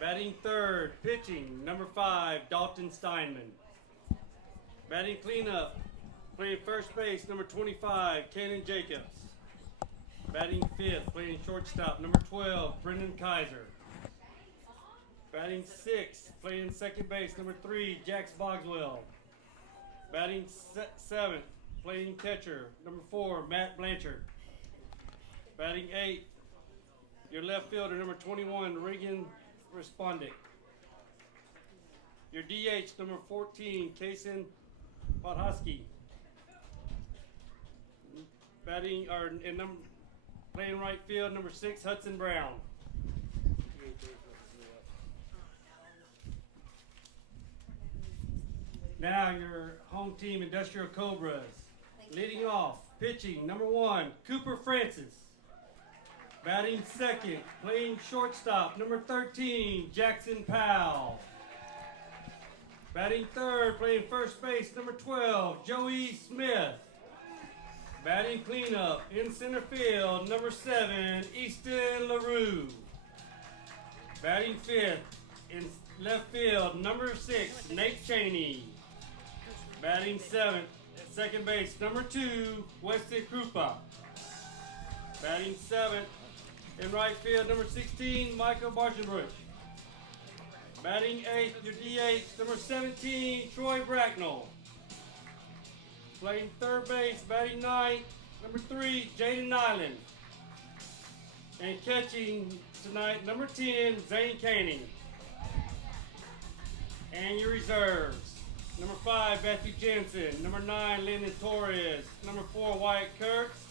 Batting third, pitching, number 5, Dalton Steinman. Batting cleanup, playing first base, number 25, Cannon Jacobs. Batting fifth, playing shortstop, number 12, Brendan Kaiser. Batting sixth, playing second base, number 3, Jax Bogswell. Batting seventh, playing catcher, number 4, Matt Blanchard. Batting eighth, your left fielder, number 21, Regan Respondic. Your DH, number 14, Kason Podhosky. Playing right field, number 6, Hudson Brown. Now your home team, Industrial Cobras. Leading off, pitching, number 1, Cooper Francis. Batting second, playing shortstop, number 13, Jackson Powell. Batting third, playing first base, number 12, Joey Smith. Batting cleanup, in center field, number 7, Easton LaRue. Batting fifth, in left field, number 6, Nate Cheney. Batting seventh, at second base, number 2, Weston Krupa. Batting seventh, in right field, number 16, Michael Bargenbruch. Batting eighth, your DH, number 17, Troy Bracknell. Playing third base, batting ninth, number 3, Jaden Nyland. And catching tonight, number 10, Zane Canning. And your reserves, number 5, Matthew Jensen, number 9, Lyndon Torres, number 4, Wyatt Kurtz,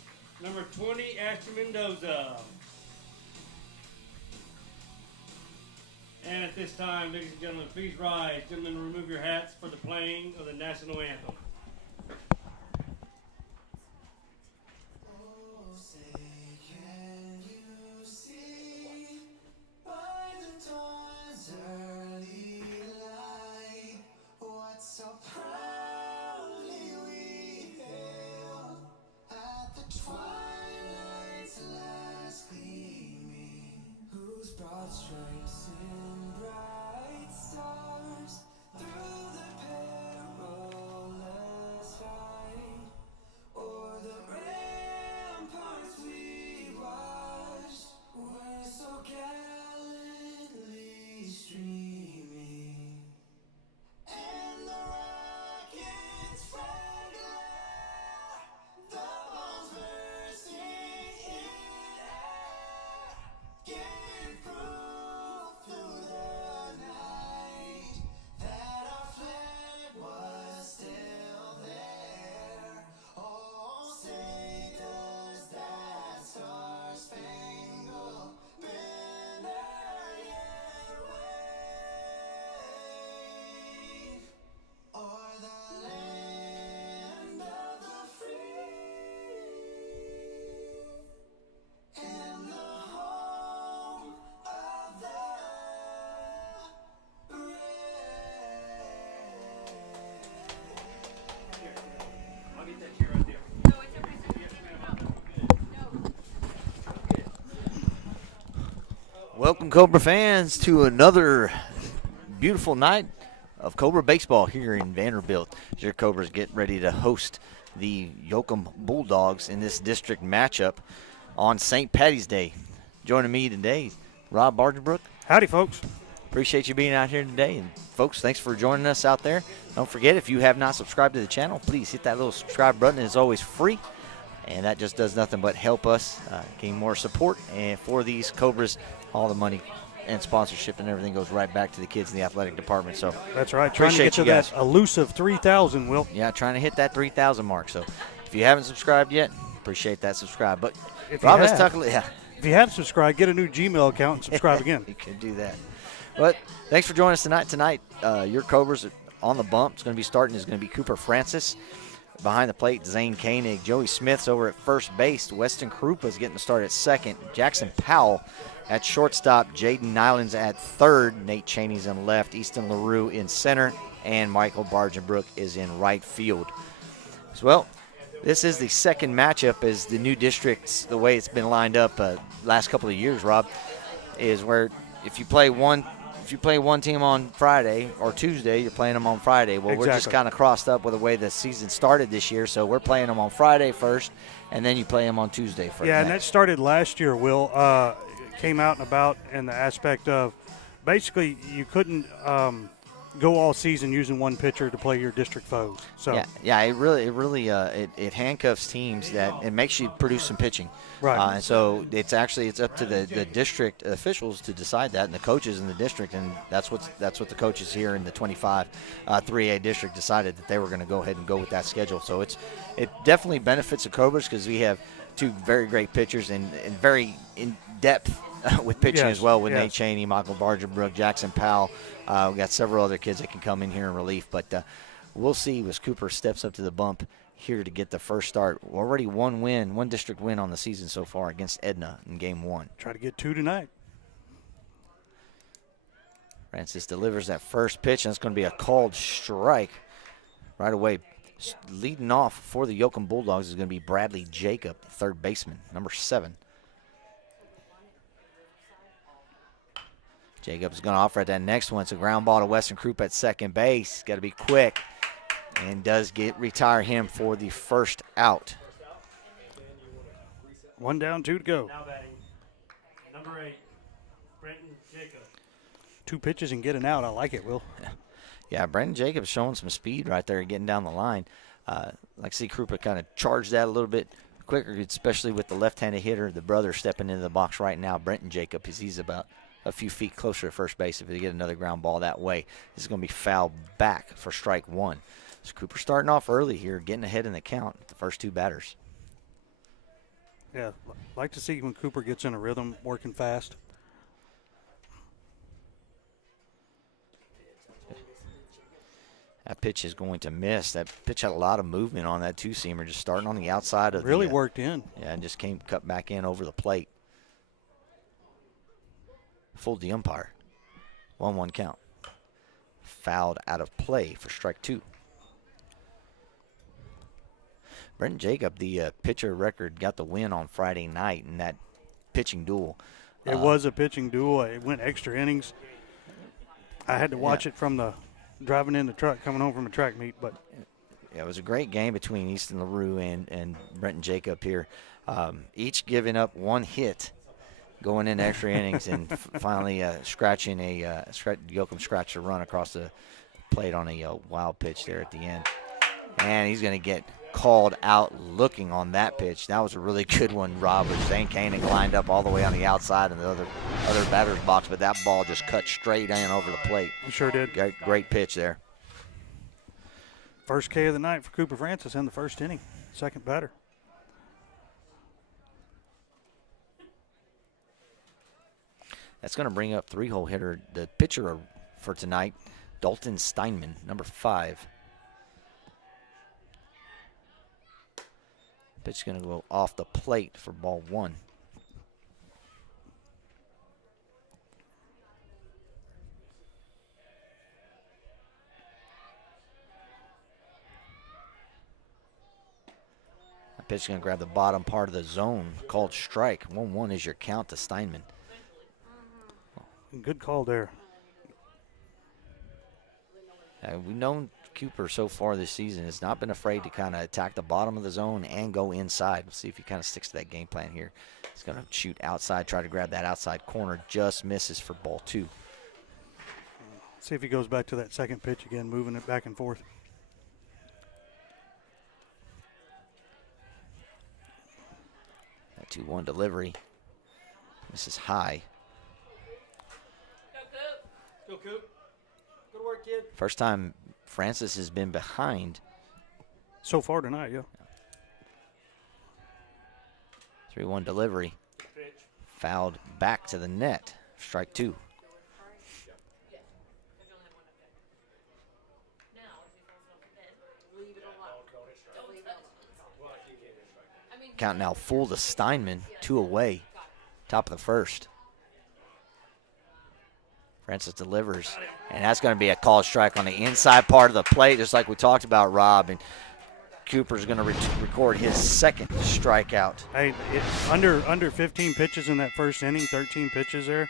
number 20, Ashton Mendoza. And at this time, ladies and gentlemen, please rise. Gentlemen, remove your hats for the playing of the national anthem. Welcome, Cobra fans, to another beautiful night of Cobra baseball here in Vanderbilt. As your Cobras get ready to host the Yoakum Bulldogs in this district matchup on St. Patty's Day. Joining me today, Rob Bargenbrook. Howdy, folks. Appreciate you being out here today. And, folks, thanks for joining us out there. Don't forget, if you have not subscribed to the channel, please hit that little subscribe button. It's always free, and that just does nothing but help us gain more support. And for these Cobras, all the money and sponsorship and everything goes right back to the kids in the athletic department. So that's right. Trying to get to that elusive 3,000, Will. Yeah, trying to hit that 3,000 mark. So if you haven't subscribed yet, appreciate that subscribe. But if Rob, if you have subscribed, get a new Gmail account and subscribe again. You can do that. But thanks for joining us tonight. Tonight, your Cobras on the bump. It's going to be starting is going to be Cooper Francis. Behind the plate, Zane Koenig. Joey Smith's over at first base. Weston Krupa is getting the start at second. Jackson Powell at shortstop. Jaden Nylands at third. Nate Cheney's in left. Easton LaRue in center. And Michael Bargenbrook is in right field. So, well, this is the second matchup as the new districts, the way it's been lined up last couple of years, Rob, is where if you play one if you play one team on Friday or Tuesday, you're playing them on Friday. Well, we're just kind of crossed up with the way the season started this year, so we're playing them on Friday first, and then you play them on Tuesday first. Yeah, and that started last year, Will. Came out and about in the aspect of basically you couldn't go all season using one pitcher to play your district foes. So yeah, it really it handcuffs teams that it makes you produce some pitching. Right. And so it's up to the district officials to decide that, and the coaches in the district, and that's what the coaches here in the 25 3A district decided that they were going to go ahead and go with that schedule. So it definitely benefits the Cobras because we have two very great pitchers and very in depth with pitching as well with Nate Cheney, Michael Bargerbrook, Jackson Powell. We got several other kids that can come in here in relief, but we'll see as Cooper steps up to the bump here to get the first start. Already one district win on the season so far against Edna in game 1. Try to get 2 tonight. Francis delivers that first pitch, and it's going to be a called strike right away. Leading off for the Yoakum Bulldogs is going to be Bradley Jacob, third baseman, number 7. Jacob's going to offer at that next one. It's a ground ball to Weston Croup at second base. Got to be quick, and does retire him for the first out. 1 down, 2 to go. Now batting, number 8, Brenton Jacob. 2 pitches and get an out. I like it, Will. Yeah, Brenton Jacobs showing some speed right there, getting down the line. Like to see Krupa kind of charge that a little bit quicker, especially with the left-handed hitter, the brother stepping into the box right now. Brenton Jacobs, he's about a few feet closer to first base if they get another ground ball that way. This is going to be fouled back for strike 1. So Cooper starting off early here, getting ahead in the count, the first 2 batters. Yeah, like to see when Cooper gets in a rhythm, working fast. That pitch is going to miss. That pitch had a lot of movement on that 2-seamer, just starting on the outside of really worked in. Yeah, and just cut back in over the plate. Fooled the umpire. 1-1 count. Fouled out of play for strike 2. Brenton Jacob, the pitcher record, got the win on Friday night in that pitching duel. It was a pitching duel. It went extra innings. I had to watch it from the driving in the truck, coming home from a track meet. But yeah, it was a great game between Easton LaRue and Brenton Jacob here. Each giving up 1 hit going into extra innings, and finally Yoakum scratched a run across the plate on a wild pitch there at the end. And he's going to get called out looking on that pitch. That was a really good one, Rob, with Zane Koenig lined up all the way on the outside in the other batter's box, but that ball just cut straight in over the plate. It sure did. Great pitch there. First K of the night for Cooper Francis in the first inning. Second batter. That's going to bring up 3-hole hitter, the pitcher for tonight, Dalton Steinman, number 5. Pitch is going to go off the plate for ball 1. That pitch is going to grab the bottom part of the zone, called strike. 1-1 is your count to Steinman. Good call there. We've known Cooper so far this season has not been afraid to kind of attack the bottom of the zone and go inside. We'll see if he kind of sticks to that game plan here. He's going to shoot outside, try to grab that outside corner. Just misses for ball 2. See if he goes back to that second pitch again, moving it back and forth. That 2-1 delivery. This is high. Go, Coop. Good work, kid. First time Francis has been behind. So far tonight, yeah. 3-1 delivery. Pitch. Fouled back to the net. Strike 2. Count now full to Steinman. 2 away. Top of the first. Francis delivers, and that's going to be a called strike on the inside part of the plate, just like we talked about, Rob. And Cooper's going to record his second strikeout. Hey, under 15 pitches in that first inning, 13 pitches there.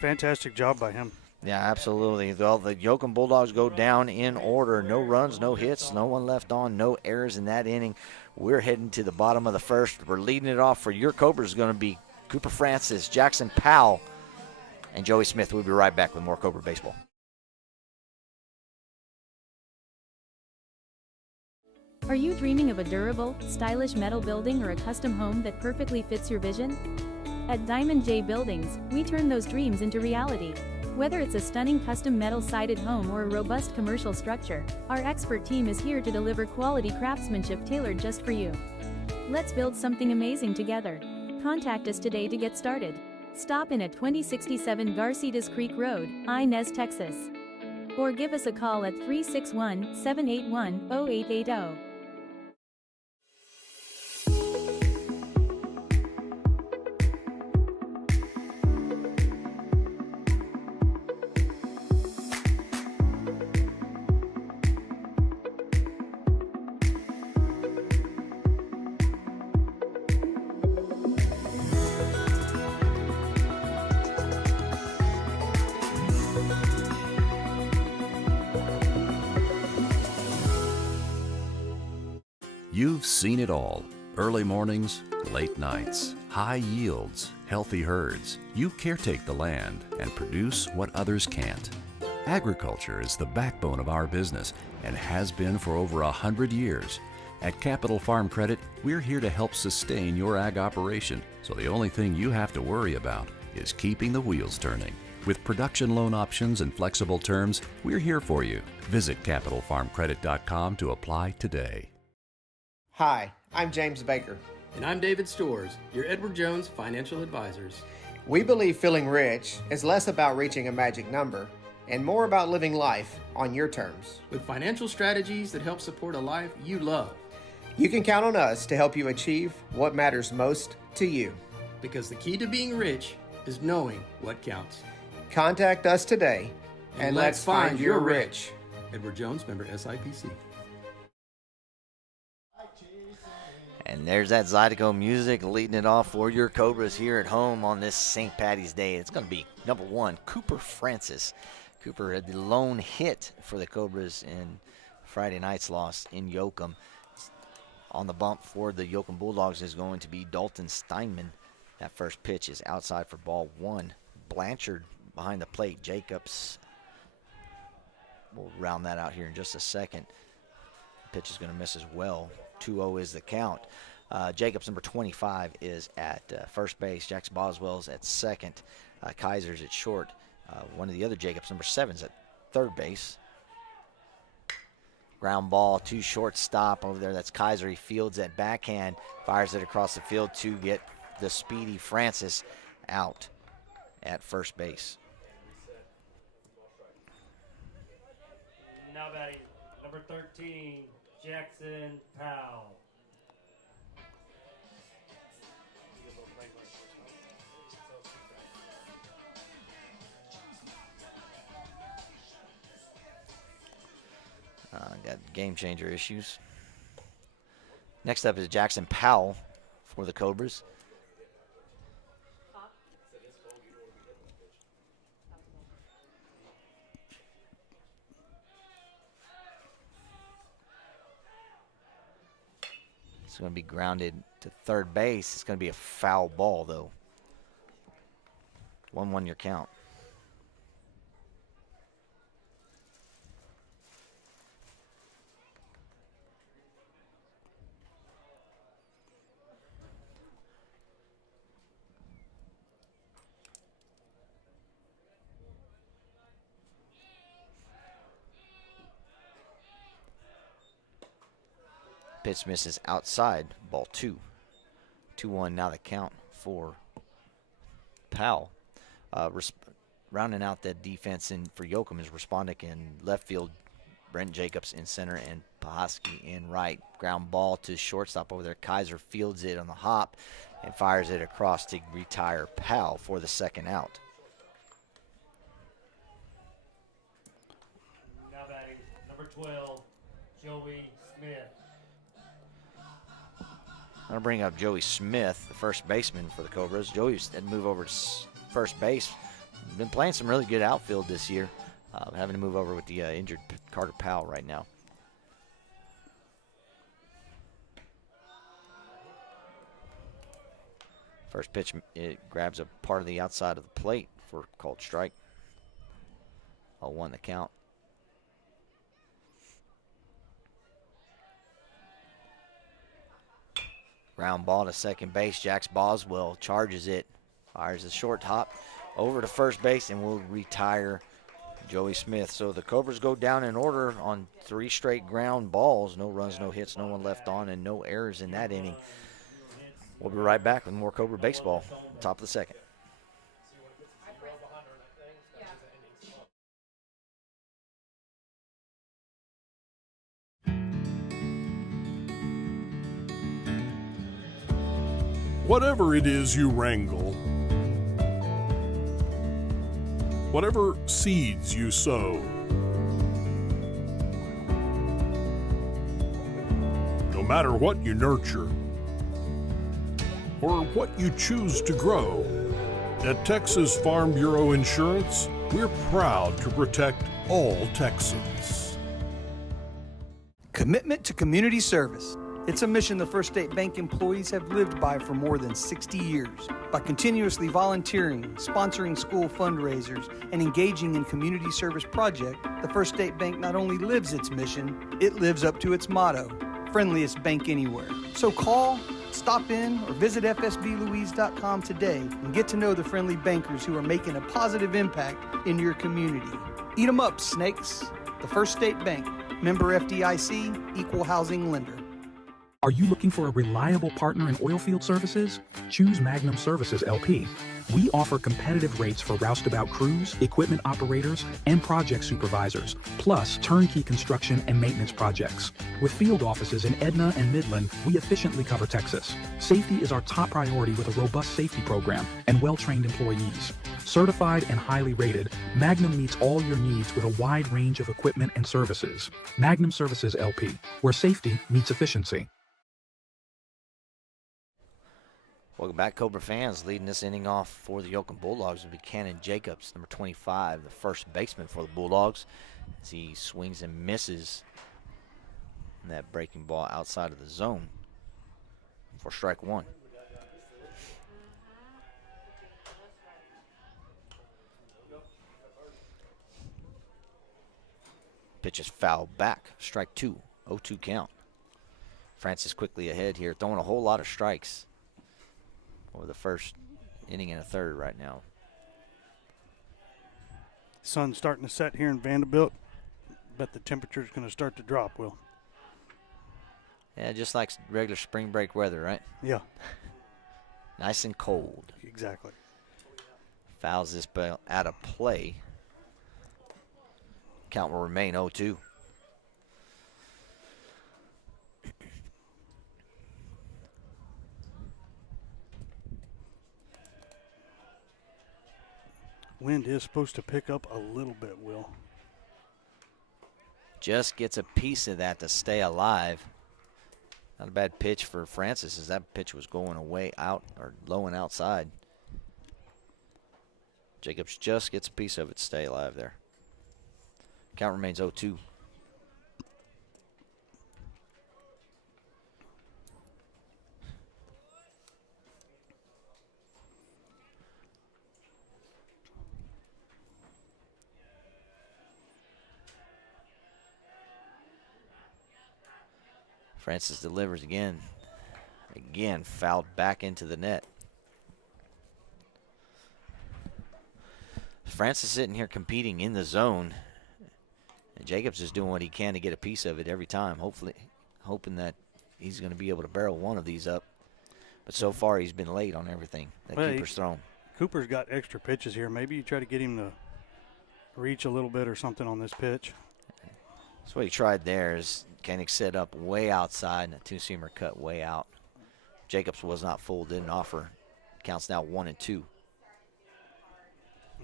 Fantastic job by him. Yeah, absolutely. Well, the Yoakum Bulldogs go down in order. No runs, no hits, no one left on, no errors in that inning. We're heading to the bottom of the first. We're leading it off for your Cobras is going to be Cooper Francis, Jackson Powell, and Joey Smith. We'll be right back with more Cobra baseball. Are you dreaming of a durable, stylish metal building or a custom home that perfectly fits your vision? At Diamond J Buildings, we turn those dreams into reality. Whether it's a stunning custom metal-sided home or a robust commercial structure, our expert team is here to deliver quality craftsmanship tailored just for you. Let's build something amazing together. Contact us today to get started. Stop in at 2067 Garcitas Creek Road, Inez, Texas. Or give us a call at 361-781-0880. You've seen it all. Early mornings, late nights, high yields, healthy herds. You caretake the land and produce what others can't. Agriculture is the backbone of our business and has been for over 100 years. At Capital Farm Credit, we're here to help sustain your ag operation, so the only thing you have to worry about is keeping the wheels turning. With production loan options and flexible terms, we're here for you. Visit CapitalFarmCredit.com to apply today. Hi, I'm James Baker. And I'm David Storrs, your Edward Jones Financial Advisors. We believe feeling rich is less about reaching a magic number and more about living life on your terms. With financial strategies that help support a life you love. You can count on us to help you achieve what matters most to you. Because the key to being rich is knowing what counts. Contact us today and let's find your rich. Edward Jones, member SIPC. And there's that Zydeco music leading it off for your Cobras here at home on this St. Patty's Day. It's going to be number one, Cooper Francis. Cooper had the lone hit for the Cobras in Friday night's loss in Yoakum. On the bump for the Yoakum Bulldogs is going to be Dalton Steinman. That first pitch is outside for ball one. Blanchard behind the plate. Jacobs will round that out here in just a second. Pitch is going to miss as well. 2-0 is the count. Jacobs, number 25, is at first base. Jackson Boswell's at second. Kaiser's at short. One of the other Jacobs, number 7, is at third base. Ground ball to shortstop over there. That's Kaiser. He fields at backhand, fires it across the field to get the speedy Francis out at first base. Now batting, number 13, Jackson Powell. Got game changer issues. Next up is Jackson Powell for the Cobras. It's going to be grounded to third base. It's going to be a foul ball, though. 1-1 your count. Pitch misses outside, ball 2. 2-1 now the count for Powell. Rounding out that defense for Yoakum is Respondic in left field, Brent Jacobs in center, and Pahaski in right. Ground ball to shortstop over there. Kaiser fields it on the hop and fires it across to retire Powell for the second out. Now batting, number 12, Joey Smith. I'm going to bring up Joey Smith, the first baseman for the Cobras. Joey had moved over to first base been playing some really good outfield this year. Having to move over with the injured Carter Powell right now. First pitch, it grabs a part of the outside of the plate for a called strike. 0-1 the count. Ground ball to second base. Jax Boswell charges it, fires a short hop over to first base, and will retire Joey Smith. So the Cobras go down in order on 3 straight ground balls. No runs, no hits, no one left on, and no errors in that inning. We'll be right back with more Cobra baseball, top of the second. Whatever it is you wrangle, whatever seeds you sow, no matter what you nurture or what you choose to grow, at Texas Farm Bureau Insurance, we're proud to protect all Texans. Commitment to community service. It's a mission the First State Bank employees have lived by for more than 60 years. By continuously volunteering, sponsoring school fundraisers, and engaging in community service projects, the First State Bank not only lives its mission, it lives up to its motto, friendliest bank anywhere. So call, stop in, or visit fsblouise.com today and get to know the friendly bankers who are making a positive impact in your community. Eat 'em up, snakes. The First State Bank, member FDIC, equal housing lender. Are you looking for a reliable partner in oilfield services? Choose Magnum Services LP. We offer competitive rates for roustabout crews, equipment operators, and project supervisors, plus turnkey construction and maintenance projects. With field offices in Edna and Midland, we efficiently cover Texas. Safety is our top priority with a robust safety program and well-trained employees. Certified and highly rated, Magnum meets all your needs with a wide range of equipment and services. Magnum Services LP, where safety meets efficiency. Welcome back, Cobra fans. Leading this inning off for the Yoakum Bulldogs will be Cannon Jacobs, number 25, the first baseman for the Bulldogs, as he swings and misses that breaking ball outside of the zone for strike 1. Pitch is fouled back, strike 2, 0-2 count. Francis quickly ahead here, throwing a whole lot of strikes over the first inning and a third right now. Sun's starting to set here in Vanderbilt. Bet the temperature's going to start to drop, Will. Yeah, just like regular spring break weather, right? Yeah. Nice and cold. Exactly. Fouls this ball out of play. Count will remain 0-2. Wind is supposed to pick up a little bit, Will. Just gets a piece of that to stay alive. Not a bad pitch for Francis, as that pitch was going away out or low and outside. Jacobs just gets a piece of it to stay alive there. Count remains 0-2. Francis delivers again. Again, fouled back into the net. Francis sitting here competing in the zone. And Jacobs is doing what he can to get a piece of it every time, hopefully, hoping that he's going to be able to barrel one of these up. But so far, he's been late on everything that Cooper's thrown. Cooper's got extra pitches here. Maybe you try to get him to reach a little bit or something on this pitch. That's what he tried there, is Koenig set up way outside and a two-seamer cut way out. Jacobs was not full, didn't offer. Counts now 1-2.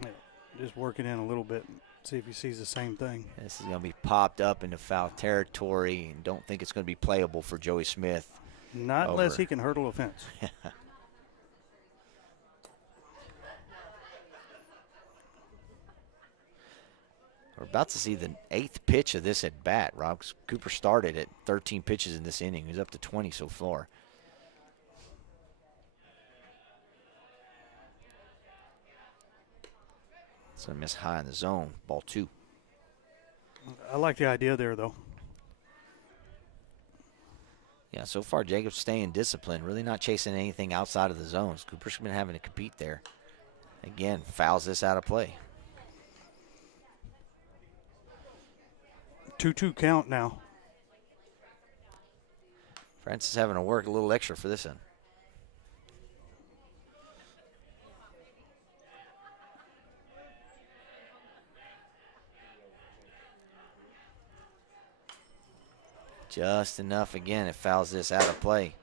Yeah, just work it in a little bit and see if he sees the same thing. This is going to be popped up into foul territory, and don't think it's going to be playable for Joey Smith. Not unless he can hurdle a fence. We're about to see the 8th pitch of this at bat. Rob Cooper started at 13 pitches in this inning. He's up to 20 so far. It's going to miss high in the zone. Ball 2. I like the idea there, though. Yeah, so far Jacobs staying disciplined, really not chasing anything outside of the zones. Cooper's been having to compete there. Again, fouls this out of play. 2-2 count now. Francis having to work a little extra for this one. Just enough again. It fouls this out of play.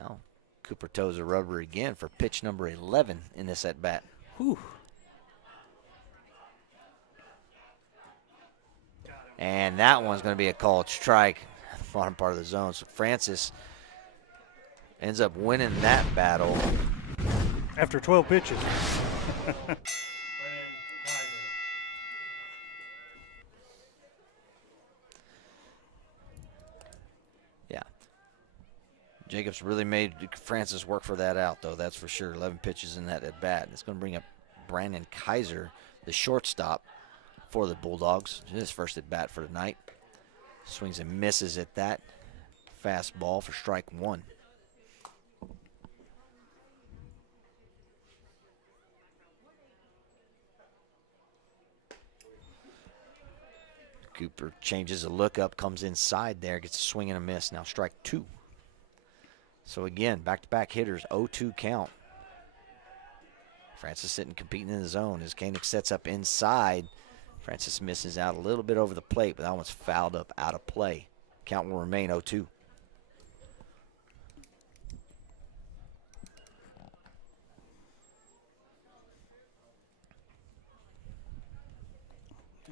Now, Cooper toes a rubber again for pitch number 11 in this at bat. Whew. And that one's going to be a called strike at the bottom part of the zone. So Francis ends up winning that battle. After 12 pitches. Yeah. Jacobs really made Francis work for that out, though, that's for sure. 11 pitches in that at bat. It's going to bring up Brandon Kaiser, the shortstop for the Bulldogs. His first at bat for tonight. Swings and misses at that fastball for strike 1. Cooper changes the look up, comes inside there, gets a swing and a miss. Now strike 2. So again, back-to-back hitters, 0-2 count. Francis sitting competing in the zone as Koenig sets up inside. Francis misses out a little bit over the plate, but that one's fouled up out of play. Count will remain 0-2.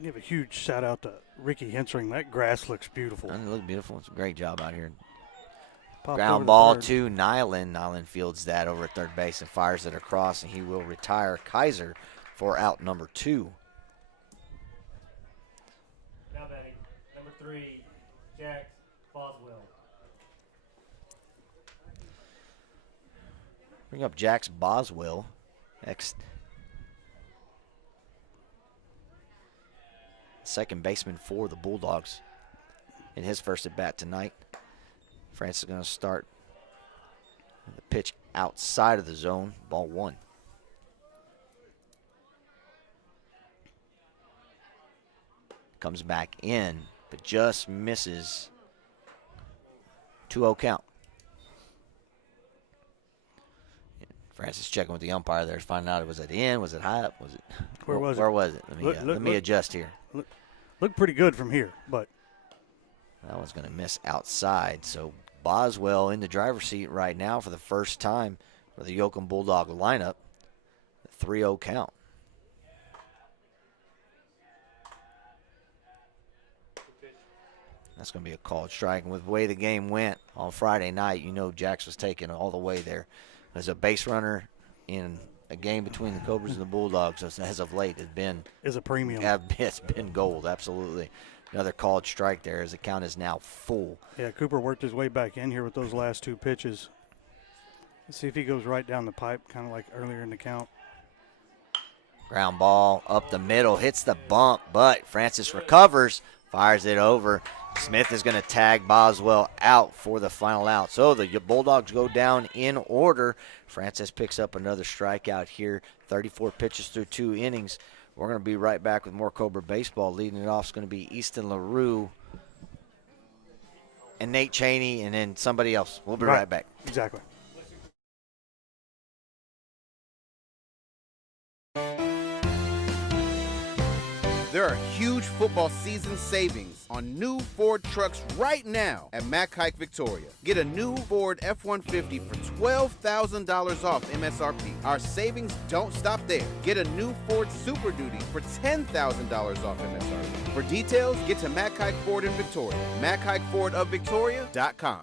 Give a huge shout out to Ricky Hensring. That grass looks beautiful. Doesn't it look beautiful? It's a great job out here. Popped Ground over ball the third. to Nyland. Nyland fields that over at third base and fires it across, and he will retire Kaiser for out number 2. Now batting, number 3, Jack Boswell. Bring up Jax Boswell. Next. Second baseman for the Bulldogs in his first at bat tonight. Francis is going to start the pitch outside of the zone, ball 1. Comes back in, but just misses. 2-0 count. Francis checking with the umpire there, finding out was it in, was it high up, was it? Where was it? Let me adjust here. Looked pretty good from here, but that one's going to miss outside. So Boswell in the driver's seat right now for the first time for the Yoakum Bulldog lineup. 3-0 count. That's going to be a called strike. And with the way the game went on Friday night, you know Jax was taking all the way there. As a base runner in a game between the Cobras and the Bulldogs, as of late, is a premium. It's been gold, absolutely. Another called strike there as the count is now full. Yeah, Cooper worked his way back in here with those last 2 pitches. Let's see if he goes right down the pipe, kind of like earlier in the count. Ground ball up the middle, hits the bump, but Francis recovers, fires it over. Smith is going to tag Boswell out for the final out. So the Bulldogs go down in order. Francis picks up another strikeout here. 34 pitches through 2 innings. We're going to be right back with more Cobra baseball. Leading it off is going to be Easton LaRue and Nate Cheney and then somebody else. We'll be right back. Exactly. There are huge football season savings on new Ford trucks right now at Mack Hike Victoria. Get a new Ford F-150 for $12,000 off MSRP. Our savings don't stop there. Get a new Ford Super Duty for $10,000 off MSRP. For details, get to Mack Hike Ford in Victoria. MackHikeFordofVictoria.com.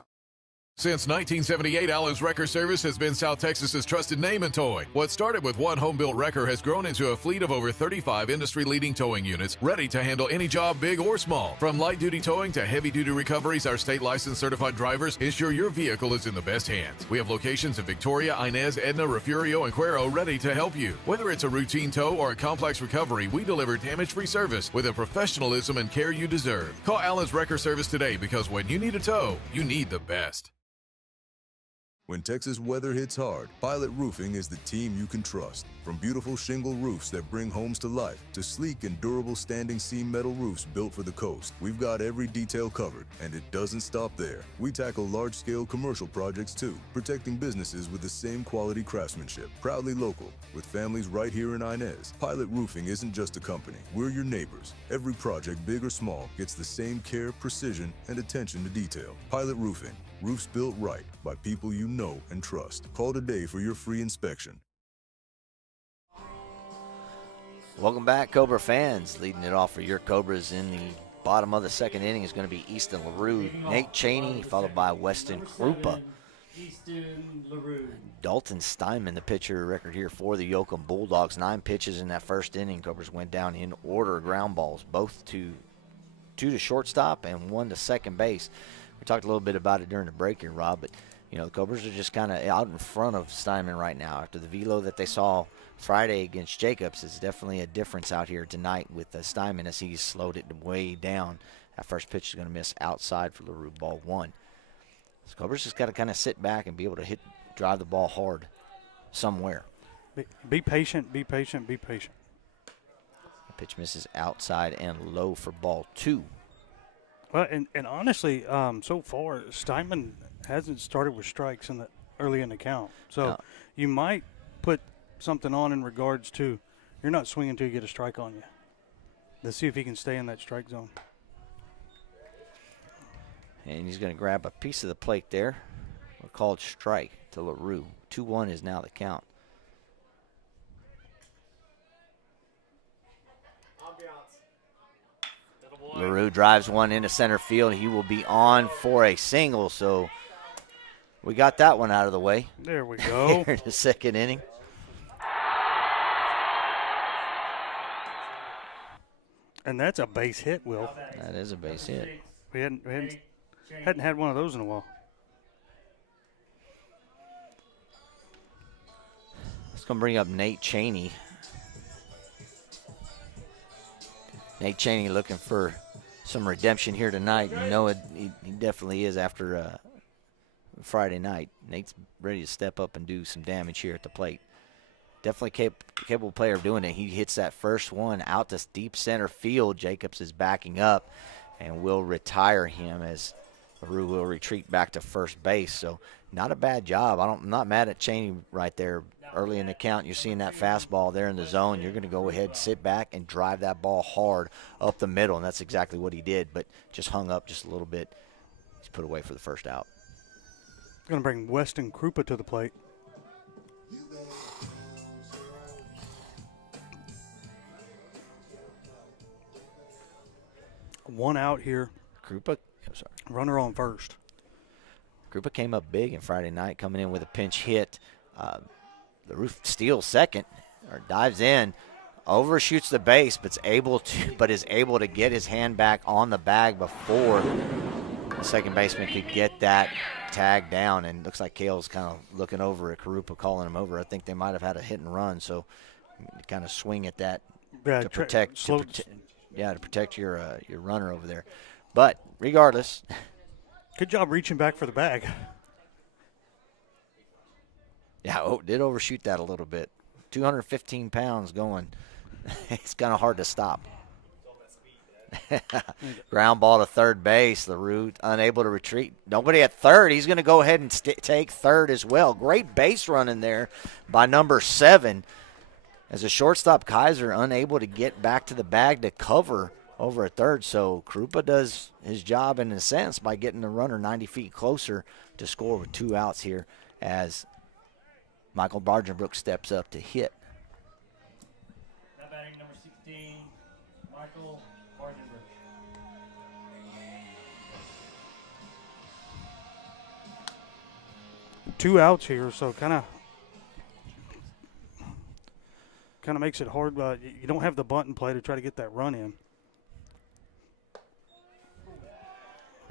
Since 1978, Allen's Wrecker Service has been South Texas's trusted name in towing. What started with one home-built wrecker has grown into a fleet of over 35 industry-leading towing units, ready to handle any job, big or small. From light-duty towing to heavy-duty recoveries, our state-licensed certified drivers ensure your vehicle is in the best hands. We have locations in Victoria, Inez, Edna, Refugio, and Cuero ready to help you. Whether it's a routine tow or a complex recovery, we deliver damage-free service with the professionalism and care you deserve. Call Allen's Wrecker Service today, because when you need a tow, you need the best. When Texas weather hits hard, Pilot Roofing is the team you can trust. From beautiful shingle roofs that bring homes to life to sleek and durable standing seam metal roofs built for the coast, we've got every detail covered, and it doesn't stop there. We tackle large-scale commercial projects too, protecting businesses with the same quality craftsmanship. Proudly local, with families right here in Inez. Pilot Roofing isn't just a company, we're your neighbors. Every project, big or small, gets the same care, precision, and attention to detail. Pilot Roofing. Roofs built right by people you know and trust. Call today for your free inspection. Welcome back, Cobra fans. Leading it off for your Cobras in the bottom of the second inning is going to be Easton LaRue. Nate Cheney, followed by Weston Krupa. Easton LaRue. Dalton Steinman, the pitcher, record here for the Yoakum Bulldogs. 9 pitches in that first inning. Cobras went down in order, ground balls, both two to shortstop and 1 to second base. We talked a little bit about it during the break here, Rob, but, you know, the Cobras are just kind of out in front of Steinman right now. After the velo that they saw Friday against Jacobs, it's definitely a difference out here tonight with Steinman as he's slowed it way down. That first pitch is going to miss outside for LaRue, ball 1. So Cobras just got to kind of sit back and be able to drive the ball hard somewhere. Be patient, be patient, be patient. The pitch misses outside and low for ball 2. Well, and honestly, so far, Steinman hasn't started with strikes early in the count. So you might put something on in regards to you're not swinging until you get a strike on you. Let's see if he can stay in that strike zone. And he's going to grab a piece of the plate there. A called strike to LaRue. 2-1 is now the count. LaRue drives one into center field. He will be on for a single, so we got that one out of the way. There we go. Here in the second inning. And that's a base hit, Will. That is a base hit. We hadn't had one of those in a while. It's going to bring up Nate Cheney. Nate Cheney looking for some redemption here tonight. You know he definitely is after Friday night. Nate's ready to step up and do some damage here at the plate. Definitely capable player of doing it. He hits that first one out to deep center field. Jacobs is backing up and will retire him as LaRue will retreat back to first base. So not a bad job. I'm not mad at Cheney right there. Early in the count, you're seeing that fastball there in the zone. You're going to go ahead, sit back, and drive that ball hard up the middle, and that's exactly what he did, but just hung up just a little bit. He's put away for the first out. Going to bring Weston Krupa to the plate. One out here. Krupa, runner on first. Krupa came up big in Friday night, coming in with a pinch hit. LaRue steals second, or dives in, overshoots the base, but is able to get his hand back on the bag before the second baseman could get that tag down. And looks like Kale's kind of looking over at Krupa, calling him over. I think they might have had a hit and run, so kind of swing at that to protect your runner over there. But regardless, good job reaching back for the bag. Yeah, did overshoot that a little bit. 215 pounds going. It's kind of hard to stop. Ground ball to third base. LaRue unable to retreat. Nobody at third. He's going to go ahead and take third as well. Great base run in there by number 7. As a shortstop, Kaiser unable to get back to the bag to cover over at third. So Krupa does his job in a sense by getting the runner 90 feet closer to score with 2 outs here as Michael Bargenbrook steps up to hit. Now batting number 16, Michael Bargenbrook. 2 outs here, so kind of makes it hard. You don't have the bunt in play to try to get that run in.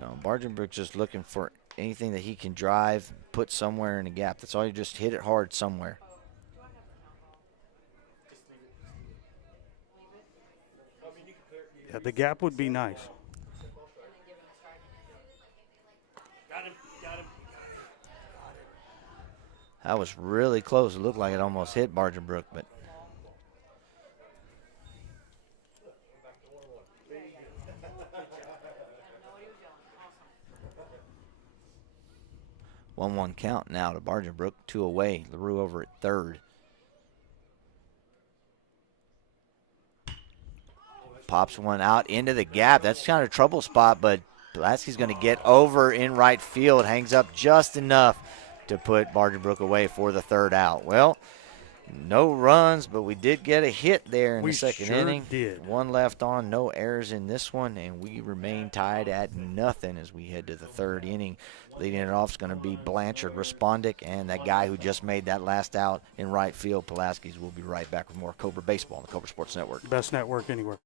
No, Bargenbrook just looking for anything that he can drive, put somewhere in a gap. That's all. You just hit it hard somewhere. Yeah, the gap would be nice. That was really close. It looked like it almost hit Bargenbrook, but 1-1 count now to Bargenbrook. 2 away. LaRue over at third. Pops one out into the gap. That's kind of a trouble spot, but Pulaski's going to get over in right field. Hangs up just enough to put Bargenbrook away for the 3rd out. Well, no runs, but we did get a hit there in the second inning. Did. 1 left on, no errors in this one, and we remain tied at nothing as we head to the 3rd inning. Leading it off is going to be Blanchard, Respondic, and that guy who just made that last out in right field. Pulaski's will be right back with more Cobra Baseball on the Cobra Sports Network. Best network anywhere.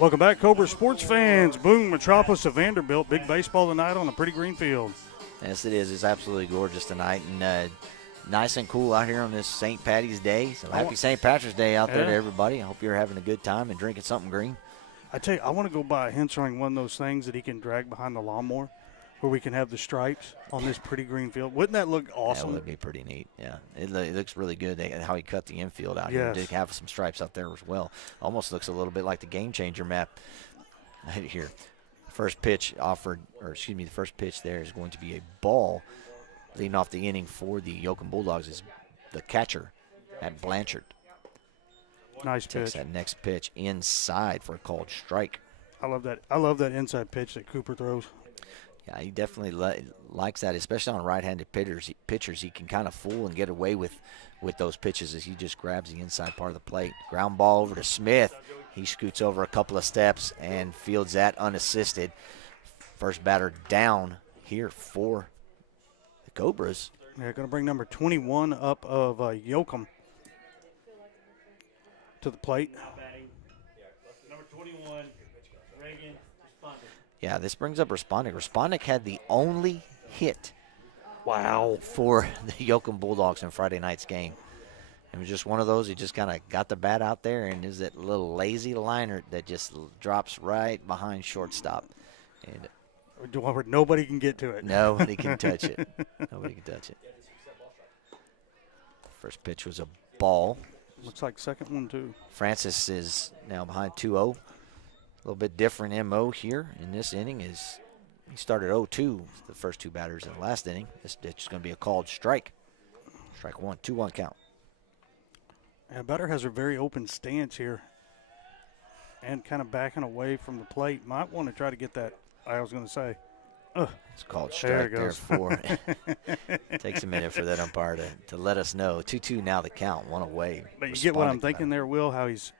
Welcome back, Cobra sports fans. Boone, Metropolis of Vanderbilt. Big baseball tonight on a pretty green field. Yes, it is. It's absolutely gorgeous tonight, and nice and cool out here on this St. Patty's Day. So happy St. Patrick's Day out there to everybody. I hope you're having a good time and drinking something green. I tell you, I want to go buy Hensering one of those things that he can drag behind the lawnmower, where we can have the stripes on this pretty green field. Wouldn't that look awesome? That would be pretty neat, yeah. It looks really good how he cut the infield out here. He did have some stripes out there as well. Almost looks a little bit like the Game Changer map right here. First pitch the first pitch there is going to be a ball. Leading off the inning for the Yoakum Bulldogs is the catcher at Blanchard. Nice pitch. Takes that next pitch inside for a called strike. I love that. I love that inside pitch that Cooper throws. Yeah, he definitely likes that, especially on right-handed pitchers. He can kind of fool and get away with those pitches as he just grabs the inside part of the plate. Ground ball over to Smith. He scoots over a couple of steps and fields that unassisted. First batter down here for the Cobras. Yeah, going to bring number 21 up of Yoakum to the plate. Number 21, Reagan Respondic. Yeah, this brings up Respondic. Respondic had the only hit for the Yoakum Bulldogs in Friday night's game. It was just one of those. He just kind of got the bat out there, and is that little lazy liner that just drops right behind shortstop. And nobody can get to it. Nobody can touch it. Nobody can touch it. First pitch was a ball. Looks like second one, too. Francis is now behind 2-0. A little bit different MO here in this inning. He started 0-2 the first 2 batters in the last inning. This is going to be a called strike. Strike 1, 2-1 count. Yeah, batter has a very open stance here and kind of backing away from the plate. Might want to try to get that, I was going to say. It's called strike there for. Takes a minute for that umpire to let us know. 2-2 now the count, 1 away. But you get what I'm thinking there, Will, how he's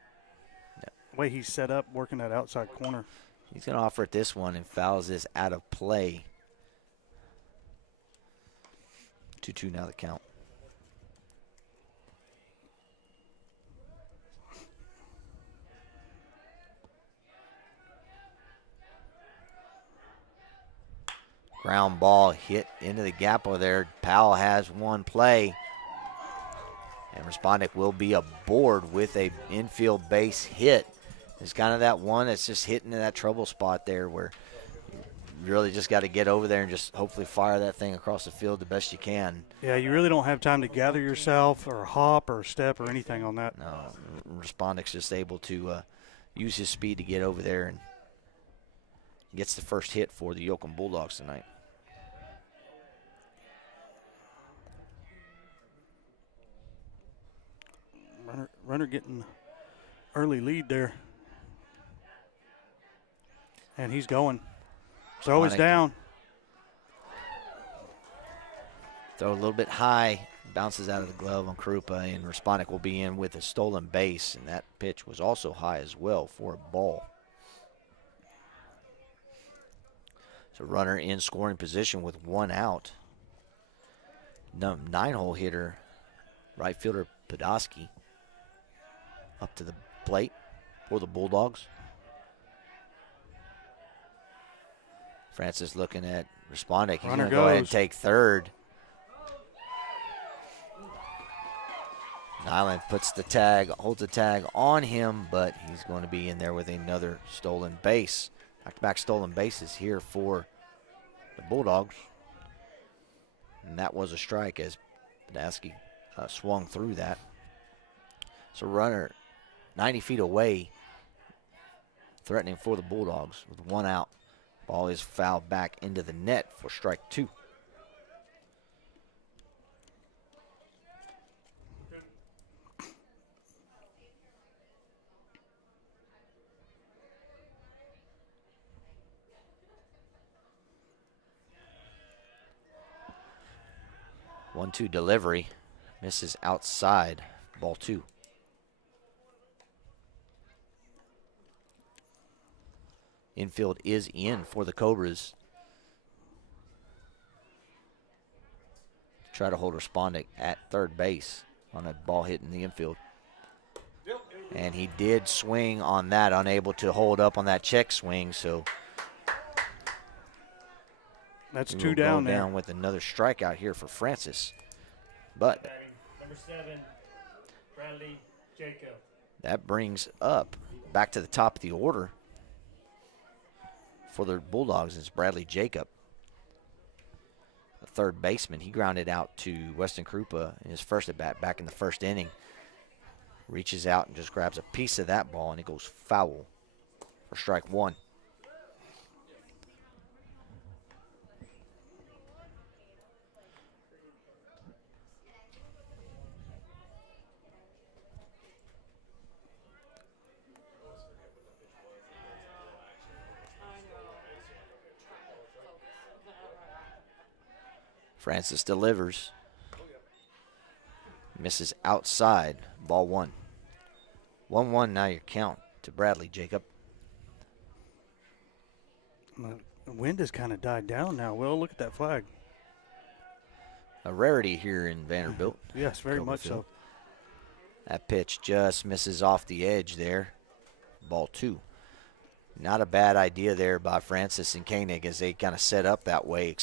way he's set up, working that outside corner. He's going to offer it this one and fouls this out of play. 2-2 now the count. Ground ball hit into the gap over there. Powell has one play. And Respondek will be aboard with a infield base hit. It's kind of that one that's just hitting in that trouble spot there where you really just got to get over there and just hopefully fire that thing across the field the best you can. Yeah, you really don't have time to gather yourself or hop or step or anything on that. No, Respondek's just able to use his speed to get over there and gets the first hit for the Yoakum Bulldogs tonight. Runner getting early lead there. And he's going. So he's down. Throw a little bit high. Bounces out of the glove on Krupa, and Respondek will be in with a stolen base. And that pitch was also high as well for a ball. So runner in scoring position with one out. 9-hole hitter, right fielder Podolsky, up to the plate for the Bulldogs. Francis looking at Respondek. He's going to go ahead and take third. Nyland puts the tag, holds the tag on him, but he's going to be in there with another stolen base. Back-to-back stolen bases here for the Bulldogs. And that was a strike as Podolsky swung through that. So runner 90 feet away, threatening for the Bulldogs with one out. Ball is fouled back into the net for strike 2. One-two delivery, misses outside, ball 2. Infield is in for the Cobras. Try to hold Respondek at third base on a ball hit in the infield. And he did swing on that, unable to hold up on that check swing, so that's 2 down there. Down with another strikeout here for Francis. But number 7, Bradley Jacob. That brings up back to the top of the order for the Bulldogs is Bradley Jacob, the third baseman. He grounded out to Weston Krupa in his first at bat back in the first inning. Reaches out and just grabs a piece of that ball, and it goes foul for strike 1. Francis delivers. Misses outside. Ball 1. 1-1 now your count to Bradley Jacob. The wind has kind of died down now. Well, look at that flag. A rarity here in Vanderbilt. Yes, very much so. That pitch just misses off the edge there. Ball 2. Not a bad idea there by Francis and Koenig as they kind of set up that way,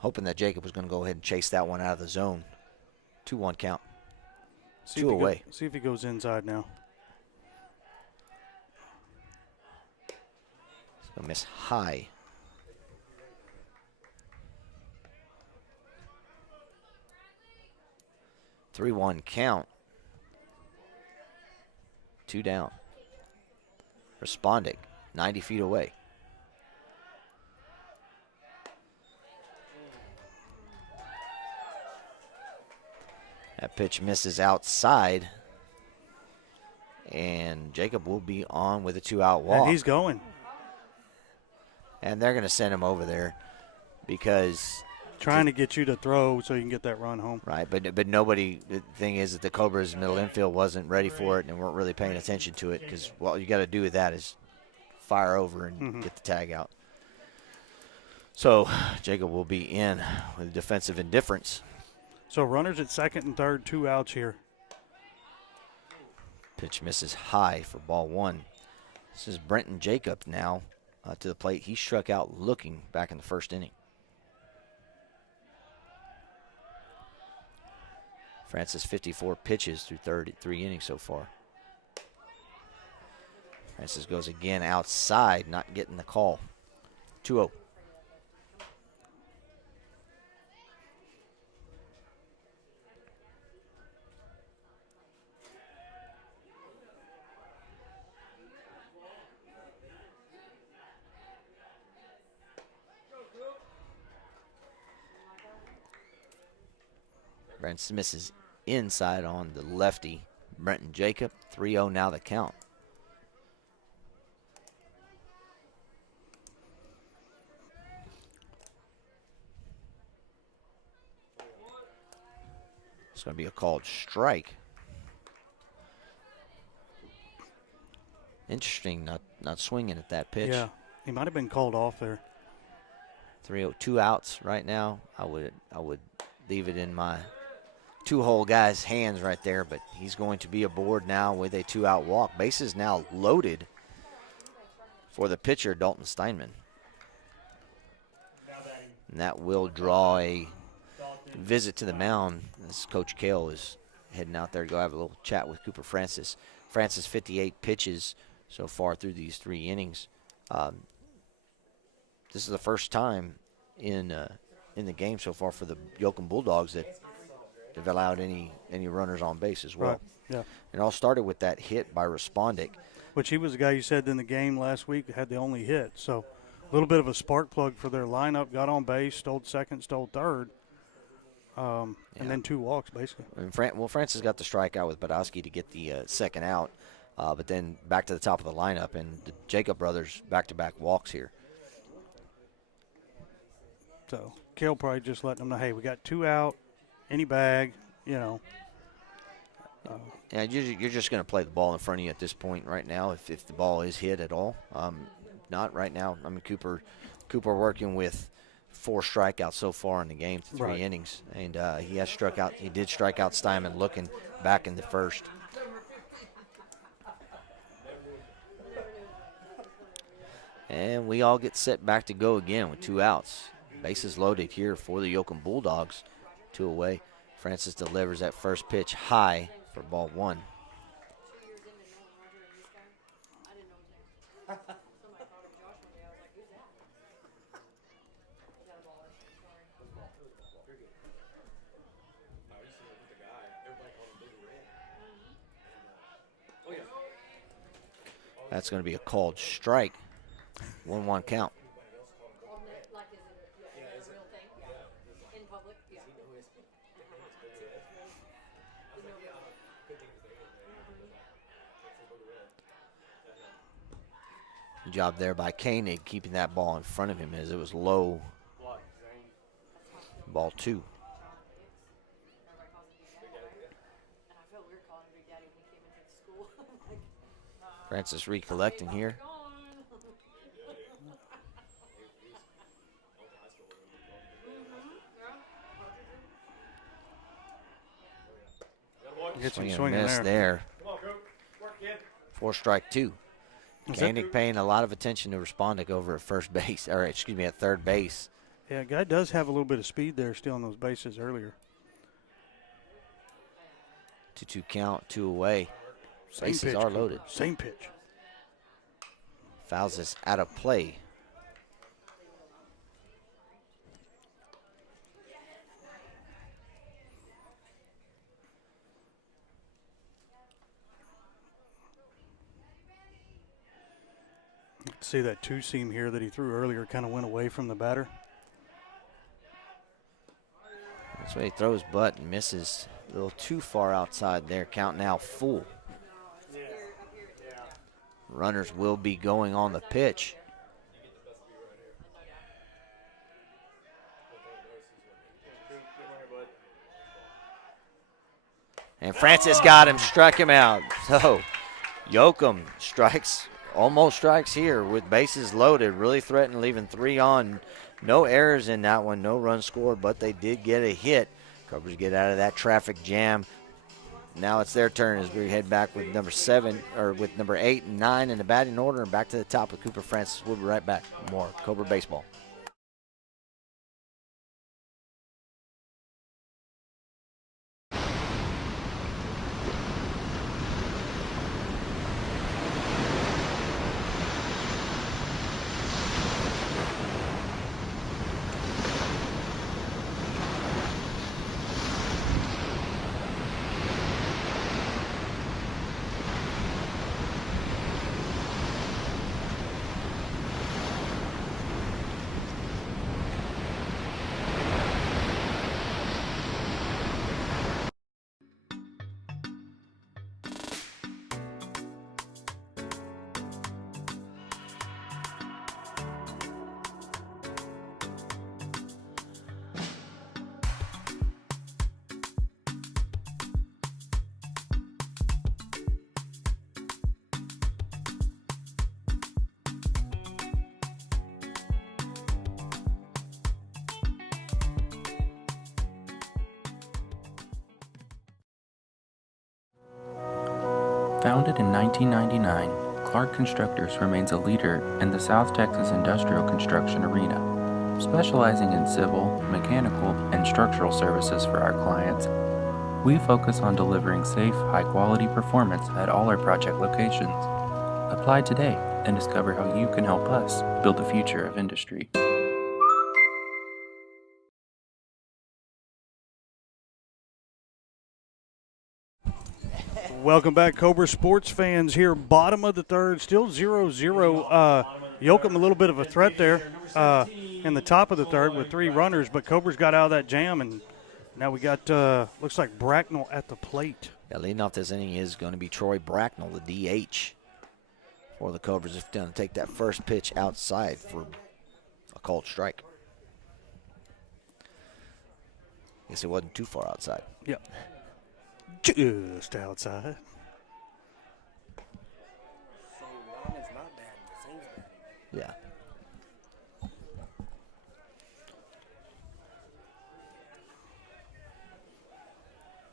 hoping that Jacob was going to go ahead and chase that one out of the zone. 2-1 count. Two away. See if he goes inside now. He's going to miss high. Three-one count. 2 down. Respondek, 90 feet away. That pitch misses outside. And Jacob will be on with a 2-out walk. And he's going. And they're going to send him over there because trying to get you to throw so you can get that run home. Right, but nobody. The thing is that the Cobras' middle infield wasn't ready for it and weren't really paying attention to it because what you got to do with that is fire over and get the tag out. So Jacob will be in with defensive indifference. So runners at second and third, 2 outs here. Pitch misses high for ball 1. This is Brenton Jacob now to the plate. He struck out looking back in the first inning. Francis 54 pitches through 3 innings so far. Francis goes again outside, not getting the call. 2-0. Brent Smith is inside on the lefty, Brenton Jacob. 3-0 now the count. It's going to be a called strike. Interesting, not swinging at that pitch. Yeah, he might have been called off there. 3-0, 2 outs right now. I would leave it in my 2-hole guy's hands right there, but he's going to be aboard now with a 2-out walk. Bases now loaded for the pitcher, Dalton Steinman. And that will draw a visit to the mound as Coach Kale is heading out there to go have a little chat with Cooper Francis. Francis 58 pitches so far through these 3 innings. This is the first time in the game so far for the Yoakum Bulldogs that they've allowed any runners on base as well. Right. Yeah. It all started with that hit by Respondic. Which he was the guy you said in the game last week had the only hit. So a little bit of a spark plug for their lineup. Got on base, stole second, stole third. And then 2 walks, basically. And Francis got the strikeout with Badowski to get the second out, but then back to the top of the lineup, and the Jacob brothers back-to-back walks here. So Kale probably just letting them know, hey, we got 2 out, any bag, you know. Yeah, you're just going to play the ball in front of you at this point right now if the ball is hit at all. Not right now. I mean, Cooper working with 4 strikeouts so far in the game to 3 innings, and he did strike out Steinman looking back in the first. And we all get set back to go again with 2 outs. Bases loaded here for the Yoakum Bulldogs. 2 away. Francis delivers that first pitch high for ball 1. That's going to be a called strike. 1-1 count. Good job there by Koenig keeping that ball in front of him as it was low. Ball 2. Francis recollecting here. Swing and miss there. 4 strike 2. Koenig paying a lot of attention to Respondic over at first base, or excuse me, at third base. Yeah, guy does have a little bit of speed there still on those bases earlier. 2-2 count, 2 away. Bases are loaded. Same pitch. Fouls this out of play. See that 2-seam here that he threw earlier kind of went away from the batter. That's why he throws butt and misses a little too far outside there. Count now full. Runners will be going on the pitch. And Francis got him, struck him out. So Yoakum almost strikes here with bases loaded, really threatened, leaving 3 on. No errors in that one, no runs scored, but they did get a hit. Cobras get out of that traffic jam. Now it's their turn as we head back with number 8 and 9 in the batting order and back to the top with Cooper Francis. We'll be right back. More Cobra baseball. Founded in 1999, Clark Constructors remains a leader in the South Texas industrial construction arena, specializing in civil, mechanical, and structural services for our clients. We focus on delivering safe, high-quality performance at all our project locations. Apply today and discover how you can help us build the future of industry. Welcome back, Cobra sports fans here. Bottom of the third, still 0-0. Yoakum a little bit of a threat there in the top of the third with 3 runners, but Cobra's got out of that jam, and now we got, looks like Bracknell at the plate. Yeah, leading off this inning is going to be Troy Bracknell, the DH for the Cobras. If going to take that first pitch outside for a called strike. Guess it wasn't too far outside. Yep. Just outside. Yeah.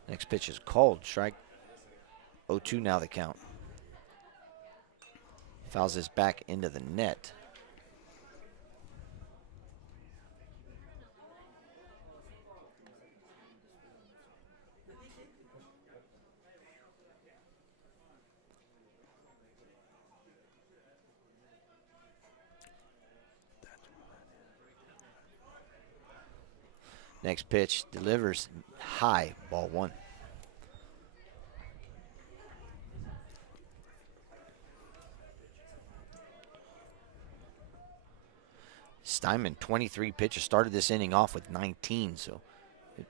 Next pitch is called strike. 0-2 now the count. Fouls this back into the net. Next pitch delivers high, ball 1. Steinman, 23 pitches, started this inning off with 19, so it'd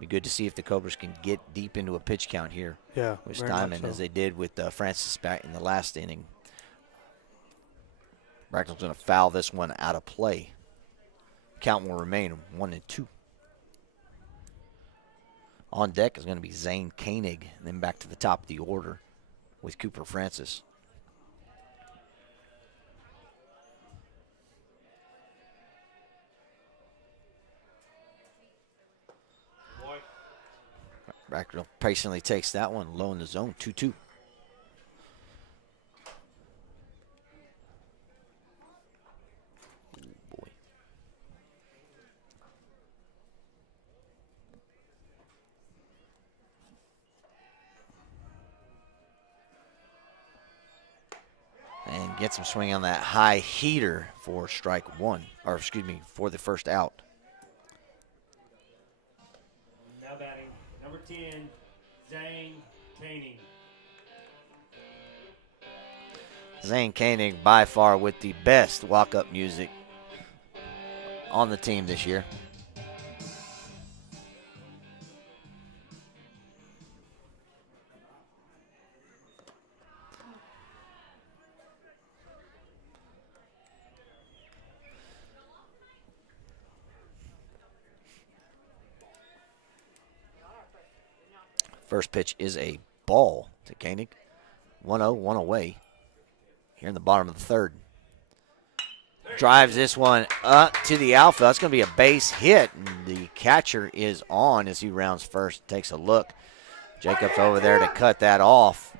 be good to see if the Cobras can get deep into a pitch count here. Yeah, with very Steinman, much so. as they did with Francis back in the last inning. Bracknell's going to foul this one out of play. Count will remain 1-2. On deck is going to be Zane Koenig, and then back to the top of the order with Cooper Francis. Bracknell patiently takes that one low in the zone, 2-2. And gets him swinging on that high heater for strike 1, or excuse me, for the first out. Now batting, number 10, Zane Koenig. Zane Koenig by far with the best walk-up music on the team this year. First pitch is a ball to Koenig. 1-0, one away here in the bottom of the third. Drives this one up to the outfield. That's going to be a base hit. And the catcher is on as he rounds first. Takes a look. Jacobs over there to cut that off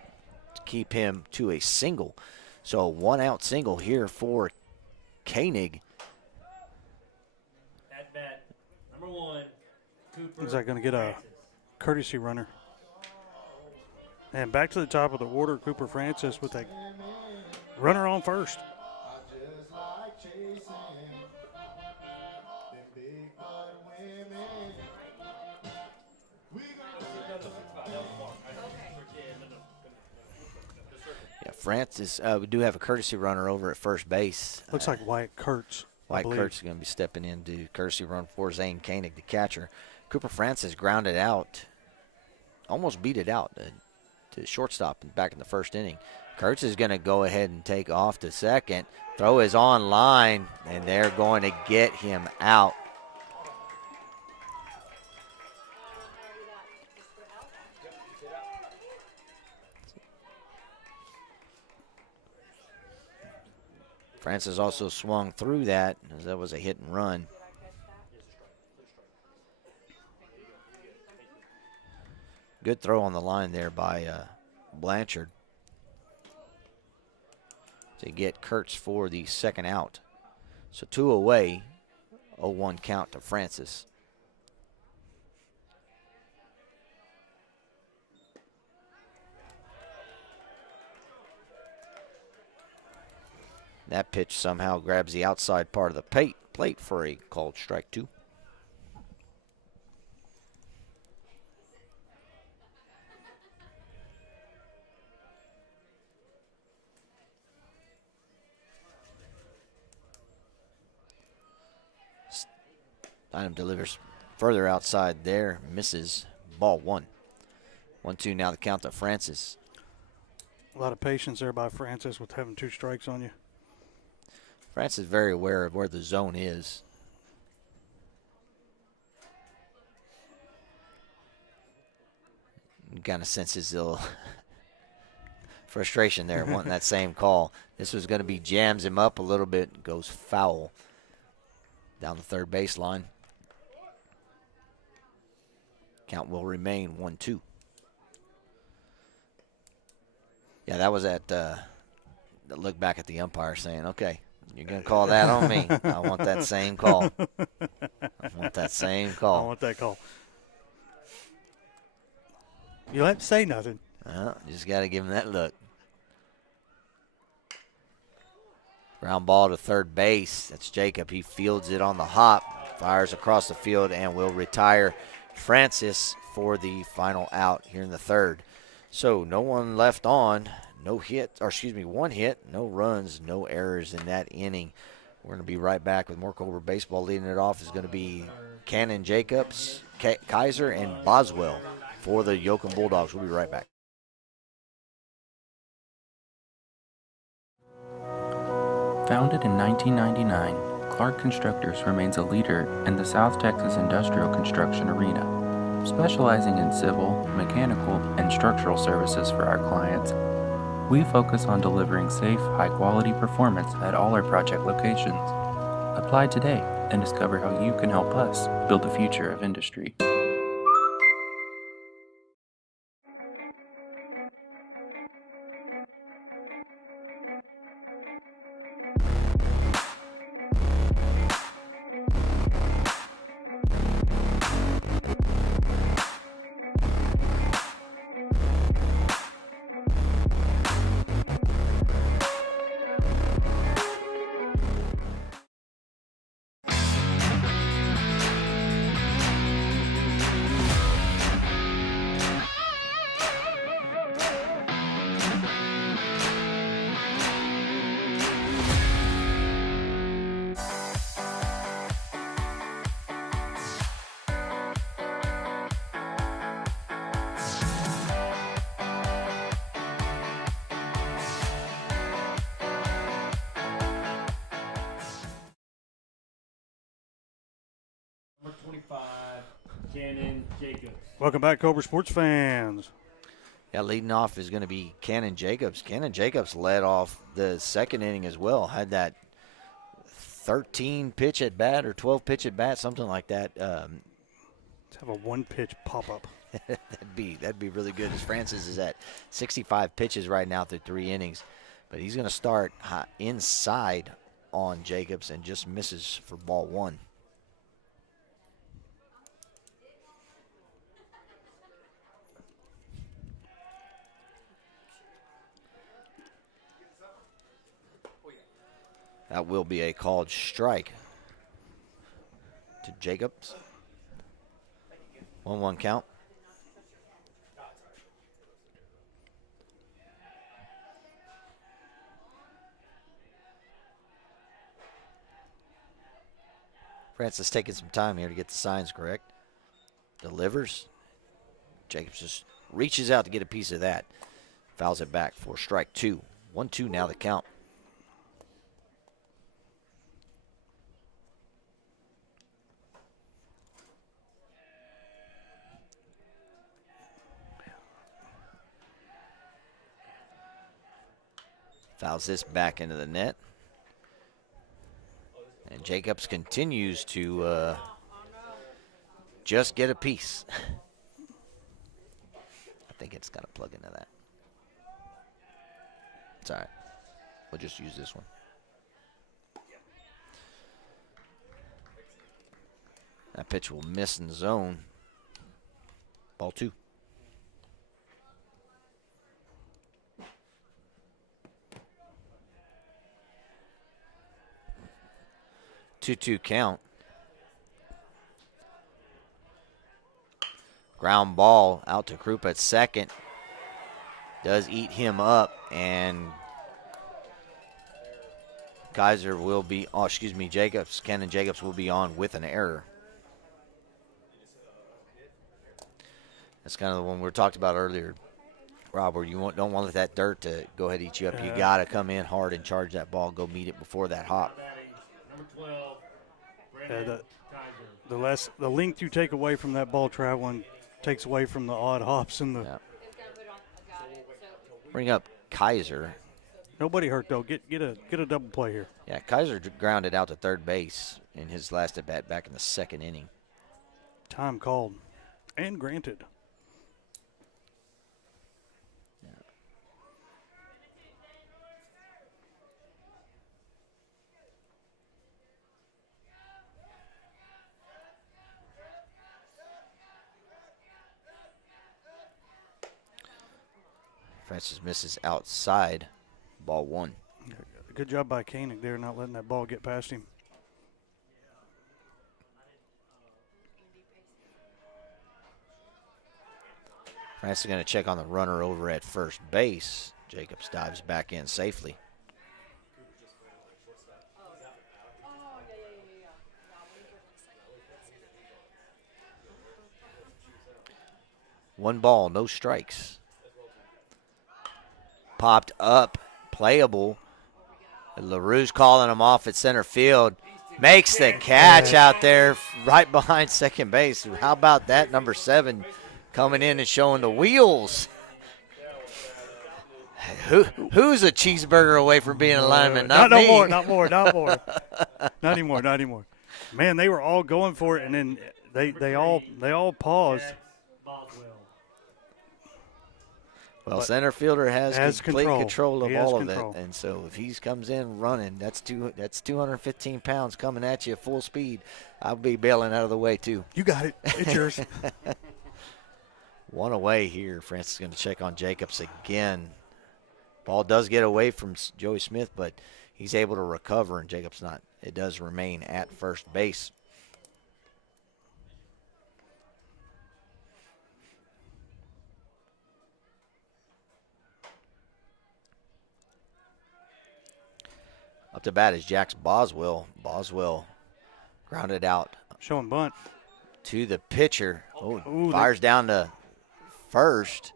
to keep him to a single. So a one-out single here for Koenig. At bat, number 1, Cooper. Is that going to get a courtesy runner? And back to the top of the order, Cooper Francis with a runner on first. Yeah, Francis, we do have a courtesy runner over at first base. Looks like Wyatt Kurtz. Wyatt Kurtz is going to be stepping in to courtesy run for Zane Koenig, the catcher. Cooper Francis grounded out, almost beat it out to shortstop back in the first inning. Kurtz is going to go ahead and take off to second. Throw is on line, and they're going to get him out. Francis also swung through that, as that was a hit and run. Good throw on the line there by Blanchard to get Kurtz for the second out. So 2 away, 0-1 count to Francis. That pitch somehow grabs the outside part of the plate for a called strike 2. Item delivers further outside there, misses, ball 1. 1-2 now the count to Francis. A lot of patience there by Francis with having 2 strikes on you. Francis is very aware of where the zone is. You kind of sense his little frustration there, wanting that same call. This was going to be jams him up a little bit, goes foul down the third baseline. Count will remain 1-2. Yeah, that was at the look back at the umpire saying, okay, you're going to call that on me. I want that same call. I want that same call. I want that call. You don't have to say nothing. You just got to give him that look. Ground ball to third base. That's Jacob. He fields it on the hop, fires across the field, and will retire Francis for the final out here in the third. So no one left on. No hit, or excuse me, 1 hit, no runs, no errors in that inning. We're going to be right back with more Cobra baseball. Leading it off is going to be Cannon, Jacobs, Kaiser, and Boswell for the Yoakum Bulldogs. We'll be right back. Founded in 1999, Clark Constructors remains a leader in the South Texas industrial construction arena, specializing in civil, mechanical, and structural services for our clients. We focus on delivering safe, high-quality performance at all our project locations. Apply today and discover how you can help us build the future of industry. Cannon Jacobs. Welcome back, Cobra sports fans. Yeah, leading off is going to be Cannon Jacobs. Cannon Jacobs led off the second inning as well. Had that 13 pitch at bat or 12 pitch at bat, something like that. Let's have a one-pitch pop-up. that'd be really good. As Francis is at 65 pitches right now through 3 innings, but he's going to start inside on Jacobs and just misses for ball 1. That will be a called strike to Jacobs. 1-1 count. Francis taking some time here to get the signs correct. Delivers. Jacobs just reaches out to get a piece of that. Fouls it back for strike 2. 1-2 now the count. Fouls this back into the net. And Jacobs continues to just get a piece. I think it's got to plug into that. It's all right. We'll just use this one. That pitch will miss in the zone. Ball 2. 2-2 count. Ground ball out to Krupa at second. Does eat him up, and Kaiser will be, Jacobs, Cannon Jacobs will be on with an error. That's kind of the one we talked about earlier, Rob, where you don't want to let that dirt to go ahead and eat you up. You got to come in hard and charge that ball, go meet it before that hop. Number 12, The length you take away from that ball traveling takes away from the odd hops in the. Yeah. Bring up Kaiser. Nobody hurt though. Get a double play here. Yeah, Kaiser grounded out to third base in his last at bat back in the second inning. Time called and granted. Francis misses outside, ball 1. Good job by Koenig there, not letting that ball get past him. Francis is going to check on the runner over at first base. Jacobs dives back in safely. One ball, no strikes. Popped up, playable. LaRue's calling him off at center field. Makes the catch out there right behind second base. How about that, number 7, coming in and showing the wheels? Who's a cheeseburger away from being a lineman? Not me. Not more. Not anymore. Man, they were all going for it, and then they all paused. Well, center fielder has complete control of all of it, and so if he comes in running, that's 215 pounds coming at you at full speed. I'll be bailing out of the way too. You got it. It's yours. One away here. Francis is going to check on Jacobs again. Ball does get away from Joey Smith, but he's able to recover, and Jacobs not. It does remain at first base. Up to bat is Jax Boswell. Boswell grounded out. Showing bunt. To the pitcher. Fires down to first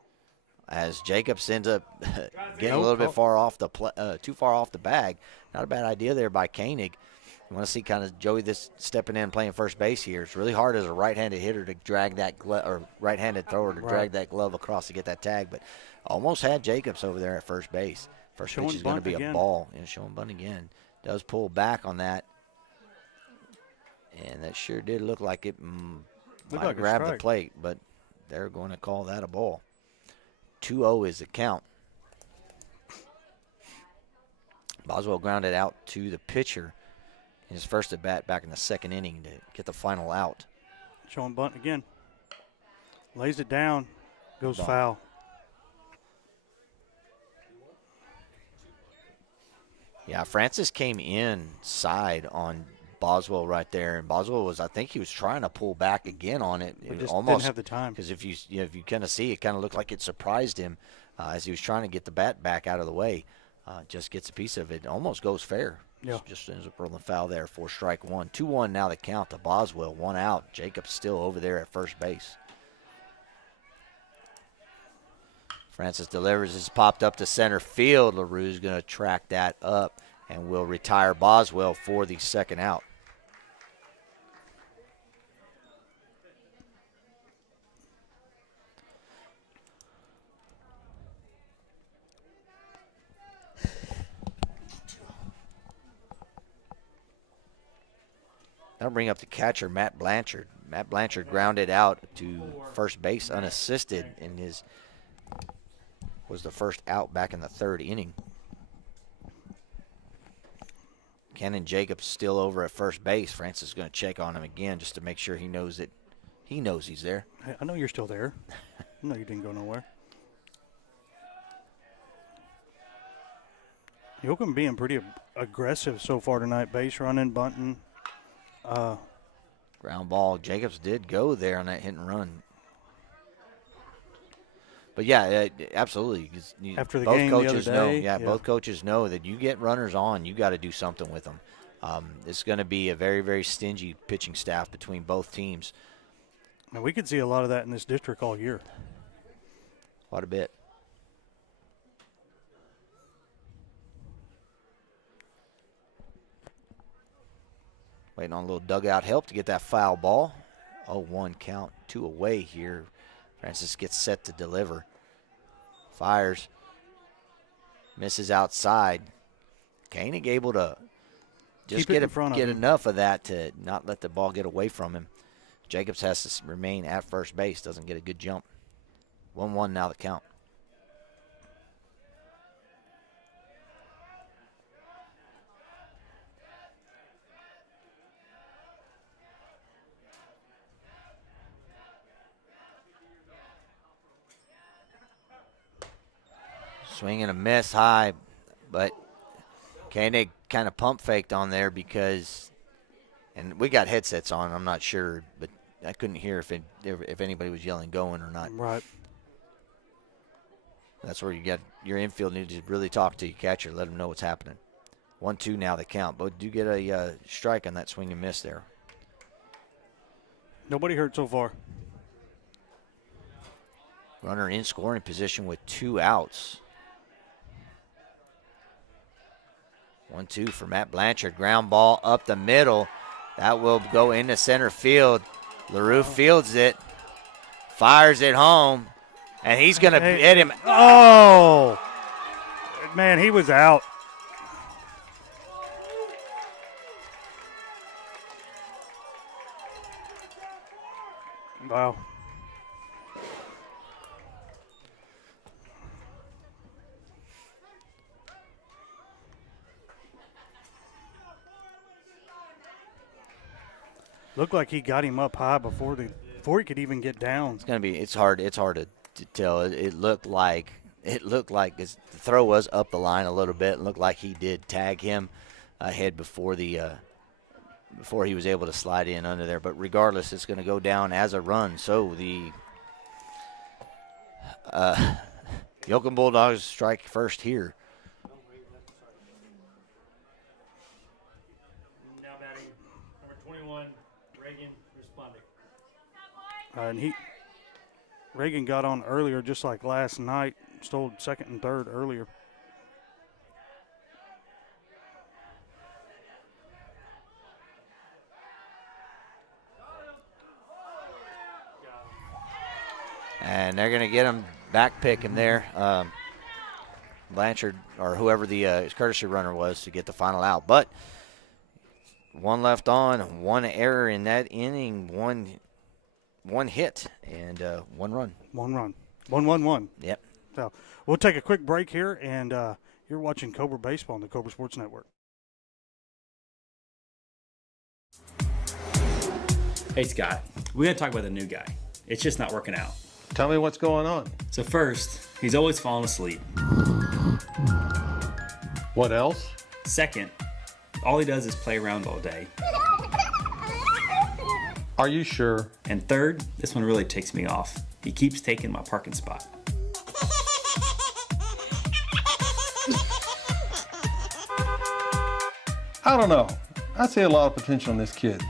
as Jacobs ends up getting a little bit too far off the bag. Not a bad idea there by Koenig. You want to see kind of Joey this stepping in playing first base here. It's really hard as a right-handed hitter to drag that glove, or right-handed thrower to drag that glove across to get that tag, but almost had Jacobs over there at first base. First pitch is going to be a ball. And showing bunt again. Does pull back on that. And that sure did look like it might have grabbed the plate, but they're going to call that a ball. 2-0 is the count. Boswell grounded out to the pitcher in his first at bat back in the second inning to get the final out. Showing bunt again. Lays it down. Goes foul. Yeah, Francis came inside on Boswell right there, and Boswell I think he was trying to pull back again on it. It just almost didn't have the time. Because if you kind of see, it kind of looked like it surprised him as he was trying to get the bat back out of the way. Just gets a piece of it. Almost goes fair. Yeah. Just ends up rolling the foul there for strike one. 2-1 now the count to Boswell. 1 out. Jacobs still over there at first base. Francis delivers. It's popped up to center field. LaRue's going to track that up and will retire Boswell for the second out. That'll bring up the catcher, Matt Blanchard. Matt Blanchard grounded out to first base unassisted in was the first out back in the third inning. Kenan Jacobs still over at first base. Francis is going to check on him again just to make sure he knows he's there. Hey, I know you're still there. I know you didn't go nowhere. Yoakum being pretty aggressive so far tonight. Base running, bunting. Ground ball. Jacobs did go there on that hit and run. But yeah, absolutely. After the both game coaches the other day, know, both coaches know that you get runners on, you got to do something with them. It's going to be a very, very stingy pitching staff between both teams. And we could see a lot of that in this district all year. Quite a bit. Waiting on a little dugout help to get that foul ball. 0-1 count, 2 away here. Francis gets set to deliver. Fires. Misses outside. Koenig able to just get enough of that to not let the ball get away from him. Jacobs has to remain at first base. Doesn't get a good jump. 1-1 now the count. Swing and a miss high, but Koenig kind of pump faked on there because, and we got headsets on, I'm not sure, but I couldn't hear if anybody was yelling going or not. Right. That's where you get your infield needs to really talk to your catcher, let him know what's happening. 1-2 now the count, but do get a strike on that swing and miss there. Nobody hurt so far. Runner in scoring position with 2 outs. 1-2 for Matt Blanchard. Ground ball up the middle. That will go into center field. LaRue fields it. Fires it home. And he's going to hit him. Oh! Man, he was out. Wow. Looked like he got him up high before he could even get down. It's hard to tell. It looked like the throw was up the line a little bit. It looked like he did tag him ahead before he was able to slide in under there. But regardless, it's going to go down as a run. So the Yoakum Bulldogs strike first here. Now batting number 21, Reagan responding. And Reagan got on earlier, just like last night. Stole second and third earlier. And they're going to get him, back pick him there. Blanchard, or whoever the courtesy runner was, to get the final out. But one left on, one error in that inning, one hit, and one run. 1-1-1. Yep. So we'll take a quick break here, and you're watching Cobra Baseball on the Cobra Sports Network. Hey, Scott, we got to talk about the new guy. It's just not working out. Tell me what's going on. So first, he's always falling asleep. What else? Second, all he does is play around all day. Are you sure? And third, this one really ticks me off. He keeps taking my parking spot. I don't know. I see a lot of potential in this kid.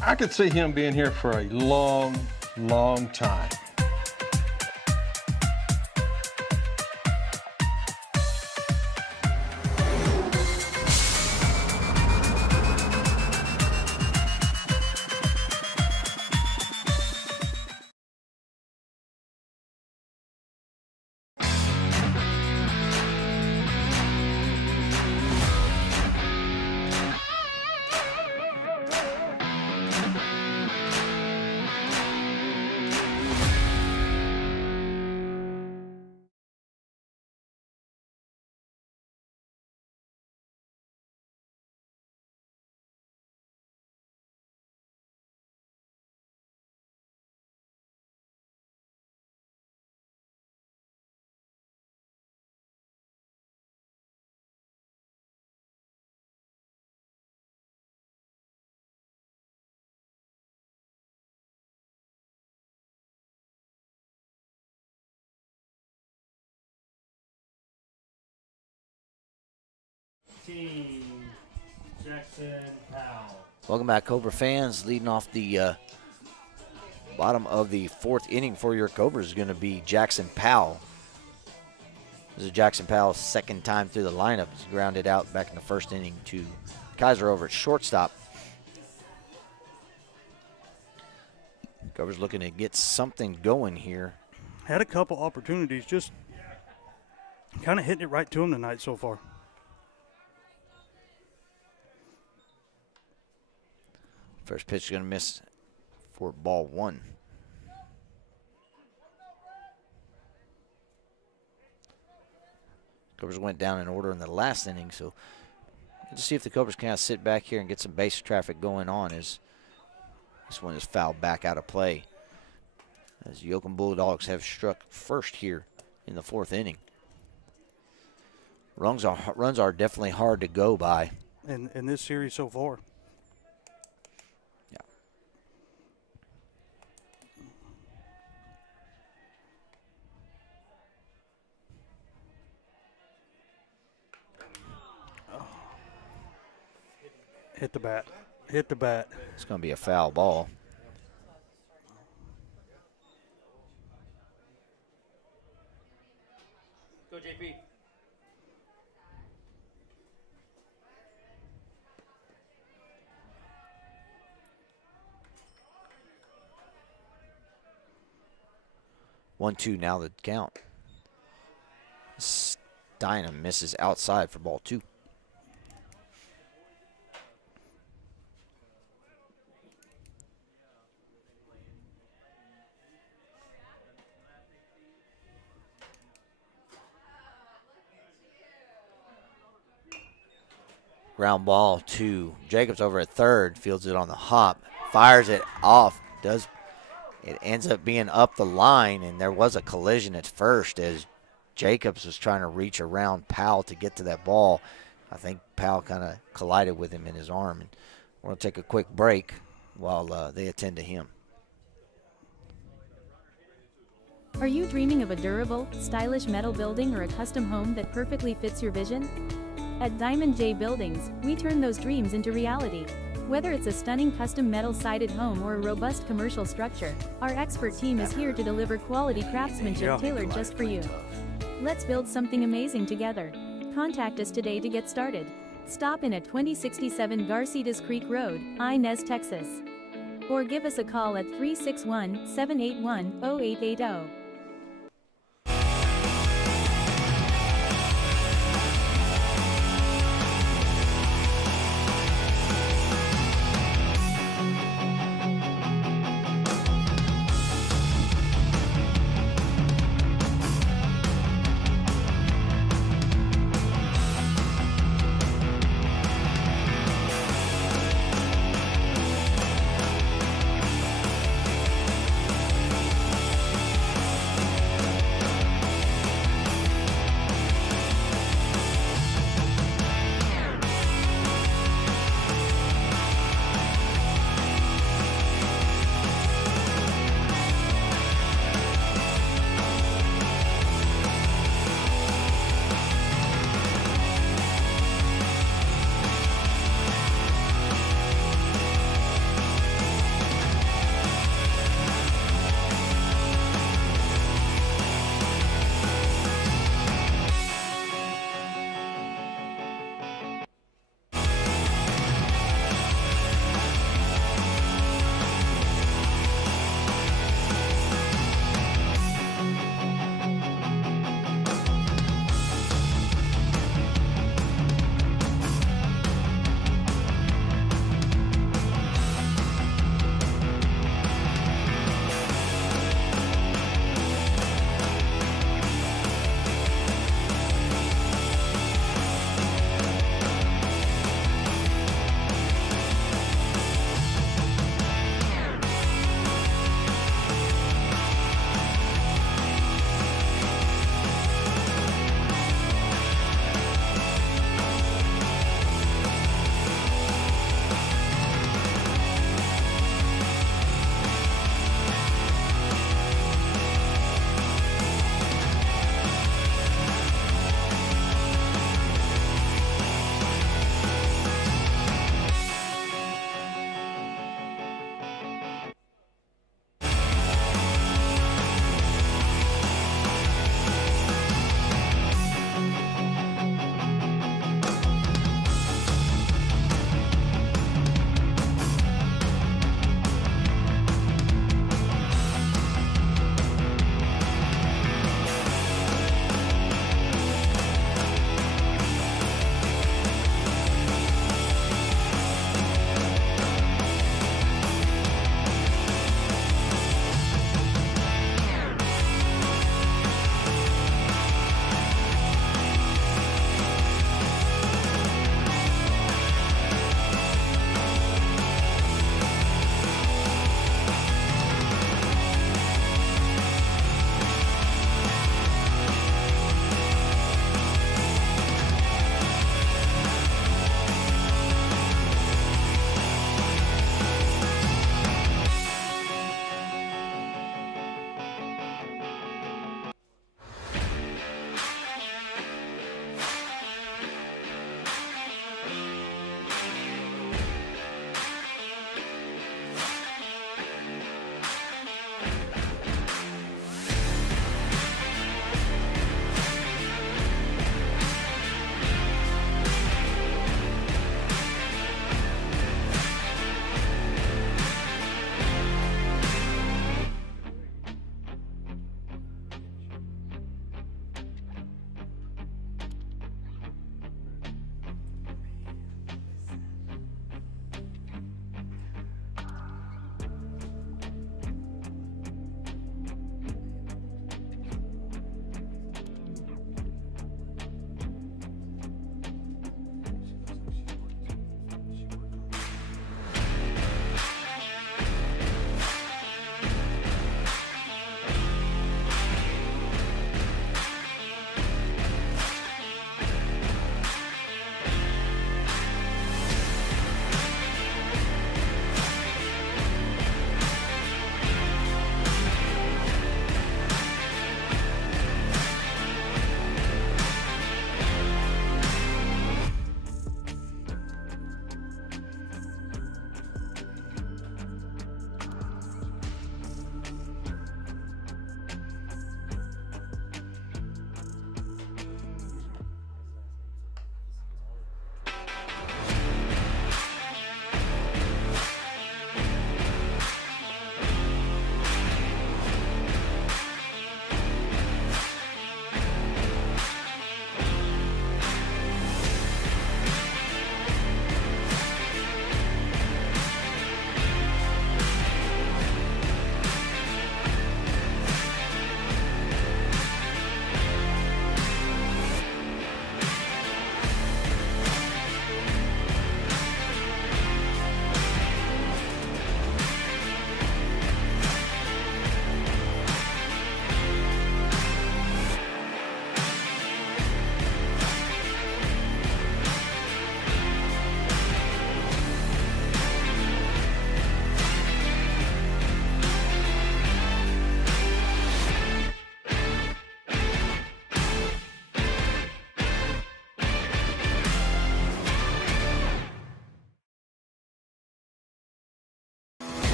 I could see him being here for a long, long time. Jackson Powell. Welcome back, Cobra fans. Leading off the bottom of the fourth inning for your Cobras is going to be Jackson Powell. This is Jackson Powell's second time through the lineup. He's grounded out back in the first inning to Kaiser over at shortstop. Cobras looking to get something going here. Had a couple opportunities, just kind of hitting it right to him tonight so far. First pitch is going to miss for ball one. Cobras went down in order in the last inning, so let's see if the Cobras can sit back here and get some base traffic going on as this one is fouled back out of play. As the Yoakum Bulldogs have struck first here in the fourth inning. Runs are definitely hard to go by. In this series so far. Hit the bat. Hit the bat. It's going to be a foul ball. Go, JP. One, two, now the count. Steinem misses outside for ball two. Ground ball to Jacobs over at third, fields it on the hop, fires it off. It ends up being up the line, and there was a collision at first as Jacobs was trying to reach around Powell to get to that ball. I think Powell kind of collided with him in his arm. And we're going to take a quick break while they attend to him. Are you dreaming of a durable, stylish metal building or a custom home that perfectly fits your vision? At Diamond J Buildings, we turn those dreams into reality. Whether it's a stunning custom metal-sided home or a robust commercial structure, our expert team is here to deliver quality craftsmanship tailored just for you. Let's build something amazing together. Contact us today to get started. Stop in at 2067 Garcitas Creek Road, Inez, Texas. or give us a call at 361-781-0880.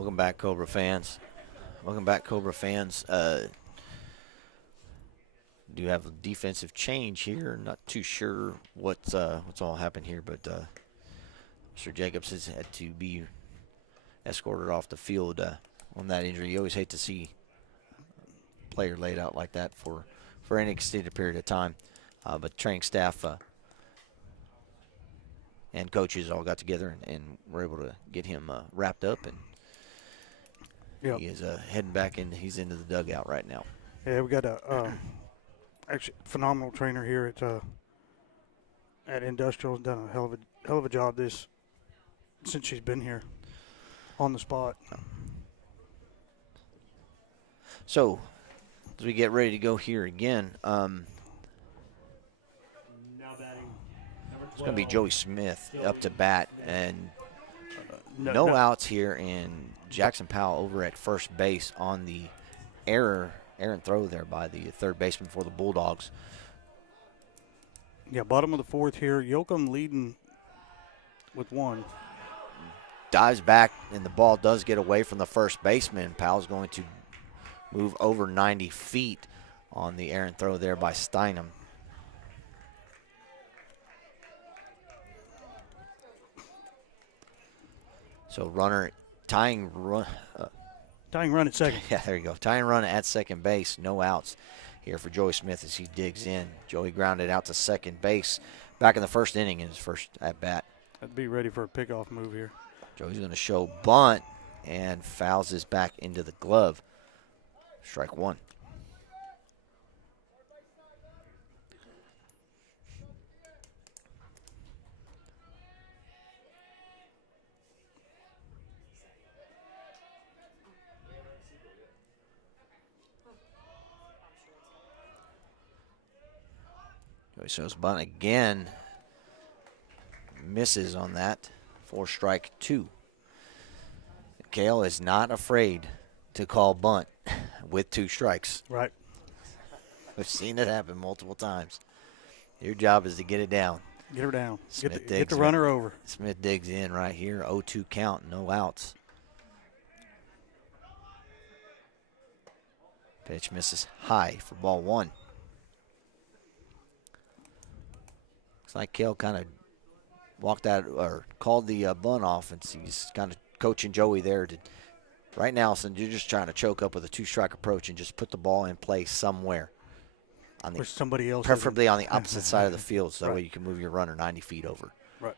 Welcome back, Cobra fans. Welcome back, Cobra fans. Do have a defensive change here. Not too sure what's all happened here, but Mr. Jacobs has had to be escorted off the field on that injury. You always hate to see a player laid out like that for an extended period of time. But training staff and coaches all got together and were able to get him wrapped up, and he is heading back in. He's into the dugout right now. Yeah, we got a actually phenomenal trainer here at Industrial. Has done a hell of a job since she's been here on the spot. So as we get ready to go here again, it's going to be Joey Smith up to bat, and no outs here, and Jackson Powell over at first base on the errant throw there by the third baseman for the Bulldogs. Yeah, bottom of the fourth here. Yoakum leading with one. Dives back, and the ball does get away from the first baseman. Powell's going to move over 90 feet on the errant throw there by Steinem. So runner tying run at second. Yeah, there you go. Tying run at second base. No outs here for Joey Smith as he digs in. Joey grounded out to second base back in the first inning in his first at bat. I'd be ready for a pickoff move here. Joey's going to show bunt and fouls his back into the glove. Strike one. Joey shows bunt again. Misses on that for strike two. Kale is not afraid to call bunt with two strikes. Right. We've seen it happen multiple times. Your job is to get it down. Get her down. Smith Get the runner over. Smith digs in right here. 0-2 count, no outs. Pitch misses high for ball one. Looks like Kale kind of walked out or called the bunt off, and he's kind of coaching Joey there to right now. So you're just trying to choke up with a two-strike approach and just put the ball in play somewhere on where somebody else, preferably on the opposite side of the field, so that right. way you can move your runner 90 feet over. Right.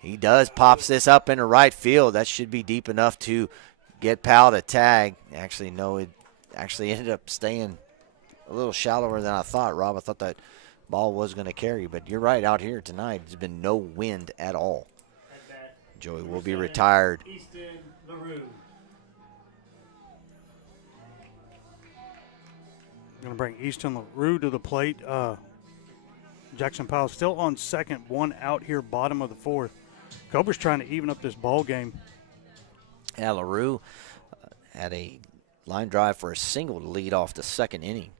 He pops this up into right field. That should be deep enough to get Powell to tag. Actually, no, it actually ended up staying a little shallower than I thought, Rob. I thought that ball was going to carry, but you're right. Out here tonight, there's been no wind at all. Joey will be retired. Going to bring Easton LaRue to the plate. Jackson Powell still on second, one out here, bottom of the fourth. Cobras trying to even up this ball game. Yeah, LaRue had a line drive for a single to lead off the second inning.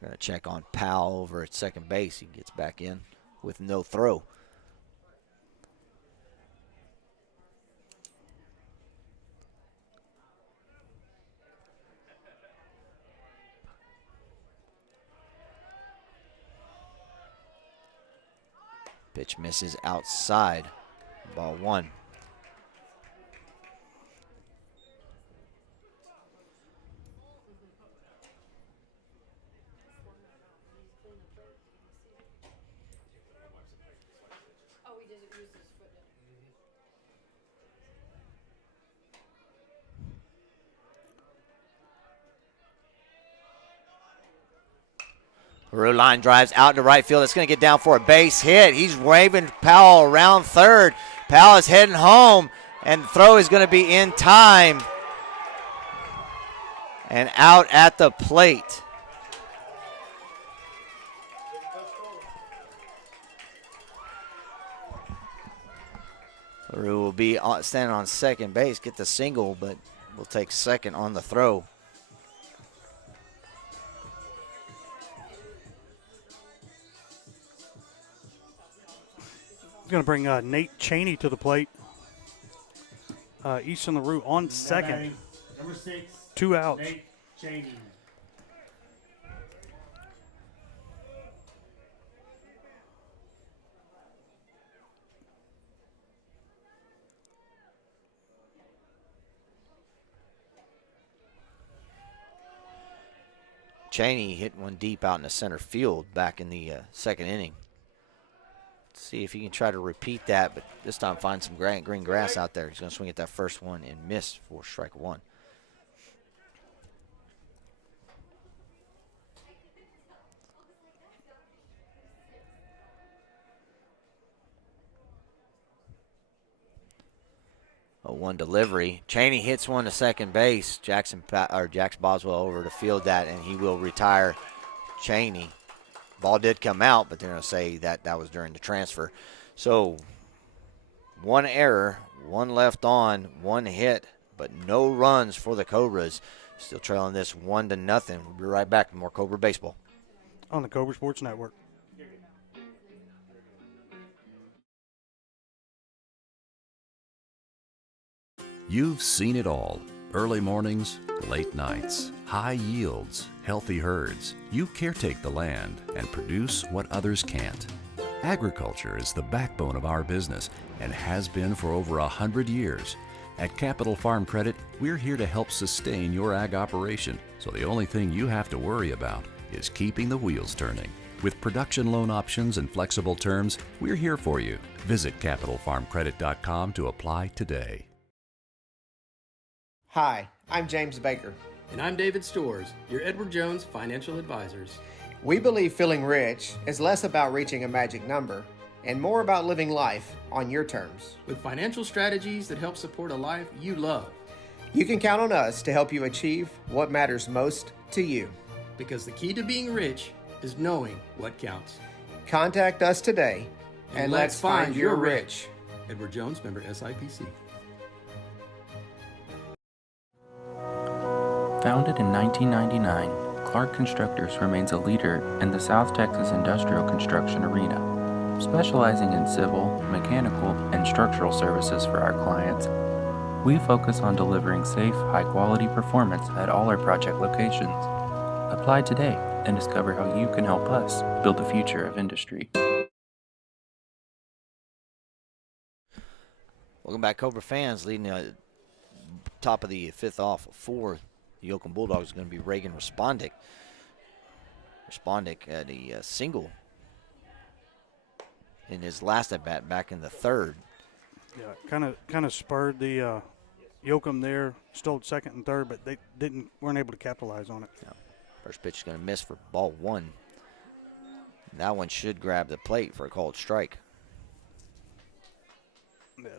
We're going to check on Powell over at second base. He gets back in with no throw. Pitch misses outside. Ball one. LaRue line drives out to right field. It's going to get down for a base hit. He's waving Powell around third. Powell is heading home, and the throw is going to be in time and out at the plate. LaRue will be standing on second base, get the single, but will take second on the throw. Going to bring Nate Cheney to the plate. Easton LaRue on second. Number 6. 2 outs. Nate Cheney. Cheney hit one deep out in the center field back in the second inning. Let's see if he can try to repeat that, but this time find some green grass out there. He's going to swing at that first one and miss for strike one. A one delivery. Cheney hits one to second base. Jax Boswell over to field that, and he will retire Cheney. Ball did come out, but they're going to say that that was during the transfer. So one error, one left on, one hit, but no runs for the Cobras. Still trailing this 1-0. We'll be right back with more Cobra baseball on the Cobra Sports Network. You've seen it all. Early mornings, late nights, high yields, healthy herds. You caretake the land and produce what others can't. Agriculture is the backbone of our business and has been for over 100 years. At Capital Farm Credit, we're here to help sustain your ag operation, so the only thing you have to worry about is keeping the wheels turning. With production loan options and flexible terms, we're here for you. Visit CapitalFarmCredit.com to apply today. Hi, I'm James Baker. And I'm David Storrs, your Edward Jones financial advisors. We believe feeling rich is less about reaching a magic number and more about living life on your terms. With financial strategies that help support a life you love. You can count on us to help you achieve what matters most to you. Because the key to being rich is knowing what counts. Contact us today and let's find your rich. Edward Jones, member SIPC. Founded in 1999, Clark Constructors remains a leader in the South Texas industrial construction arena, specializing in civil, mechanical, and structural services for our clients. We focus on delivering safe, high-quality performance at all our project locations. Apply today and discover how you can help us build the future of industry. Welcome back, Cobra fans. Leading the top of the fifth off for the Oakland Bulldogs is going to be Reagan Respondic. Respondic had a single in his last at bat back in the third. Yeah, kind of spurred the Yoakum there. Stole second and third, but they weren't able to capitalize on it. Yeah. First pitch is going to miss for ball one. That one should grab the plate for a called strike. Yeah.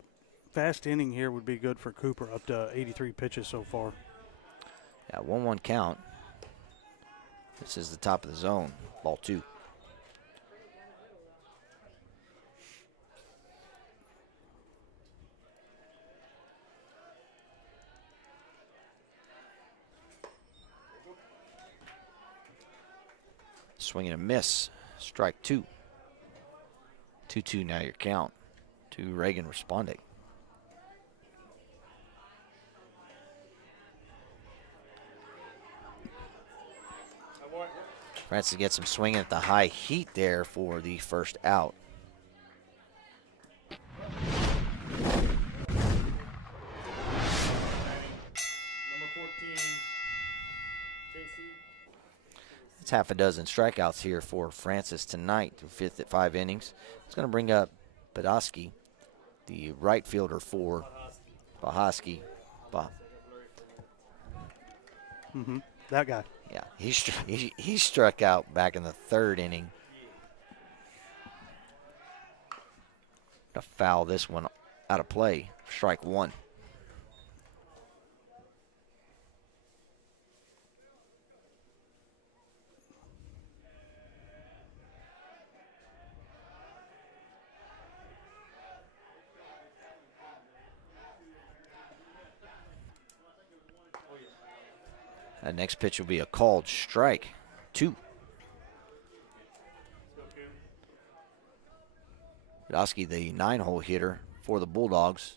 Fast inning here would be good for Cooper, up to 83 pitches so far. Yeah, 1-1 count. This is the top of the zone. Ball two. Swing and a miss. Strike two. 2-2 now your count to Reagan Respondic. Francis gets him swinging at the high heat there for the first out. It's half a dozen strikeouts here for Francis tonight, fifth at 5 innings. It's going to bring up Badowski, the right fielder for Bahoski. That guy. Yeah, he struck out back in the third inning. To foul this one out of play. Strike one. That next pitch will be a called strike. 2. Podolsky, the 9-hole hitter for the Bulldogs.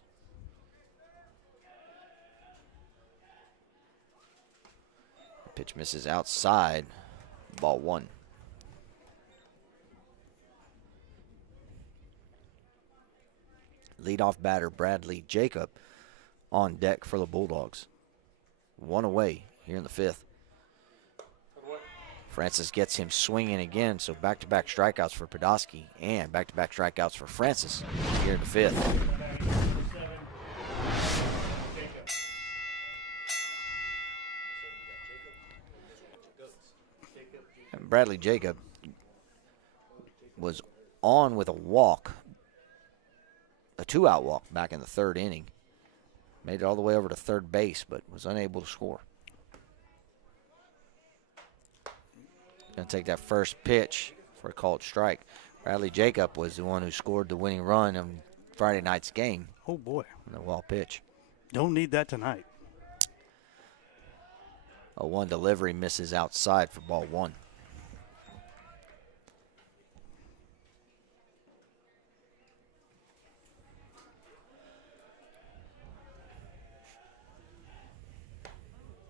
Pitch misses outside. Ball 1. Leadoff batter Bradley Jacob on deck for the Bulldogs. 1 away here in the 5th. Francis gets him swinging again, so back-to-back strikeouts for Podolsky and back-to-back strikeouts for Francis here in the 5th. And Bradley Jacob was on with a walk, a 2-out walk back in the 3rd inning. Made it all the way over to third base, but was unable to score. Going to take that first pitch for a called strike. Bradley Jacob was the one who scored the winning run on Friday night's game. Oh, boy. On the wall pitch. Don't need that tonight. A 1 delivery misses outside for ball 1.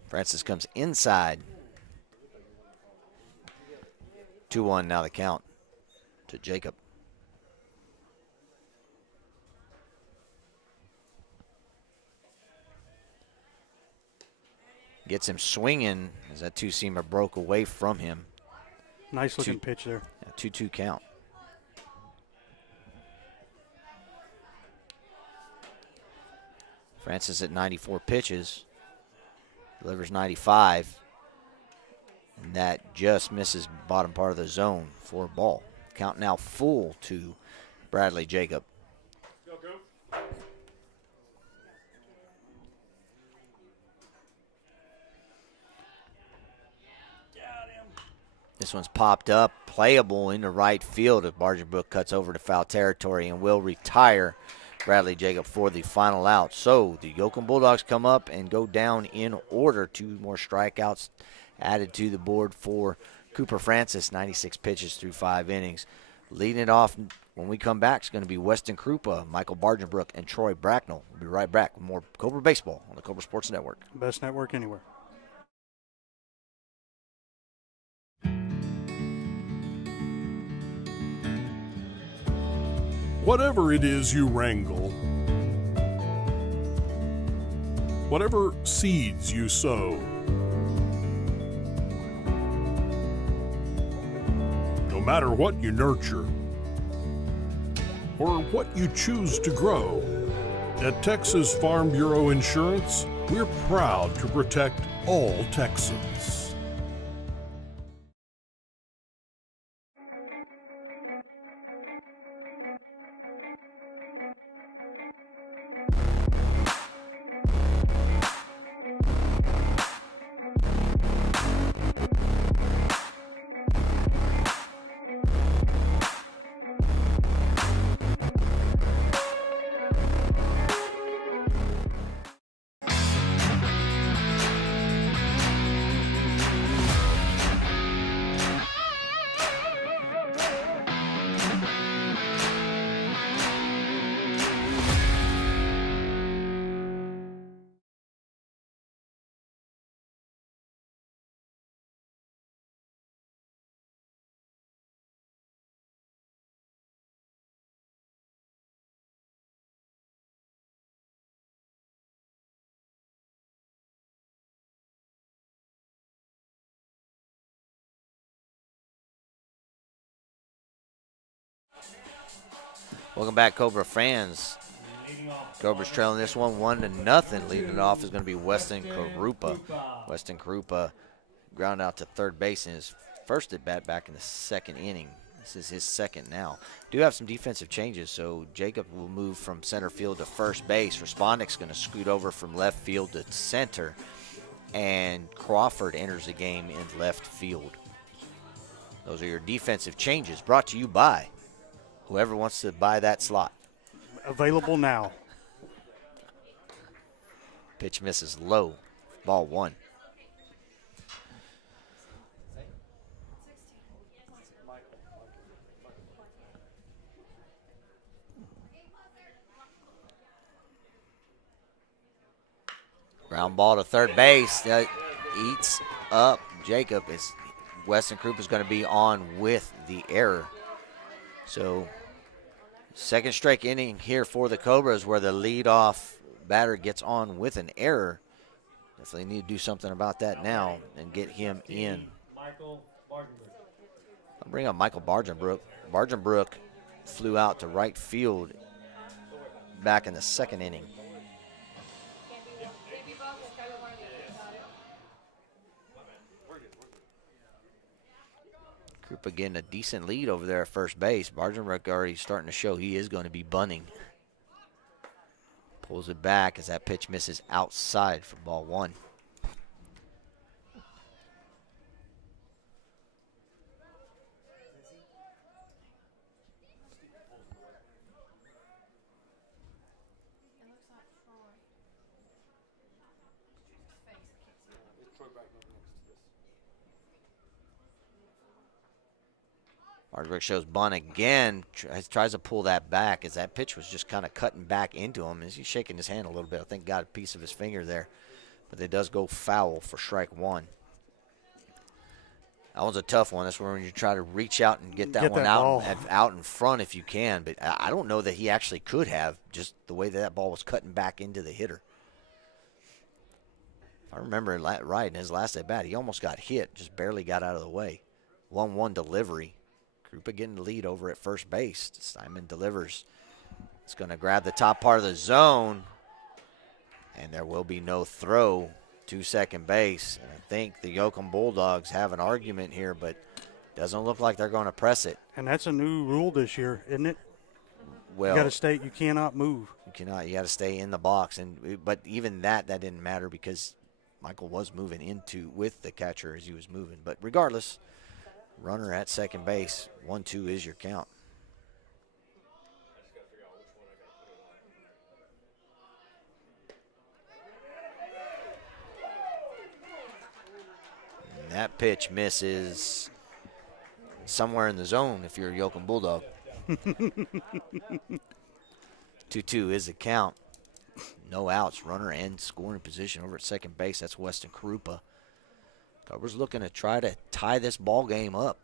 Francis comes inside. 2-1 now the count to Jacob. Gets him swinging as that 2-seamer broke away from him. Nice looking pitch there. 2-2 count. Francis at 94 pitches. Delivers 95. And that just misses bottom part of the zone for a ball. Count now full to Bradley Jacob. This one's popped up, playable into right field as Bargerbrook cuts over to foul territory and will retire Bradley Jacob for the final out. So the Yoakum Bulldogs come up and go down in order. 2 more strikeouts added to the board for Cooper Francis, 96 pitches through 5 innings. Leading it off when we come back is going to be Weston Krupa, Michael Bargenbrook, and Troy Bracknell. We'll be right back with more Cobra Baseball on the Cobra Sports Network. Best network anywhere. Whatever it is you wrangle, whatever seeds you sow, no matter what you nurture or what you choose to grow, at Texas Farm Bureau Insurance, we're proud to protect all Texans. Welcome back, Cobra fans. Cobra's trailing this one 1-0. Leading it off is going to be Weston Karupa. Weston Karupa ground out to third base in his first at bat back in the 2nd inning. This is his 2nd now. Do have some defensive changes, so Jacob will move from center field to first base. Respondic's going to scoot over from left field to center, and Crawford enters the game in left field. Those are your defensive changes brought to you by whoever wants to buy that slot. Available now. Pitch misses low. Ball 1. Ground ball to third base. That eats up Jacob. Weston Krupp is going to be on with the error. So second strike inning here for the Cobras where the leadoff batter gets on with an error. Definitely need to do something about that now and get him in. Michael Bardenberg. I'll bring up Michael Bardenbrook. Bardenbrook flew out to right field back in the second inning. Krupa getting a decent lead over there at first base. Bardenbrook already starting to show he is going to be bunting. Pulls it back as that pitch misses outside for ball one. Bardenbrook shows bunt again, tries to pull that back as that pitch was just kind of cutting back into him as he's shaking his hand a little bit. I think got a piece of his finger there, but it does go foul for strike one. That one's a tough one. That's when you try to reach out and get that one out in front if you can, but I don't know that he actually could have, just the way that ball was cutting back into the hitter. If I remember right, in his last at bat, he almost got hit, just barely got out of the way. 1-1 delivery. Krupa getting the lead over at first base. Steinman delivers. It's going to grab the top part of the zone, and there will be no throw to second base. And I think the Yoakum Bulldogs have an argument here, but doesn't look like they're going to press it. And that's a new rule this year, isn't it? Well, you got to stay. You cannot move. You cannot. You got to stay in the box. But even that didn't matter because Michael was moving with the catcher as he was moving. But regardless, runner at second base. 1-2 is your count. And that pitch misses somewhere in the zone if you're a Yoakum Bulldog. 2-2 is the count. No outs. Runner and scoring position over at second base. That's Weston Krupa. Cobras looking to try to tie this ball game up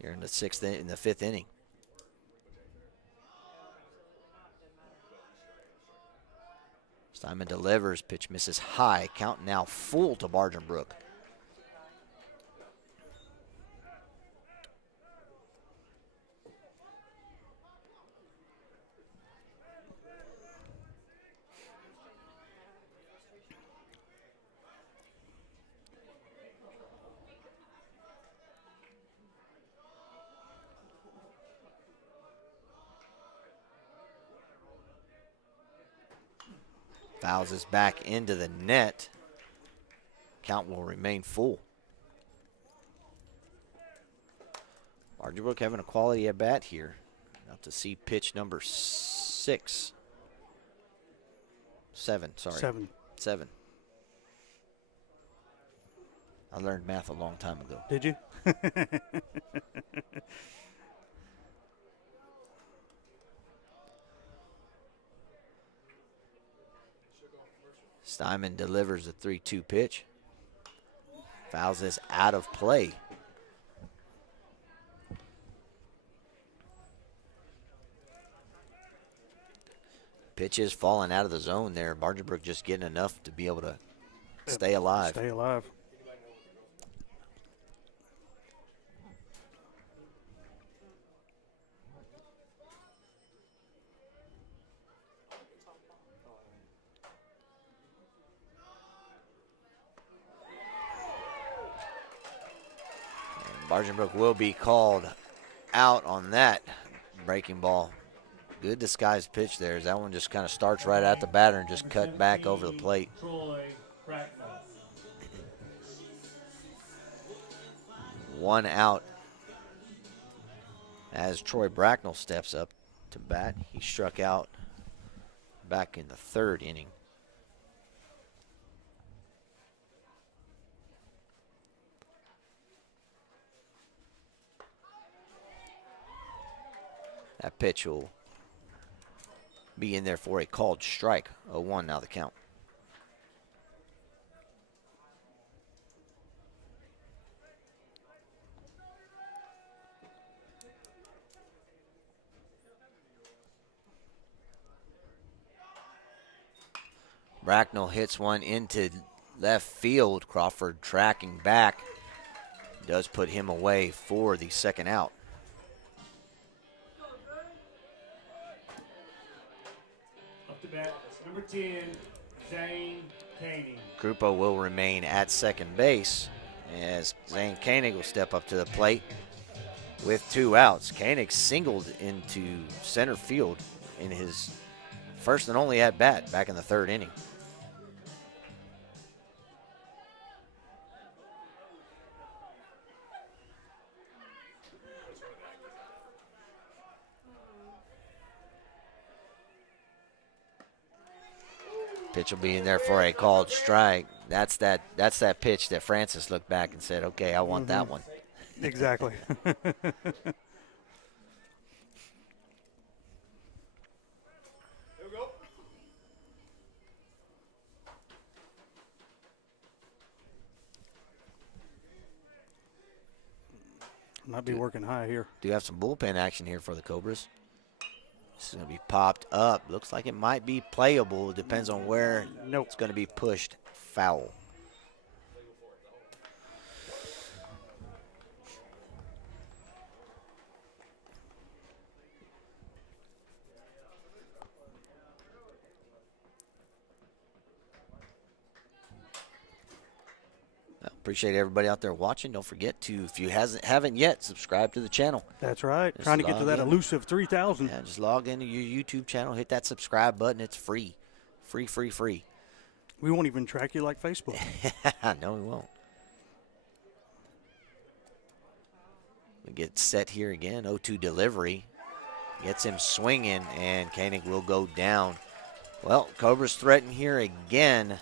here in the fifth inning. Steinman delivers. Pitch misses high. Count now full to Bardenbrook. Fouls this back into the net. Count will remain full. Bardenbrook having a quality at bat here. About to see pitch number 7. I learned math a long time ago. Did you? Steinman delivers a 3-2 pitch. Fouls this out of play. Pitch is falling out of the zone there. Bardenbrook just getting enough to be able to stay alive. Stay alive. Bardenbrook will be called out on that breaking ball. Good disguised pitch there as that one just kind of starts right at the batter and just cut back over the plate. One out as Troy Bracknell steps up to bat. He struck out back in the third inning. That pitch will be in there for a called strike. 0-1 now the count. Bracknell hits one into left field. Crawford tracking back. Does put him away for the second out. Up to bat, number 10, Zane Koenig. Grupo will remain at second base as Zane Koenig will step up to the plate with 2 outs. Koenig singled into center field in his first and only at bat back in the 3rd inning. Pitch will be in there for a called strike. That's that pitch that Francis looked back and said, okay, I want that one. Exactly. Might be working high here. Do have some bullpen action here for the Cobras. This is going to be popped up. Looks like it might be playable. Depends on where it's going to be pushed foul. Appreciate everybody out there watching. Don't forget to, if you haven't yet, subscribe to the channel. That's right. Just trying to get to that elusive 3,000. Yeah, just log into your YouTube channel, hit that subscribe button. It's free. Free. We won't even track you like Facebook. No, we won't. We get set here again. 0-2 delivery. Gets him swinging, and Koenig will go down. Well, Cobras threaten here again,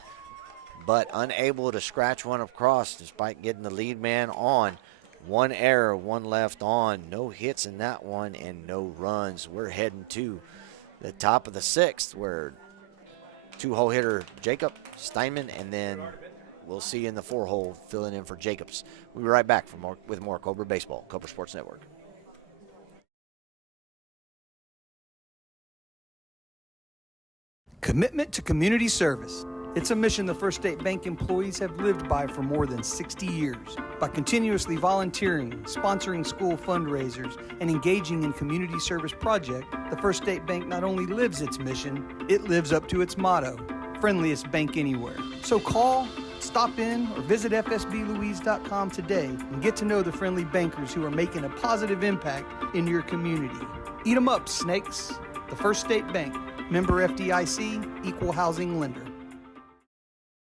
but unable to scratch one across despite getting the lead man on. 1 error, 1 left on. No hits in that one and no runs. We're heading to the top of the 6th where 2-hole hitter Jacob Steinman, and then we'll see in the 4-hole filling in for Jacobs. We'll be right back with more Cobra Baseball, Cobra Sports Network. Commitment to community service. It's a mission the First State Bank employees have lived by for more than 60 years. By continuously volunteering, sponsoring school fundraisers, and engaging in community service projects, the First State Bank not only lives its mission, it lives up to its motto, friendliest bank anywhere. So call, stop in, or visit fsblouise.com today and get to know the friendly bankers who are making a positive impact in your community. Eat 'em up, snakes. The First State Bank, member FDIC, equal housing lender.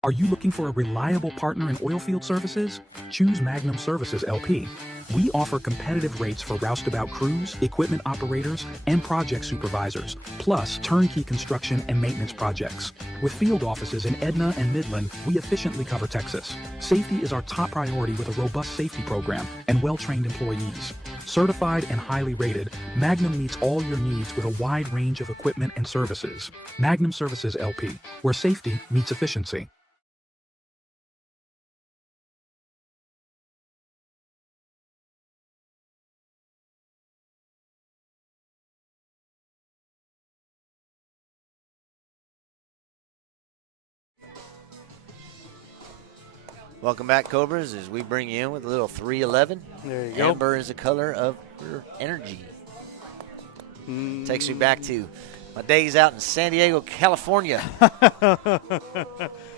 Are you looking for a reliable partner in oilfield services? Choose Magnum Services LP. We offer competitive rates for roustabout crews, equipment operators, and project supervisors, plus turnkey construction and maintenance projects. With field offices in Edna and Midland, we efficiently cover Texas. Safety is our top priority with a robust safety program and well-trained employees. Certified and highly rated, Magnum meets all your needs with a wide range of equipment and services. Magnum Services LP, where safety meets efficiency. Welcome back, Cobras, as we bring you in with a little 311. There you go. Amber is the color of your energy. Takes me back to my days out in San Diego, California.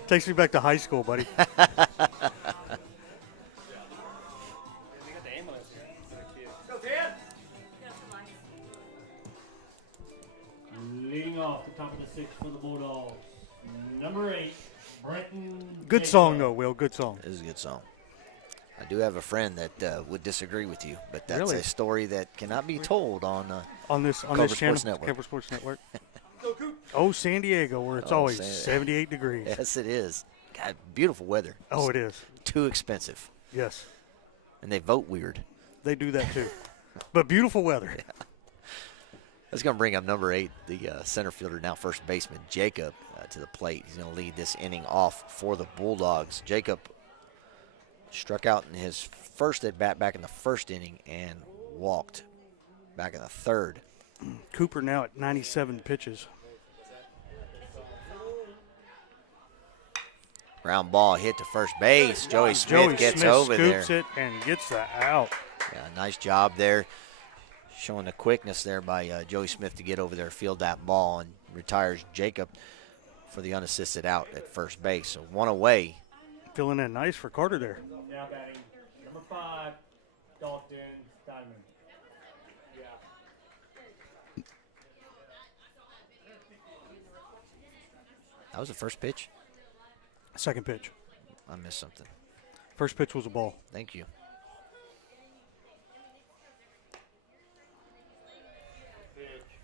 Takes me back to high school, buddy. Leading off the top of the 6th for the Bulldogs, number 8, Brenton. Good song, though, Will. Good song. It is a good song. I do have a friend that would disagree with you, but that's Really? a story that cannot be told on this Cobra channel, Sports Network. Cobra Sports Network. Oh, San Diego, where it's always 78 degrees. Yes, it is. God, beautiful weather. Oh, it is. Too expensive. Yes. And they vote weird. They do that, too. But beautiful weather. Yeah. That's going to bring up number 8, the center fielder, now first baseman, Jacob, to the plate. He's going to lead this inning off for the Bulldogs. Jacob struck out in his first at-bat back in the first inning and walked back in the third. Cooper now at 97 pitches. Ground ball hit to first base. Joey Smith gets over there. Scoops it and gets the out. Yeah, nice job there. Showing the quickness there by Joey Smith to get over there, field that ball, and retires Jacob for the unassisted out at first base. So one away. Filling in nice for Carter there. Now batting number 5, Dalton Diamond. That was the first pitch? Second pitch. I missed something. First pitch was a ball. Thank you.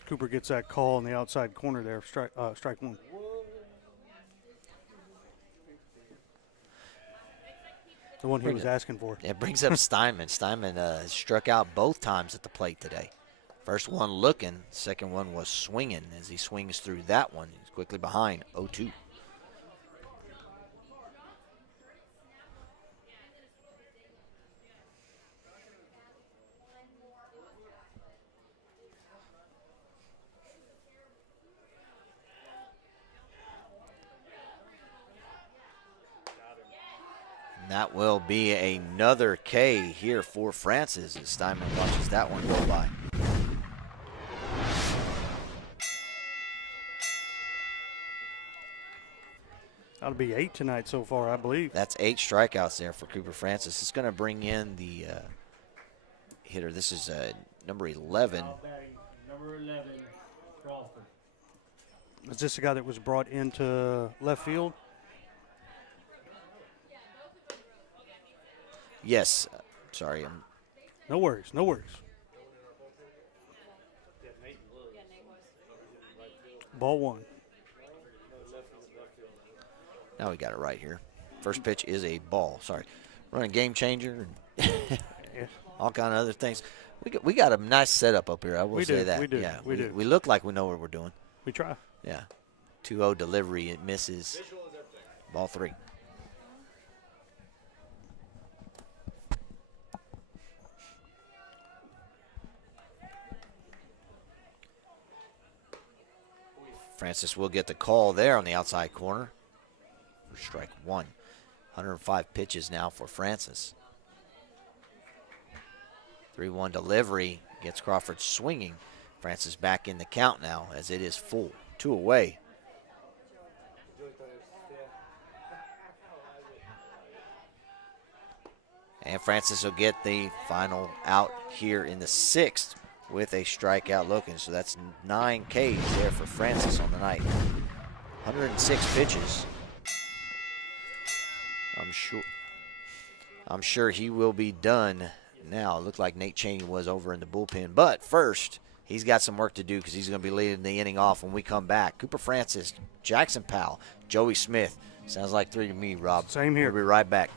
Cooper gets that call in the outside corner there, strike one. The one he was asking for. It brings up Steinman. Steinman struck out both times at the plate today. First one looking, second one was swinging. As he swings through that one, he's quickly behind 0-2. That will be another K here for Francis as Steinman watches that one go by. That'll be 8 tonight so far, I believe. That's 8 strikeouts there for Cooper Francis. It's going to bring in the hitter. This is number 11. Number 11, Crawford. Is this the guy that was brought into left field? Yes. Sorry. No worries. No worries. Ball 1. Now we got it right here. First pitch is a ball. Sorry. Running game changer and all kind of other things. We got a nice setup up here. I will say that. We do. Yeah, we do. We look like we know what we're doing. We try. Yeah. 2-0 delivery. It misses. Ball 3. Francis will get the call there on the outside corner. Strike 1. 105 pitches now for Francis. 3-1 delivery gets Crawford swinging. Francis back in the count now as it is full. 2 away. And Francis will get the final out here in the 6th with a strikeout looking. So that's 9 Ks there for Francis on the night. 106 pitches. I'm sure he will be done now. It looked like Nate Chaney was over in the bullpen. But first, he's got some work to do because he's going to be leading the inning off when we come back. Cooper Francis, Jackson Powell, Joey Smith. Sounds like 3 to me, Rob. Same here. We'll be right back.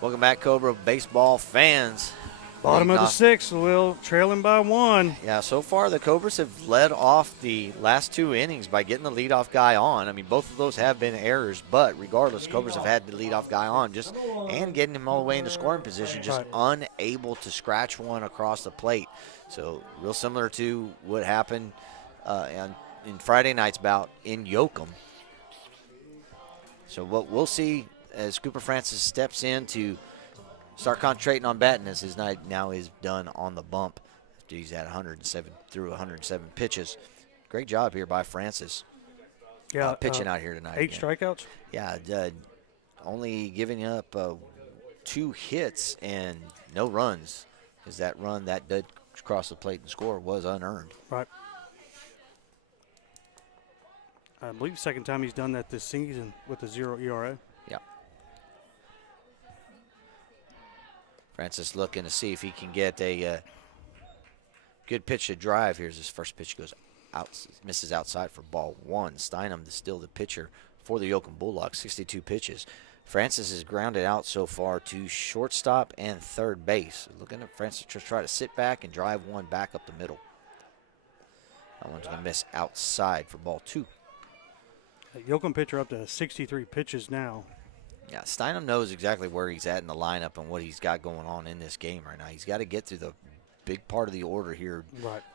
Welcome back, Cobra baseball fans. Bottom of the sixth, Will, trailing by 1. Yeah, so far the Cobras have led off the last 2 innings by getting the leadoff guy on. I mean, both of those have been errors, but regardless, Cobras have had the leadoff guy on and getting him all the way into scoring position, just unable to scratch one across the plate. So real similar to what happened in Friday night's bout in Yoakum. So what we'll see as Cooper Francis steps in to start concentrating on batting as his night now is done on the bump after he's at 107 pitches. Great job here by Francis. Yeah, pitching out here tonight. 8 strikeouts? Yeah, only giving up 2 hits and no runs, because that run that did cross the plate and score was unearned. Right. I believe the second time he's done that this season with a 0 ERA. Yeah. Francis looking to see if he can get a good pitch to drive. Here's his first pitch, goes out, misses outside for ball 1. Steinem is still the pitcher for the Yoakum Bulldogs, 62 pitches. Francis has grounded out so far to shortstop and third base. Looking at Francis to try to sit back and drive one back up the middle. That one's going to miss outside for ball 2. Yoakum pitcher up to 63 pitches now. Yeah, Steinem knows exactly where he's at in the lineup and what he's got going on in this game right now. He's got to get through the big part of the order here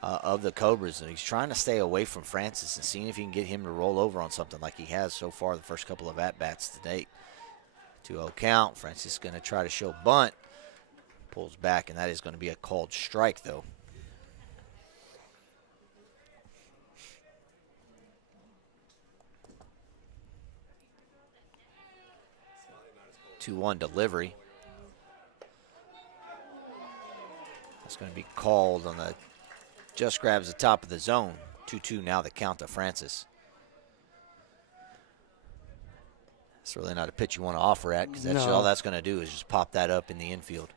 of the Cobras, and he's trying to stay away from Francis and seeing if he can get him to roll over on something like he has so far the first couple of at-bats to date. 2-0 count. Francis is going to try to show bunt. Pulls back, and that is going to be a called strike, though. Two-one delivery. That's going to be called on the, just grabs the top of the zone. 2-2 now the count to Francis. It's really not a pitch you want to offer at, because that's all that's going to do is just pop that up in the infield.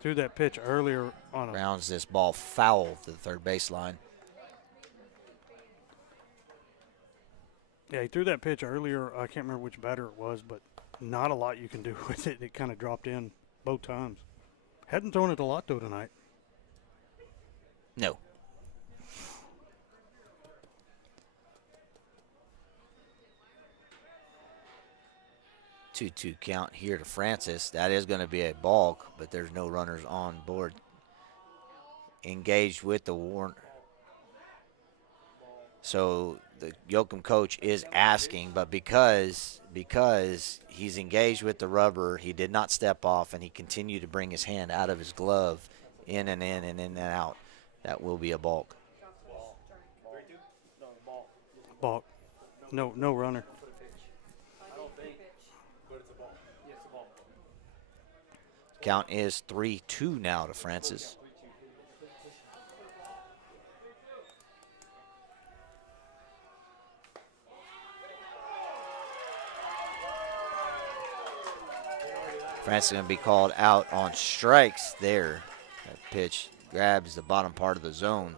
Threw that pitch earlier on a... Rounds this ball foul to the third baseline. Yeah, he threw that pitch earlier. I can't remember which batter it was, but not a lot you can do with it. It kind of dropped in both times. Hadn't thrown it a lot, though, tonight. No. Two-two count here to Francis. That is going to be a balk, but there's no runners on board. Engaged with the Warren. So the Yoakum coach is asking, but because he's engaged with the rubber, he did not step off, and he continued to bring his hand out of his glove, in and in and in and out. That will be a balk. Balk. No runner. Count is 3-2 now to Francis. Francis is going to be called out on strikes there. That pitch grabs the bottom part of the zone.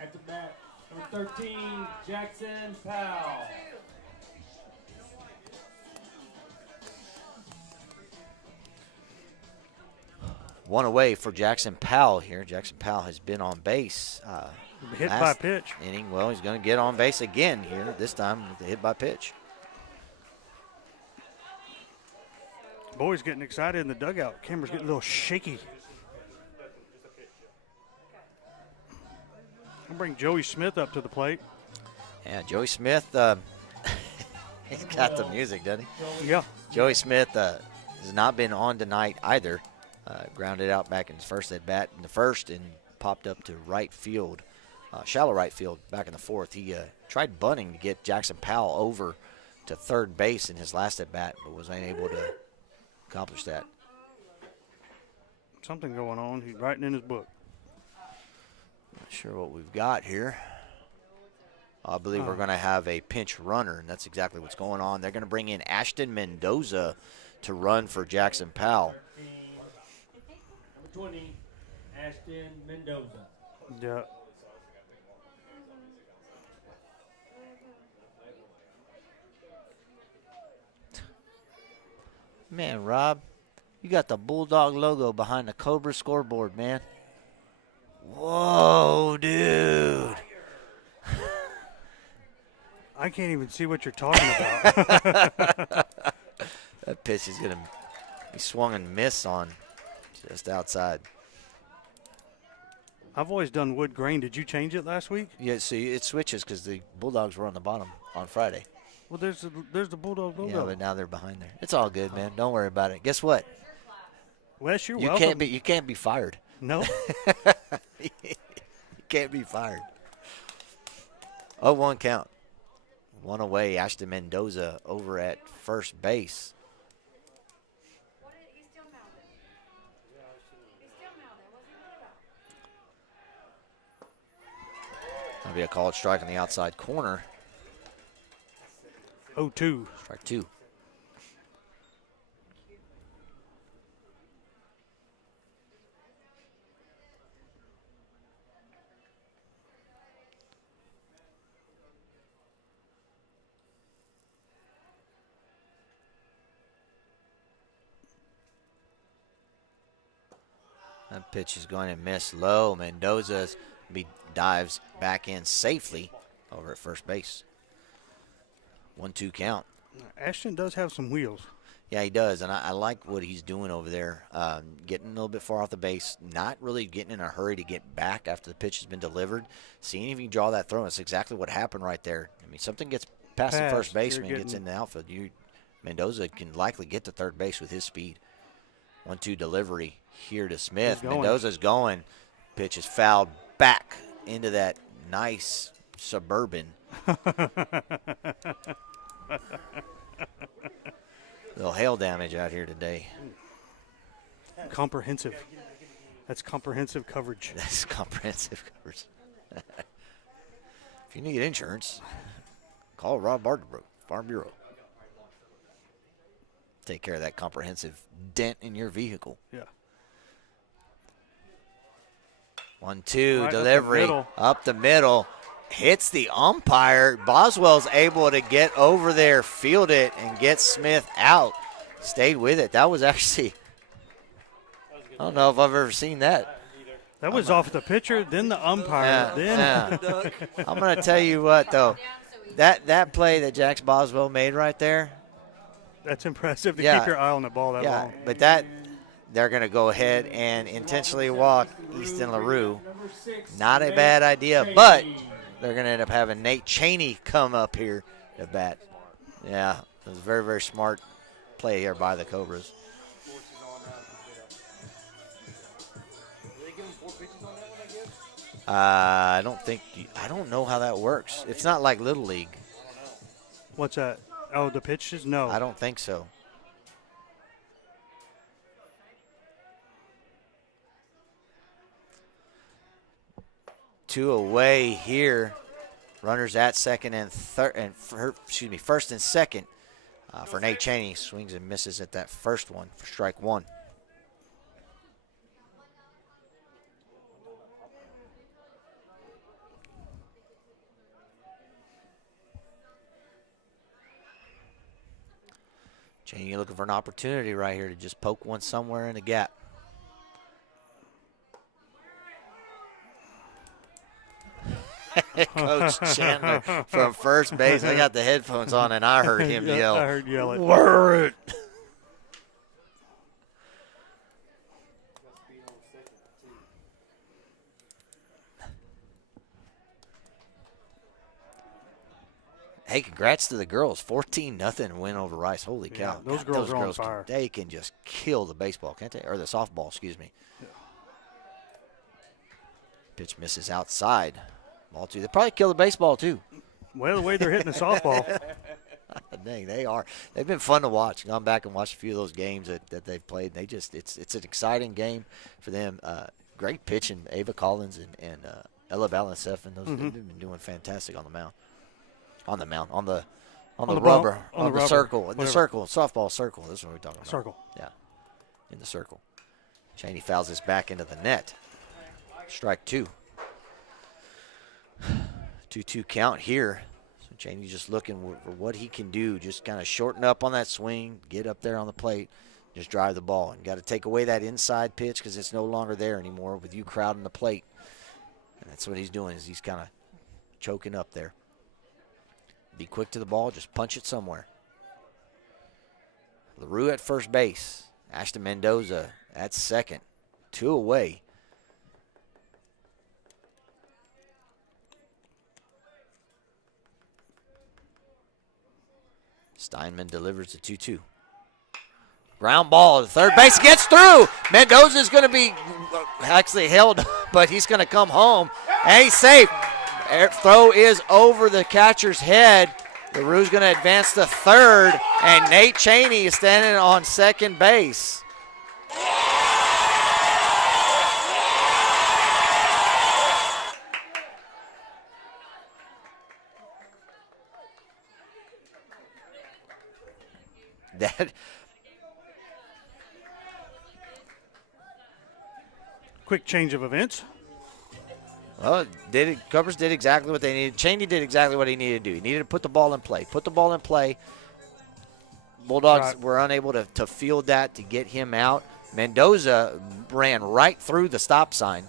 At the bat, number 13, Jackson Powell. One away for Jackson Powell here. Jackson Powell has been on base. Hit by pitch. Inning. Well, he's going to get on base again here, this time with the hit by pitch. Boys getting excited in the dugout. Camera's getting a little shaky. I'll bring Joey Smith up to the plate. Yeah, Joey Smith, he's got the music, doesn't he? Yeah. Joey Smith has not been on tonight either. Grounded out back in his first at bat in the first and popped up to right field, shallow right field back in the fourth. He tried bunting to get Jackson Powell over to third base in his last at bat, but was unable to accomplish that. Something going on. He's writing in his book. Not sure what we've got here. I believe we're going to have a pinch runner, and that's exactly what's going on. They're going to bring in Ashton Mendoza to run for Jackson Powell. 20, Ashton Mendoza. Yeah. Man, Rob, you got the Bulldog logo behind the Cobra scoreboard, man. Whoa, dude. I can't even see what you're talking about. That pitch is going to be swung and miss on just outside. I've always done wood grain. Did you change it last week? Yeah, see, it switches because the Bulldogs were on the bottom on Friday. Well, there's the Bulldog logo. Yeah, but now they're behind there. It's all good, man. Don't worry about it. Guess what? Wes, you're you welcome. You can't be fired. No. You can't be fired. 0-1 count. One away. Ashton Mendoza over at first base. That'll be a called strike on the outside corner. 0-2. Strike 2. That pitch is going to miss low. Mendoza dives back in safely over at first base. 1-2 count. Ashton does have some wheels. Yeah, he does, and I like what he's doing over there. Getting a little bit far off the base, not really getting in a hurry to get back after the pitch has been delivered. Seeing if he can draw that throw. That's exactly what happened right there. I mean, something gets past the first baseman, gets in the outfield. Mendoza can likely get to third base with his speed. 1-2 delivery here to Smith. Mendoza's going. Pitch is fouled back into that nice Suburban. Little hail damage out here today. Comprehensive. That's comprehensive coverage. That's comprehensive coverage. If you need insurance, call Rob Barterbrook, Farm Bureau. Take care of that comprehensive dent in your vehicle. Yeah. 1-2 right delivery up the middle. Hits the umpire. Boswell's able to get over there, field it, and get Smith out. Stayed with it. That was actually, I don't know if I've ever seen that. That was off the pitcher, then the umpire, then. I'm going to tell you what, though. That play that Jax Boswell made right there. That's impressive to keep your eye on the ball that long. But they're going to go ahead and intentionally walk Easton LaRue. Not a bad idea, but they're going to end up having Nate Cheney come up here to bat. Yeah, it was a very, very smart play here by the Cobras. I don't know how that works. It's not like Little League. What's that? Oh, the pitches? No. I don't think so. Two away here. Runners at second and third, first and second for Nate Cheney. Swings and misses at that first one for strike 1. Cheney, you're looking for an opportunity right here to just poke one somewhere in the gap. Coach Chandler from first base. I got the headphones on, and I heard him yell. I heard yell it. Wear it. Hey, congrats to the girls. 14-0 win over Rice. Holy cow. Those girls are on fire. They can just kill the baseball, can't they? Or the softball, excuse me. Yeah. Pitch misses outside. Ball 2. They probably kill the baseball, too. Well, the way they're hitting the softball. Dang, they are. They've been fun to watch. Gone back and watched a few of those games that they've played. They just it's an exciting game for them. Great pitching. Ava Collins and Ella Valenceff, and those they've been doing fantastic on the mound. On the rubber, on the circle, in the circle, softball circle. This is what we're talking about. Circle. Yeah, in the circle. Cheney fouls this back into the net. Strike 2. 2-2 count here. So Cheney just looking for what he can do, just kind of shorten up on that swing, get up there on the plate, just drive the ball. And got to take away that inside pitch because it's no longer there anymore with you crowding the plate. And that's what he's doing, is he's kind of choking up there. Be quick to the ball, just punch it somewhere. LaRue at first base. Ashton Mendoza at second. 2 away. Steinman delivers the 2-2. Ground ball to third base, gets through. Mendoza is going to be actually held, but he's going to come home, and he's safe. Throw is over the catcher's head. LaRue's going to advance to third, and Nate Cheney is standing on second base. That quick change of events. Well, Cobras did exactly what they needed. Cheney did exactly what he needed to do. He needed to put the ball in play. Put the ball in play. Bulldogs were unable to field that to get him out. Mendoza ran right through the stop sign.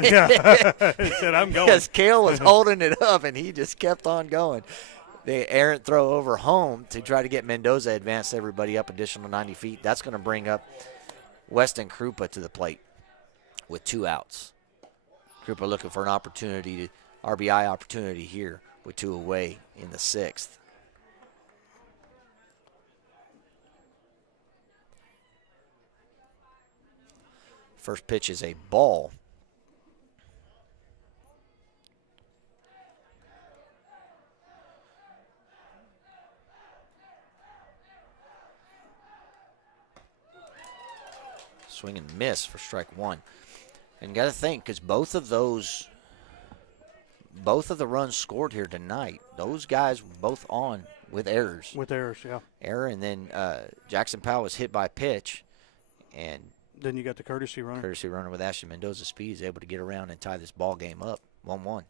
Yeah, he said, I'm going. Because Cale was holding it up, and he just kept on going. The errant throw over home to try to get Mendoza advanced everybody up additional 90 feet. That's going to bring up Weston Krupa to the plate with 2 outs. Krupa looking for an opportunity, RBI opportunity here with 2 away in the 6th. First pitch is a ball. Swing and miss for strike 1. And got to think, because both of the runs scored here tonight, those guys were both on with errors. With errors, yeah. Error, and then Jackson Powell was hit by pitch, and then you got the courtesy runner. Courtesy runner with Ashton Mendoza's speed is able to get around and tie this ball game up, 1-1.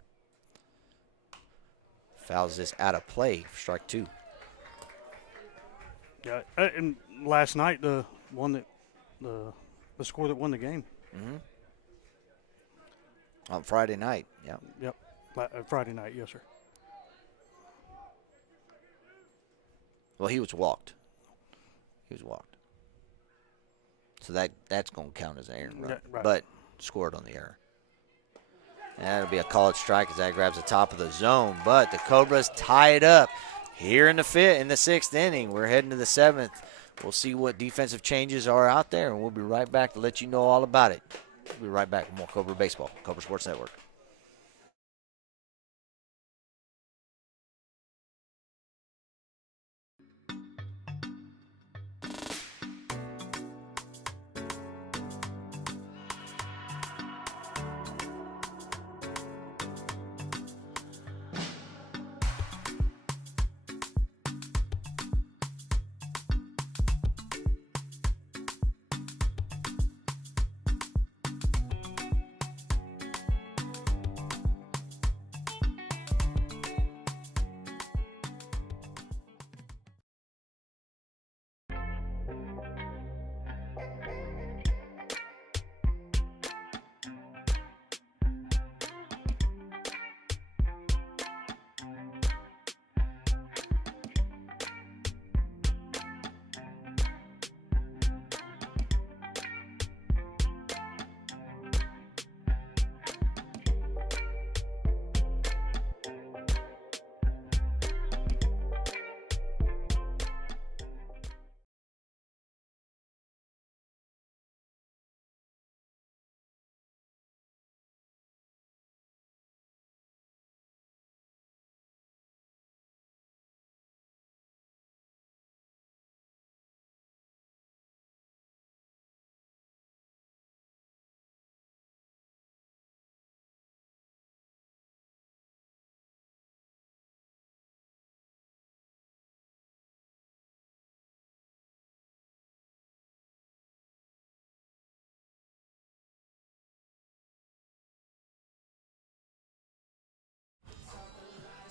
Fouls this out of play for strike 2. Yeah, and last night the score that won the game. Mm-hmm. On Friday night, yeah. Yep, Friday night, yes, sir. Well, he was walked. So that's going to count as an error, right? Yeah, right. But scored on the error. And that'll be a called strike as that grabs the top of the zone. But the Cobras tie it up here in the 6th inning. We're heading to the 7th. We'll see what defensive changes are out there, and we'll be right back to let you know all about it. We'll be right back with more Cobra Baseball, Cobra Sports Network.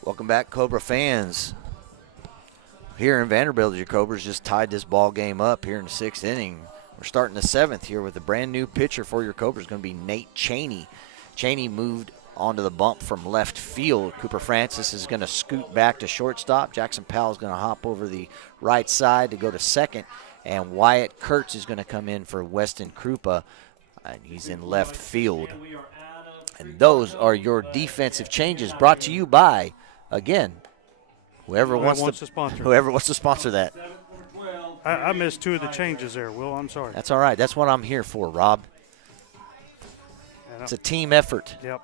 Welcome back, Cobra fans. Here in Vanderbilt, your Cobras just tied this ball game up here in the 6th inning. We're starting the 7th here with a brand new pitcher for your Cobras. Going to be Nate Cheney. Cheney moved onto the bump from left field. Cooper Francis is going to scoot back to shortstop. Jackson Powell is going to hop over the right side to go to second. And Wyatt Kurtz is going to come in for Weston Krupa. And he's in left field. And those are your defensive changes brought to you by, again, whoever wants to sponsor that. I missed 2 of the changes there, Will. I'm sorry. That's all right. That's what I'm here for, Rob. It's a team effort. Yep.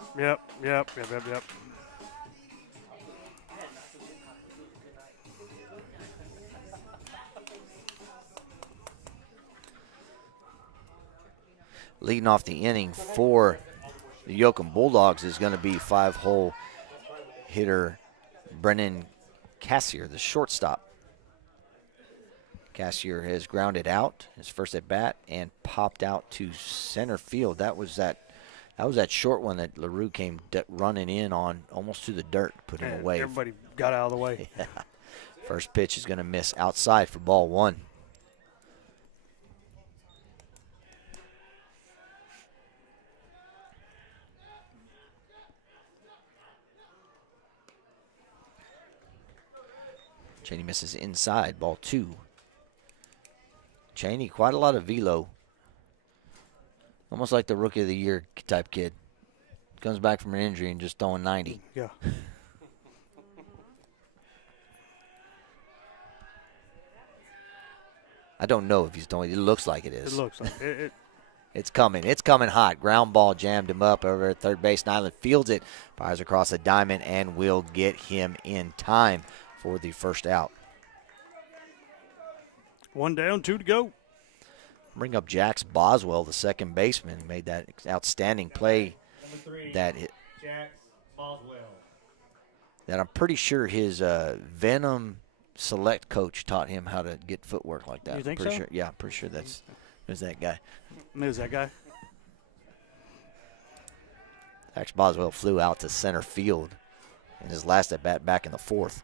Leading off the inning for the Yoakum Bulldogs is going to be 5-hole hitter Brennan Cassier, the shortstop. Cassier has grounded out his first at bat and popped out to center field. That was that short one that LaRue came running in on almost to the dirt, put him away. Everybody got out of the way. Yeah. First pitch is going to miss outside for ball 1. Cheney misses inside, ball 2. Cheney, quite a lot of velo. Almost like the Rookie of the Year type kid. Comes back from an injury and just throwing 90. Yeah. I don't know if he's throwing. It looks like it is. It looks like it. It's coming. It's coming hot. Ground ball jammed him up over at third base. Nyland fields it, fires across the diamond, and will get him in time for the first out. 1 down, 2 to go. Bring up Jax Boswell, the second baseman, who made that outstanding play. Jax Boswell. That I'm pretty sure his Venom Select coach taught him how to get footwork like that. You think pretty so? Sure, yeah, pretty sure that's that guy. Who's that guy? Jax Boswell flew out to center field in his last at bat back in the 4th.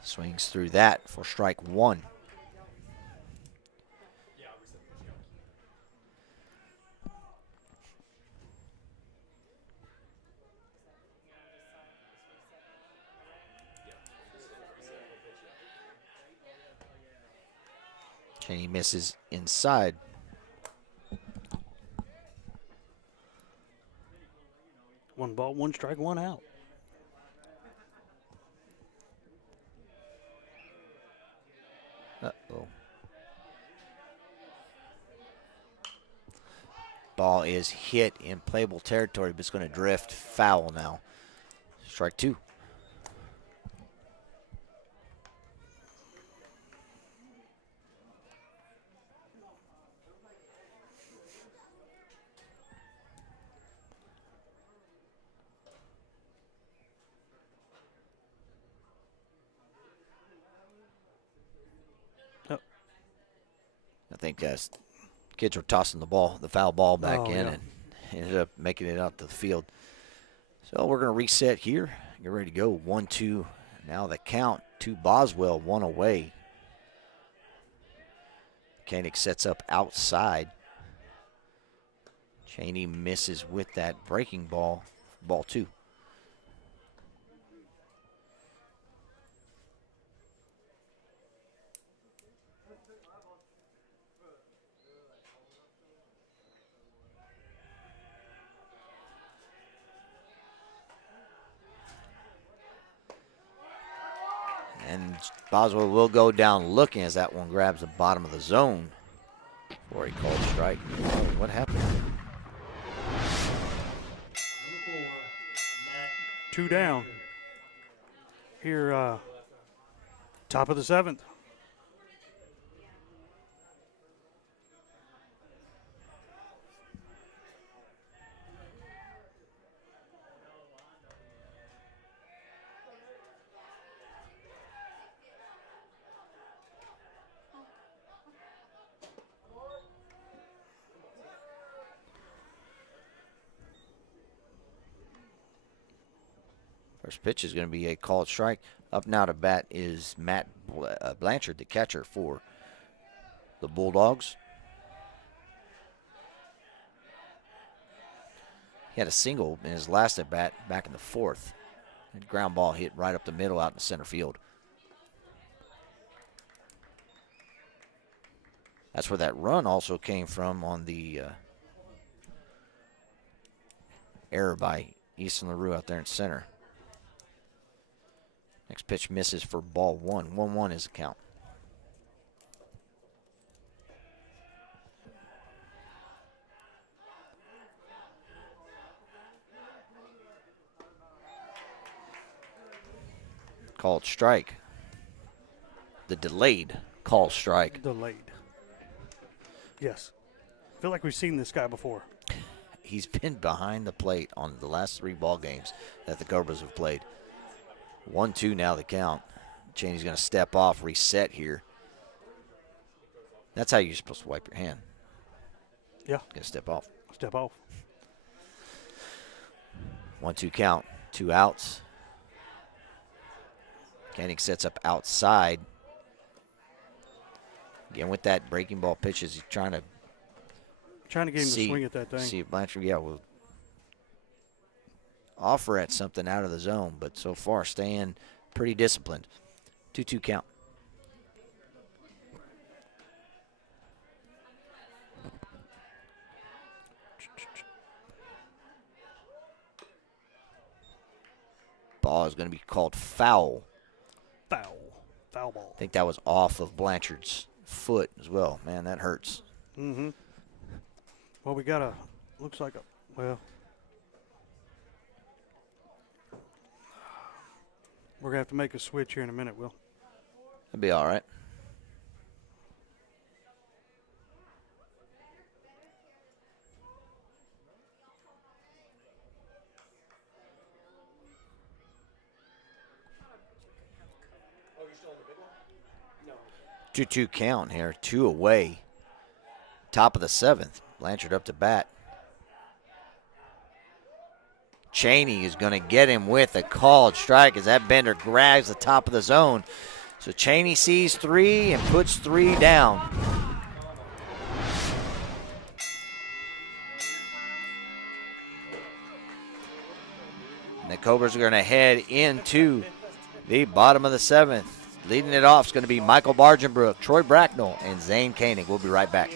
Swings through that for strike 1. Cheney misses inside. One ball, 1 strike, 1 out. Uh-oh. Ball is hit in playable territory, but it's going to drift foul now. Strike 2. I think kids were tossing the foul ball back in, and ended up making it out to the field. So we're going to reset here. Get ready to go. 1-2. Now the count to Boswell, 1 away. Koenig sets up outside. Cheney misses with that breaking ball. Ball 2. And Boswell will go down looking as that one grabs the bottom of the zone before he called strike. What happened? 2 down. Here, top of the 7th. First pitch is going to be a called strike. Up now to bat is Matt Blanchard, the catcher for the Bulldogs. He had a single in his last at bat back in the fourth. And ground ball hit right up the middle out in the center field. That's where that run also came from on the error by Easton LaRue out there in center. Next pitch misses for ball one. 1-1 is the count. Called strike. The delayed call strike. Delayed. Yes. I feel like we've seen this guy before. He's been behind the plate on the last 3 ball games that the Cobras have played. 1-2 now the count. Cheney's going to step off, reset here. That's how you're supposed to wipe your hand. Yeah. Going to step off. Step off. 1-2 count. 2 outs. Koenig sets up outside. Again, with that breaking ball pitches, he's trying to get him to swing at that thing. See if Blanchard, will offer at something out of the zone, but so far staying pretty disciplined. 2-2 count. Ball is going to be called foul. Foul ball. I think that was off of Blanchard's foot as well. Man, that hurts. Mm-hmm. Well, we got looks like we're going to have to make a switch here in a minute, Will. That'll be all right. Oh, you're still on the big one? No. 2-2 count here. 2 away. Top of the 7th. Blanchard up to bat. Cheney is going to get him with a called strike as that bender grabs the top of the zone. So Cheney sees 3 and puts 3 down. And the Cobras are going to head into the bottom of the 7th. Leading it off is going to be Michael Bargenbrook, Troy Bracknell, and Zane Koenig. We'll be right back.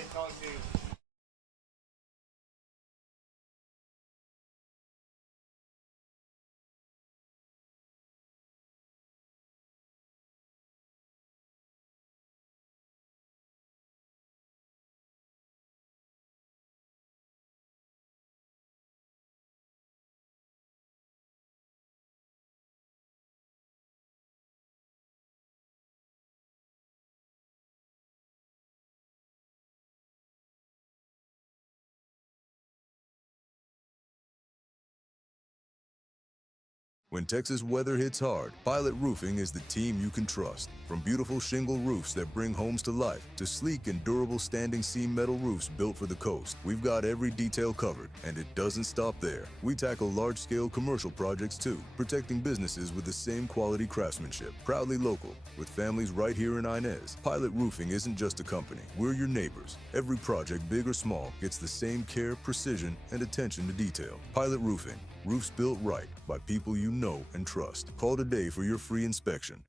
When Texas weather hits hard, Pilot Roofing is the team you can trust. From beautiful shingle roofs that bring homes to life to sleek and durable standing seam metal roofs built for the coast, we've got every detail covered, and it doesn't stop there. We tackle large-scale commercial projects too, protecting businesses with the same quality craftsmanship. Proudly local, with families right here in Inez. Pilot Roofing isn't just a company, we're your neighbors. Every project, big or small, gets the same care, precision, and attention to detail. Pilot Roofing. Roofs built right by people you know and trust. Call today for your free inspection.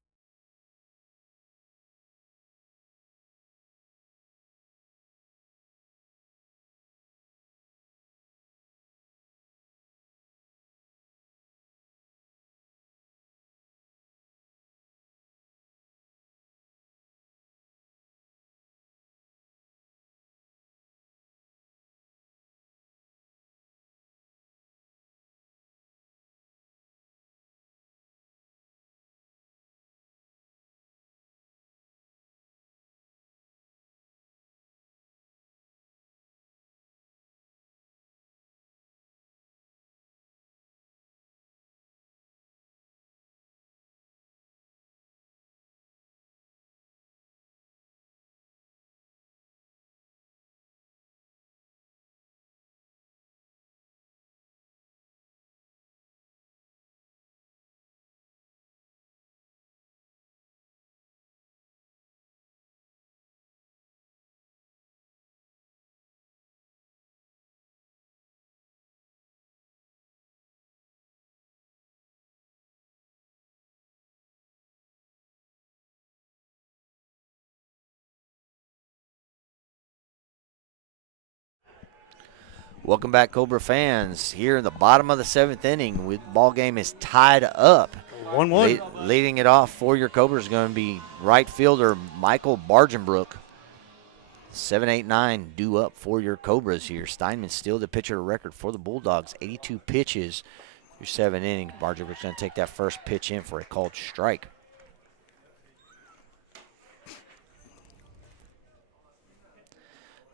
Welcome back, Cobra fans. Here in the bottom of the 7th inning, the ball game is tied up. 1-1. Leading it off for your Cobras is going to be right fielder Michael Bargenbrook. 7-8-9 due up for your Cobras here. Steinman's still the pitcher of record for the Bulldogs. 82 pitches through 7 innings. Bargenbrook's going to take that first pitch in for a called strike.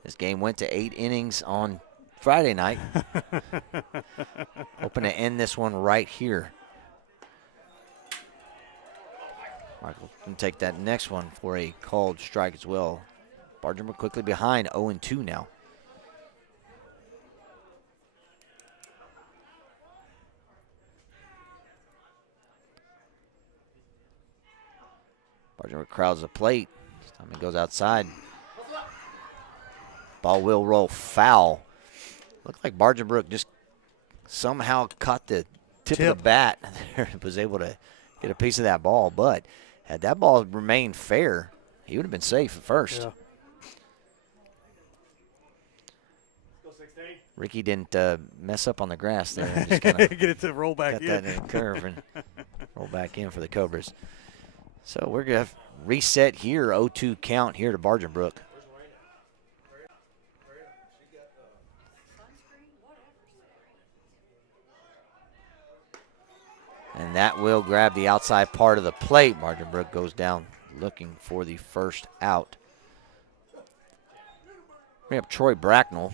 This game went to 8 innings on Friday night. Hoping to end this one right here. Michael can take that next one for a called strike as well. Bargenbrook quickly behind, 0-2 now. Bargenbrook crowds the plate. Steinman goes outside. Ball will roll foul. Looked like Bargenbrook just somehow caught the tip of the bat there and was able to get a piece of that ball. But had that ball remained fair, he would have been safe at first. Yeah. Ricky didn't mess up on the grass there. Just kinda get it to roll back got in. that in a curve and roll back in for the Cobras. So we're going to reset here, 0-2 count here to Bargenbrook. And that will grab the outside part of the plate. Bargenbrook goes down looking for the first out. We have Troy Bracknell.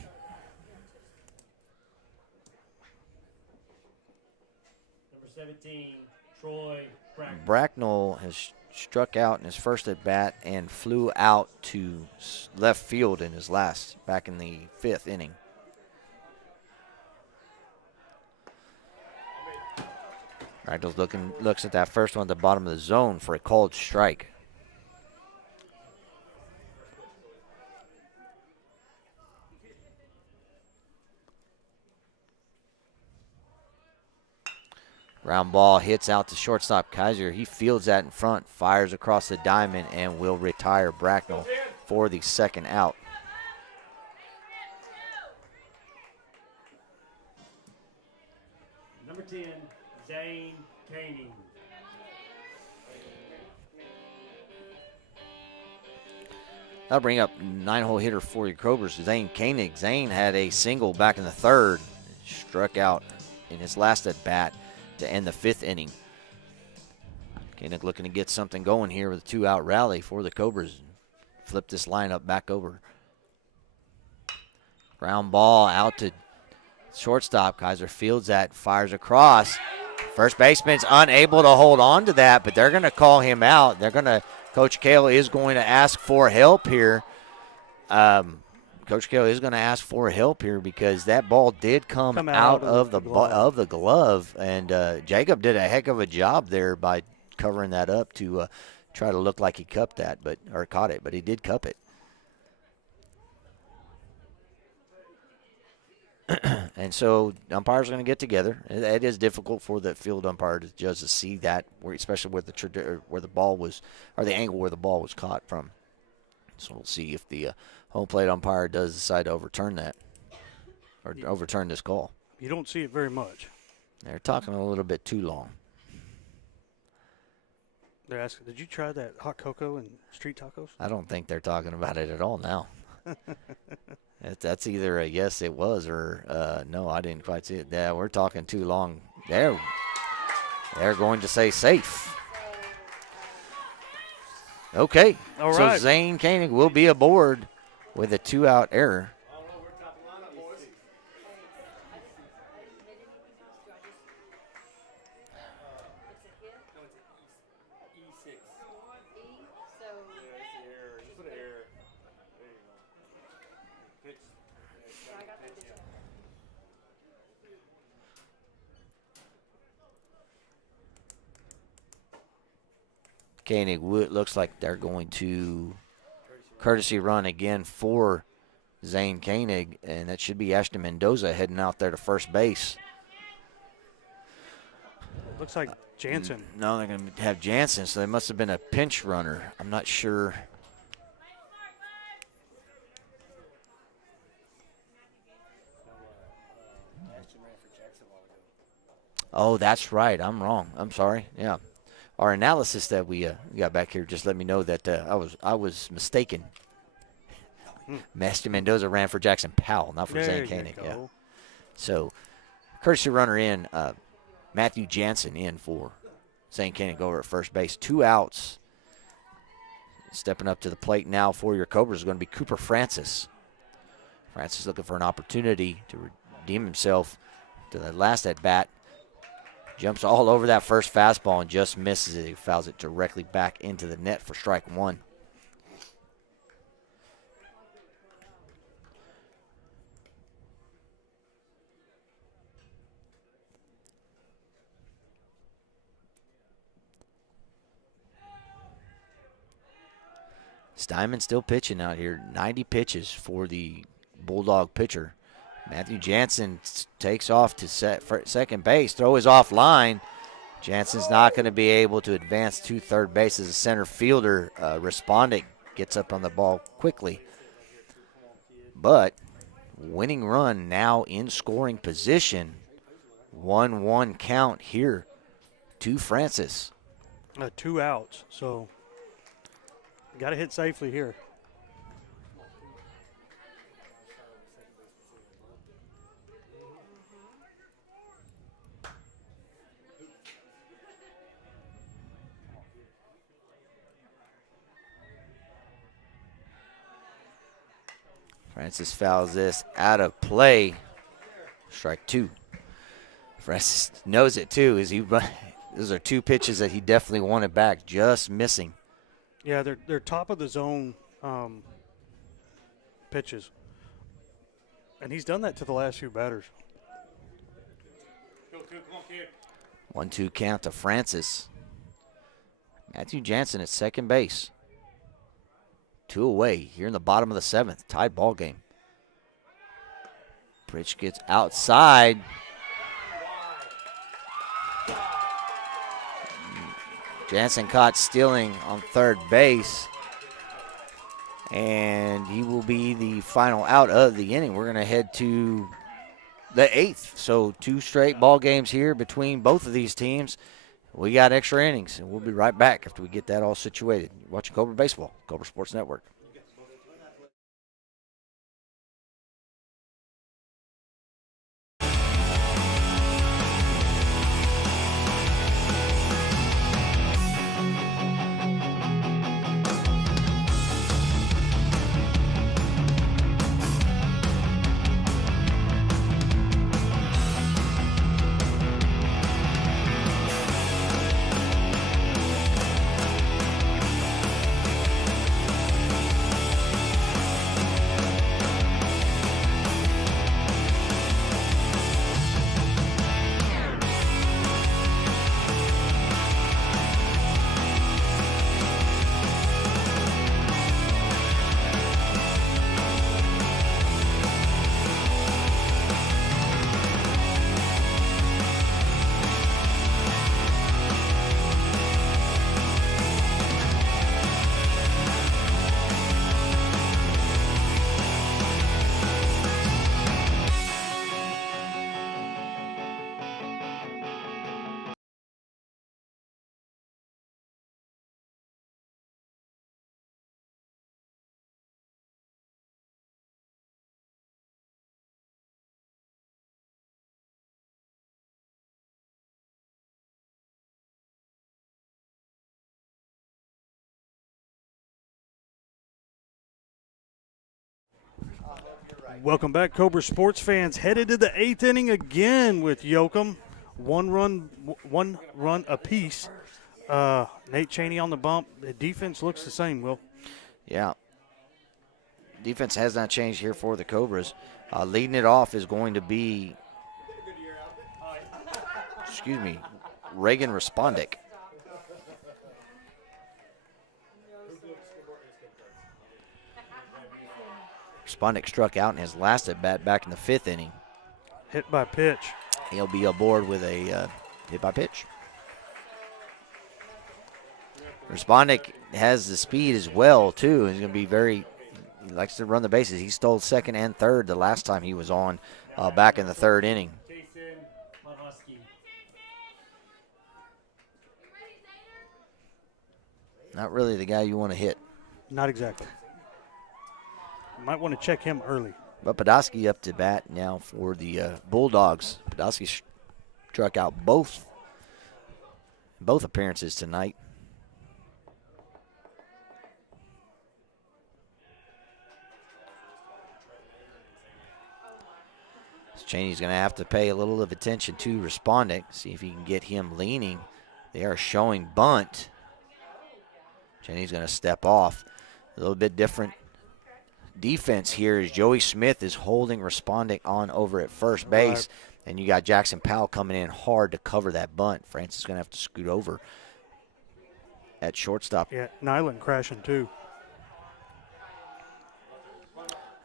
Number 17, Troy Bracknell. Bracknell has struck out in his first at bat and flew out to left field in his last, back in the 5th inning. Bracknell's looks at that first one at the bottom of the zone for a called strike. Ground ball hits out to shortstop Kaiser. He fields that in front, fires across the diamond, and will retire Bracknell for the second out. Number 10, Zane Koenig. That'll bring up 9-hole hitter for your Cobras, Zane Koenig. Zane had a single back in the 3rd, struck out in his last at bat to end the 5th inning. Koenig looking to get something going here with a 2-out rally for the Cobras. Flip this lineup back over. Ground ball out to shortstop. Kaiser fields that, fires across. First baseman's unable to hold on to that, but they're going to call him out. Coach Kale is going to ask for help here. Coach Kale is going to ask for help here because that ball did come out of the glove, and Jacob did a heck of a job there by covering that up to try to look like he caught it, but he did cup it. And so umpires are going to get together. It is difficult for the field umpire to judge to see that, especially where the ball was, or the angle where the ball was caught from. So we'll see if the home plate umpire does decide to overturn that, or overturn this call. You don't see it very much. They're talking a little bit too long. They're asking, did you try that hot cocoa and street tacos? I don't think they're talking about it at all now. That's either a yes, it was, or no, I didn't quite see it. Yeah, we're talking too long. They're going to say safe. Okay. All so right. Zane Koenig will be aboard with a 2-out error. Koenig looks like they're going to courtesy run again for Zane Koenig, and that should be Ashton Mendoza heading out there to first base. Looks like Jansen. No, they're going to have Jansen, so they must have been a pinch runner. I'm not sure. Oh, that's right. I'm wrong. I'm sorry. Yeah. Our analysis that we got back here just let me know that I was mistaken. Master Mendoza ran for Jackson Powell, not for Zane Koenig. Yeah. So, courtesy runner in, Matthew Jansen in for Zane Koenig over at first base. 2 outs. Stepping up to the plate now for your Cobras is going to be Cooper Francis. Francis looking for an opportunity to redeem himself to the last at bat. Jumps all over that first fastball and just misses it. He fouls it directly back into the net for strike 1. Steinman still pitching out here. 90 pitches for the Bulldog pitcher. Matthew Jansen takes off to second base. Throw is offline. Jansen's not going to be able to advance to third base as a center fielder. Responding gets up on the ball quickly. But winning run now in scoring position. 1-1 count here to Francis. 2 outs, so got to hit safely here. Francis fouls this out of play. Strike 2. Francis knows it too. Those are 2 pitches that he definitely wanted back, just missing. Yeah, they're top of the zone pitches. And he's done that to the last few batters. 1-2 count to Francis. Matthew Jansen at second base. 2 away here in the bottom of the 7th. Tied ball game. Pitch gets outside. Jansen caught stealing on third base. And he will be the final out of the inning. We're going to head to the 8th. So 2 straight ball games here between both of these teams. We got extra innings, and we'll be right back after we get that all situated. You're watching Cobra Baseball, Cobra Sports Network. Welcome back, Cobra sports fans. Headed to the 8th inning again with Yoakum. One run apiece. Nate Chaney on the bump. The defense looks the same, Will. Yeah. Defense has not changed here for the Cobras. Leading it off is going to be, Reagan Respondick. Respondick struck out in his last at bat back in the 5th inning. Hit by pitch. He'll be aboard with a hit by pitch. Respondick has the speed as well, too. He's going to be he likes to run the bases. He stole second and third the last time he was on back in the 3rd inning. Not really the guy you want to hit. Not exactly. You might want to check him early. But Podolsky up to bat now for the Bulldogs. Podolsky struck out both appearances tonight. Cheney's going to have to pay a little of attention to Respondent, see if he can get him leaning. They are showing bunt. Cheney's going to step off. A little bit different defense here as Joey Smith is holding Respondent on over at first base. Right. And you got Jackson Powell coming in hard to cover that bunt. Francis is going to have to scoot over at shortstop. Yeah, Nyland crashing too.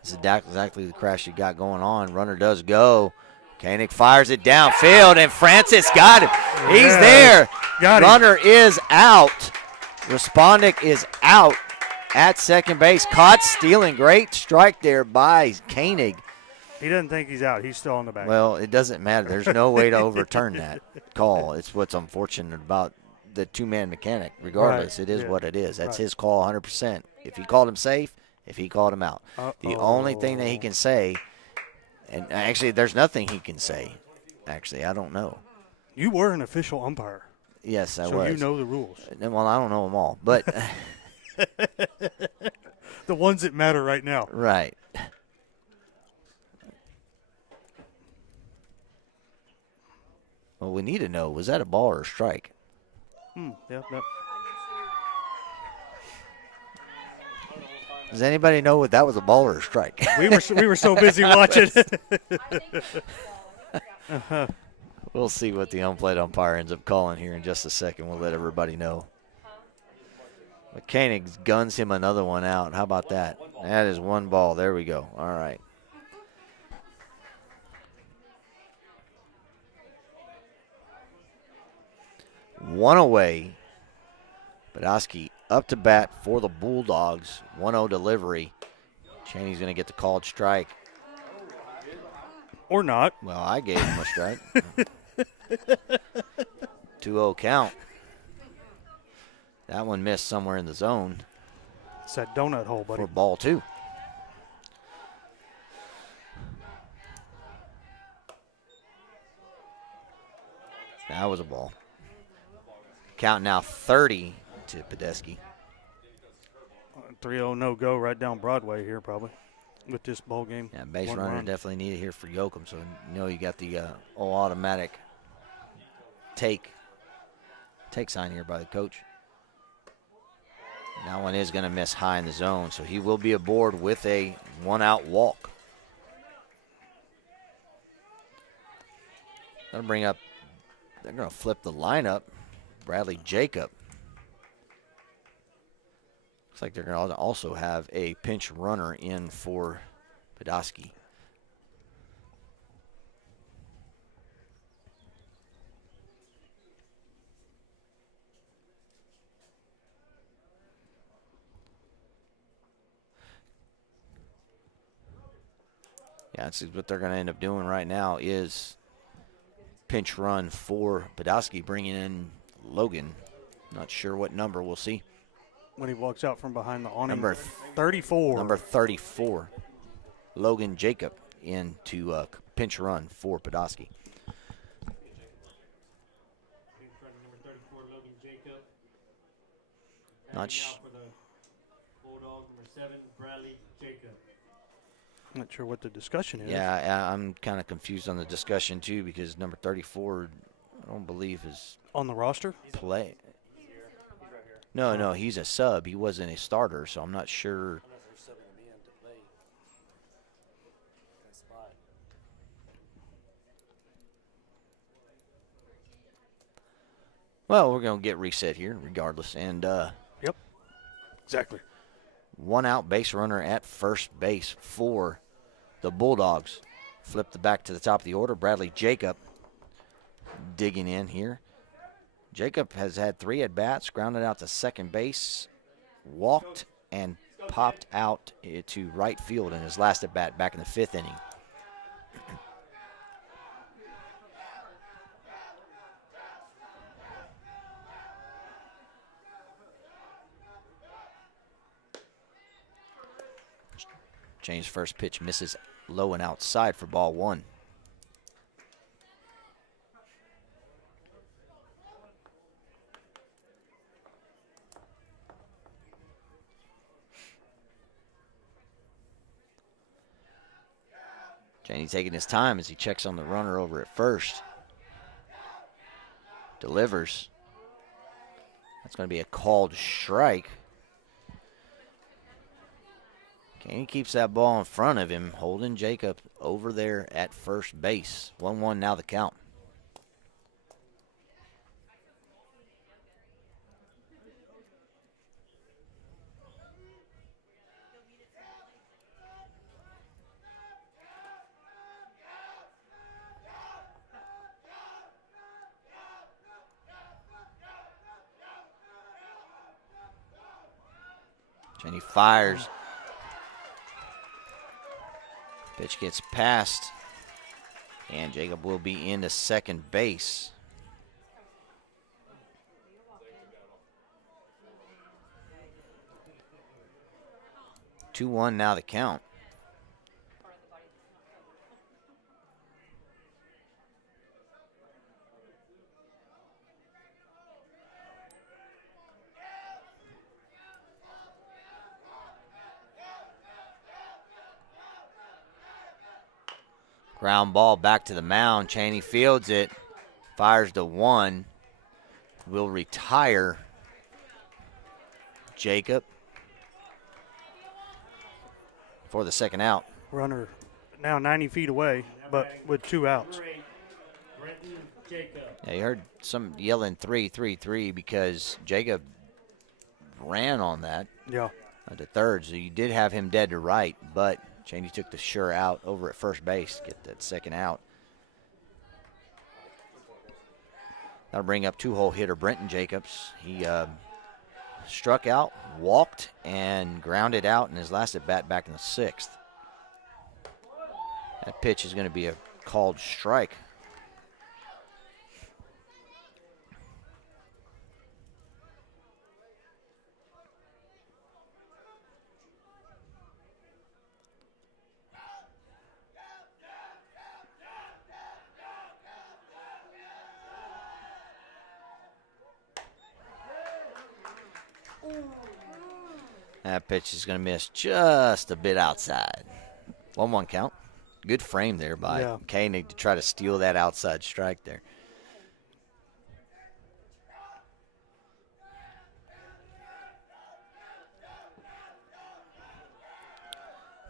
This is exactly the crash you got going on. Runner does go. Koenig fires it downfield, and Francis got him. He's there. Runner is out. Respondent is out at second base. Caught stealing. Great strike there by Koenig. He doesn't think he's out. He's still on the back. Well, it doesn't matter. There's no way to overturn that call. It's what's unfortunate about the two-man mechanic. Regardless, it is what it is. That's his call 100%. If he called him safe, if he called him out. The only thing that he can say, and actually there's nothing he can say. Actually, I don't know. You were an official umpire. Yes, I was. So you know the rules. Well, I don't know them all, but the ones that matter right now. Right. Well, we need to know, was that a ball or a strike? Yep. Does anybody know if that was a ball or a strike? We were so busy watching. We'll see what the unplayed umpire ends up calling here in just a second. We'll let everybody know. Koenig guns him another one out. How about that? That is one ball. There we go. All right. One away. Podolsky up to bat for the Bulldogs. 1-0 delivery. Cheney's going to get the called strike. Or not. Well, I gave him a strike. 2-0 count. That one missed somewhere in the zone. It's that donut hole, buddy. For ball 2. That was a ball. Count now 30 to Podolsky. 3-0 no-go right down Broadway here probably with this ball game. Yeah, base runner definitely needed here for Yoakum, so you got the all-automatic take sign here by the coach. That one is going to miss high in the zone, so he will be aboard with a one-out walk. They're going to flip the lineup. Bradley Jacob. Looks like they're going to also have a pinch runner in for Podolsky. Yeah, that's what they're going to end up doing right now is pinch run for Podolsky, bringing in Logan. Not sure what number. We'll see. When he walks out from behind the awning. Number 34. Number 34. Logan Jacob into pinch run for Podolsky. Not sure. Not sure what the discussion is. Yeah, I'm kind of confused on the discussion too because number 34, I don't believe is on the roster. Play. No, he's a sub. He wasn't a starter, so I'm not sure. Well, we're going to get reset here regardless. And yep, exactly. One out base runner at first base for the Bulldogs. Flip the back to the top of the order. Bradley Jacob digging in here. Jacob has had 3 at-bats, grounded out to second base, walked, and popped out to right field in his last at-bat back in the 5th inning. James' first pitch misses low and outside for ball 1. Cheney taking his time as he checks on the runner over at first. Delivers. That's going to be a called strike. Cheney keeps that ball in front of him, holding Jacob over there at first base. 1-1 now the count. Cheney fires. Pitch gets past, and Jacob will be into second base. Two 2-1 now the count. Ground ball back to the mound. Cheney fields it, fires to 1. Will retire Jacob for the second out. Runner now 90 feet away, but with 2 outs. Yeah, you heard some yelling 3-3-3 because Jacob ran on that. Yeah. To third, so you did have him dead to right, but Cheney took the sure out over at first base, get that second out. That'll bring up 2-hole hitter Brenton Jacobs. He struck out, walked, and grounded out in his last at bat back in the 6th. That pitch is going to be a called strike. That pitch is going to miss just a bit outside. 1-1 count. Good frame there by Koenig to try to steal that outside strike there.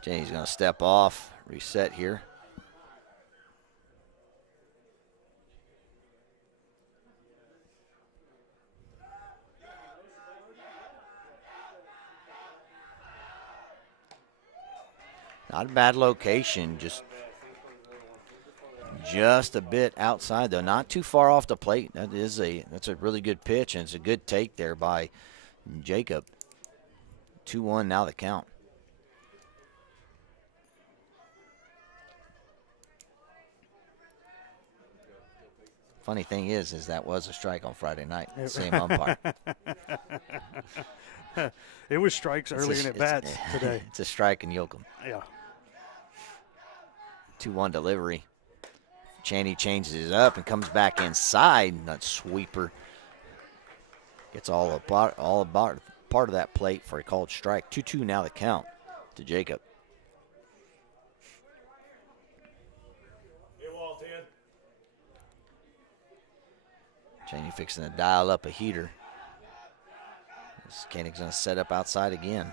Cheney's going to step off, reset here. Not a bad location, just a bit outside though. Not too far off the plate. That's a really good pitch, and it's a good take there by Jacob. 2-1 now the count. Funny thing is that was a strike on Friday night. Same umpire. It was strikes early in at bats today. It's a strike in Yoakum. Yeah. 2-1 delivery. Cheney changes it up and comes back inside. That sweeper gets all about part of that plate for a called strike. 2-2 now the count to Jacob. Cheney fixing to dial up a heater. Koenig's going to set up outside again.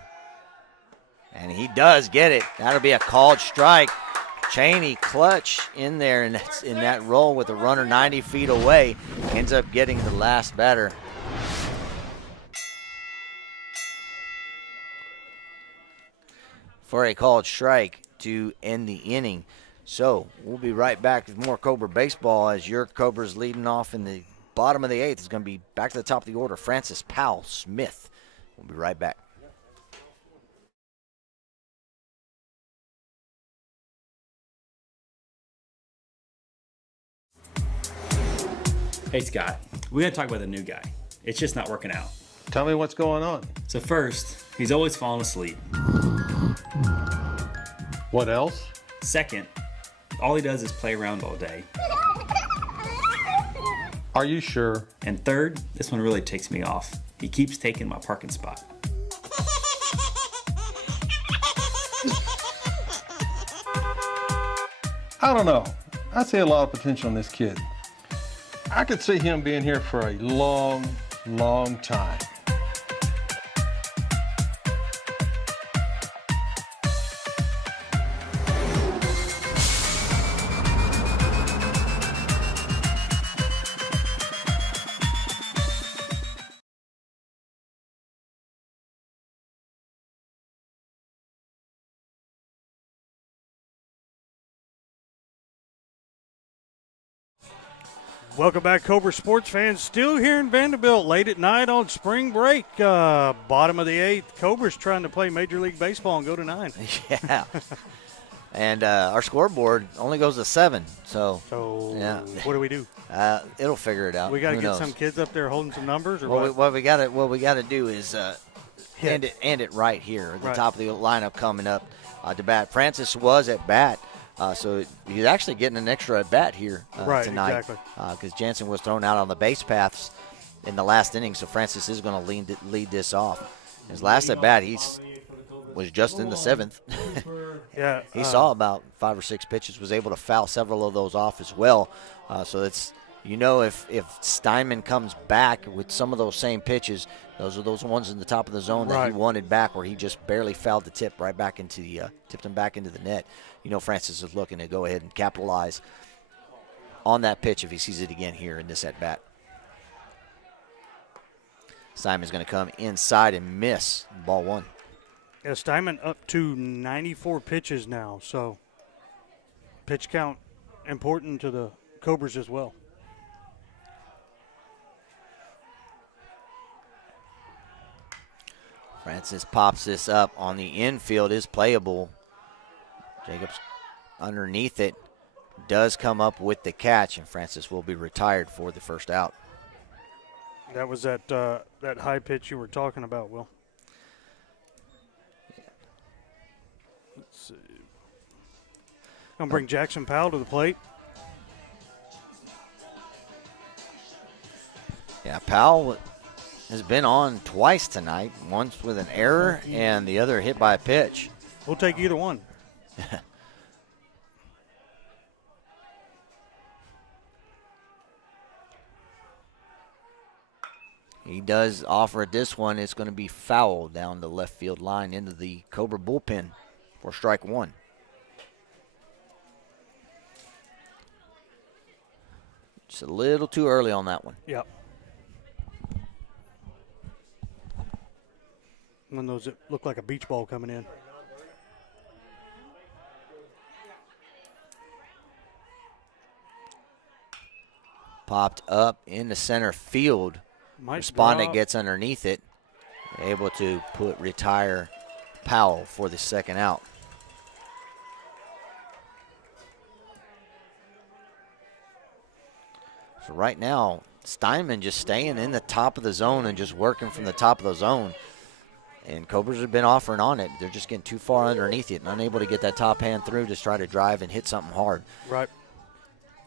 And he does get it. That'll be a called strike. Cheney clutch in there in that roll with a runner 90 feet away. Ends up getting the last batter. For a called strike to end the inning. So we'll be right back with more Cobra baseball as your Cobras leading off in the bottom of the 8th. Is going to be back to the top of the order. Francis Powell Smith. We'll be right back. Hey, Scott, we got to talk about the new guy. It's just not working out. Tell me what's going on. So first, he's always falling asleep. What else? Second, all he does is play around all day. Are you sure? And third, this one really takes me off. He keeps taking my parking spot. I don't know. I see a lot of potential in this kid. I could see him being here for a long, long time. Welcome back, Cobra sports fans. Still here in Vanderbilt, late at night on spring break. Bottom of the 8th. Cobras trying to play Major League Baseball and go to 9. Yeah. And our scoreboard only goes to 7. So yeah. What do we do? It'll figure it out. We got to Who get knows? some kids up there holding some numbers, or What we got to do is end it right here at the Right. top of the lineup coming up to bat. Francis was at bat. So he's actually getting an extra at bat here Right, tonight, exactly. because Jansen was thrown out on the base paths in the last inning. So Francis is going to lead this off. His last at bat, was just in the 7th. Yeah, he saw about 5 or 6 pitches, was able to foul several of those off as well. So it's if Steinman comes back with some of those same pitches, those are those ones in the top of the zone that he wanted back, where he just barely fouled the tip right back into the tipped him back into the net. Francis is looking to go ahead and capitalize on that pitch if he sees it again here in this at bat. Steinman's going to come inside and miss. Ball 1. Yeah, Steinman up to 94 pitches now, so pitch count important to the Cobras as well. Francis pops this up on the infield, is playable. Jacobs underneath it does come up with the catch, and Francis will be retired for the first out. That was that high pitch you were talking about, Will. Let's see. Gonna bring Jackson Powell to the plate. Yeah, Powell has been on twice tonight, once with an error and the other hit by a pitch. We'll take either one. He does offer it this one. It's going to be foul down the left field line into the Cobra bullpen for strike 1. Just a little too early on that one. Yep. One of those that look like a beach ball coming in. Popped up into center field. Might Respondent drop. gets underneath it. Able to retire Powell for the second out. So right now, Steinman just staying in the top of the zone and just working from the top of the zone. And Cobras have been offering on it. They're just getting too far underneath it and unable to get that top hand through to try to drive and hit something hard. Right.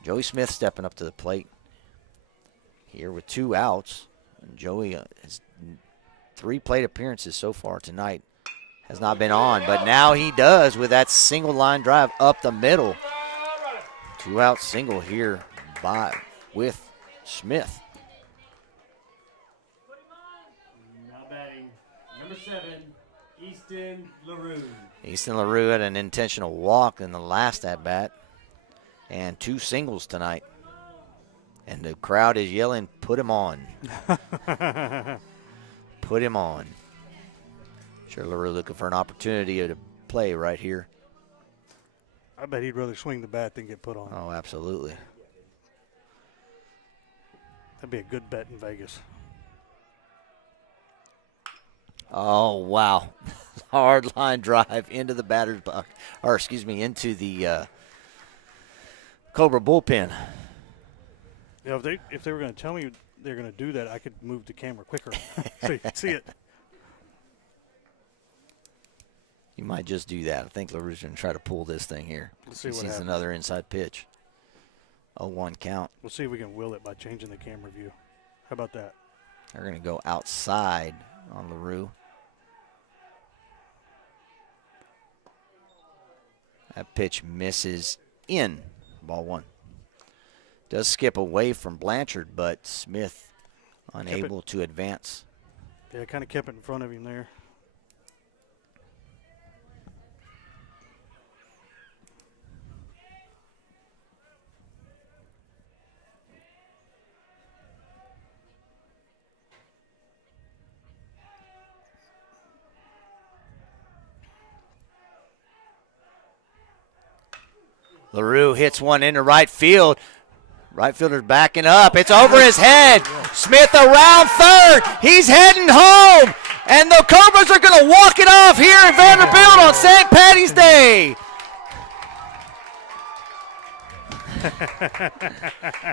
Joey Smith stepping up to the plate here with 2 outs. And Joey has 3 plate appearances so far tonight. Has not been on, but now he does with that single line drive up the middle. 2-out single here with Smith. Now batting, number 7, Easton LaRue. Easton LaRue had an intentional walk in the last at-bat and 2 singles tonight. And the crowd is yelling, put him on. Put him on. Sure, LaRue looking for an opportunity to play right here. I bet he'd rather swing the bat than get put on. Oh, absolutely. That'd be a good bet in Vegas. Oh, wow. Hard line drive into the batter's box, or excuse me, into the Cobra bullpen. You know, if they were going to tell me they're going to do that, I could move the camera quicker so you can see it. You might just do that. I think LaRue's going to try to pull this thing here. Let's see He what sees happens. another inside pitch. 0-1 count. We'll see if we can will it by changing the camera view. How about that? They're going to go outside on LaRue. That pitch misses in. Ball 1. Does skip away from Blanchard, but Smith unable to advance. Yeah, kind of kept it in front of him there. LaRue hits one into right field. Right fielder's backing up. It's over his head. Smith around third. He's heading home. And the Cobras are going to walk it off here in Vanderbilt on St. Patty's Day.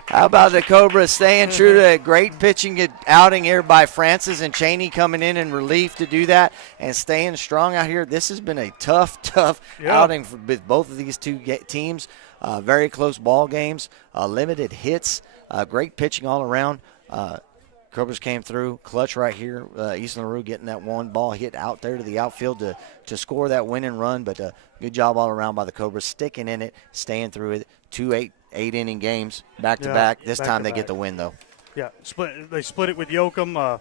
How about the Cobras staying true to a great pitching outing here by Francis and Cheney coming in relief to do that and staying strong out here. This has been a tough outing with both of these two teams. Very close ball games, limited hits, great pitching all around. Cobras came through clutch right here. Easton LaRue getting that one ball hit out there to the outfield to score that winning run. But good job all around by the Cobras, sticking in it, staying through it. 2 8-inning games back to back. This time they get the win, though. Yeah, they split it with Yoakum.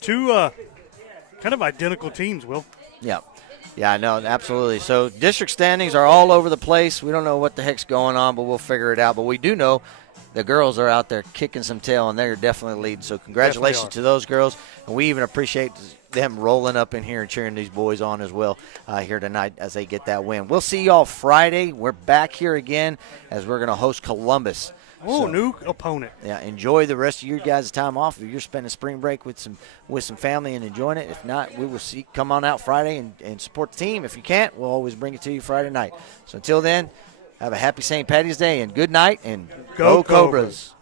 Two kind of identical teams, Will. Yeah. Yeah, I know, absolutely. So district standings are all over the place. We don't know what the heck's going on, but we'll figure it out. But we do know the girls are out there kicking some tail, and they're definitely leading. So congratulations to those girls. And we even appreciate them rolling up in here and cheering these boys on as well here tonight as they get that win. We'll see y'all Friday. We're back here again as we're going to host Columbus. Oh, new opponent. Yeah, enjoy the rest of your guys' time off. If you're spending spring break with some family and enjoying it, if not, we will come on out Friday and support the team. If you can't, we'll always bring it to you Friday night. So until then, have a happy St. Patty's Day and good night and go Cobras.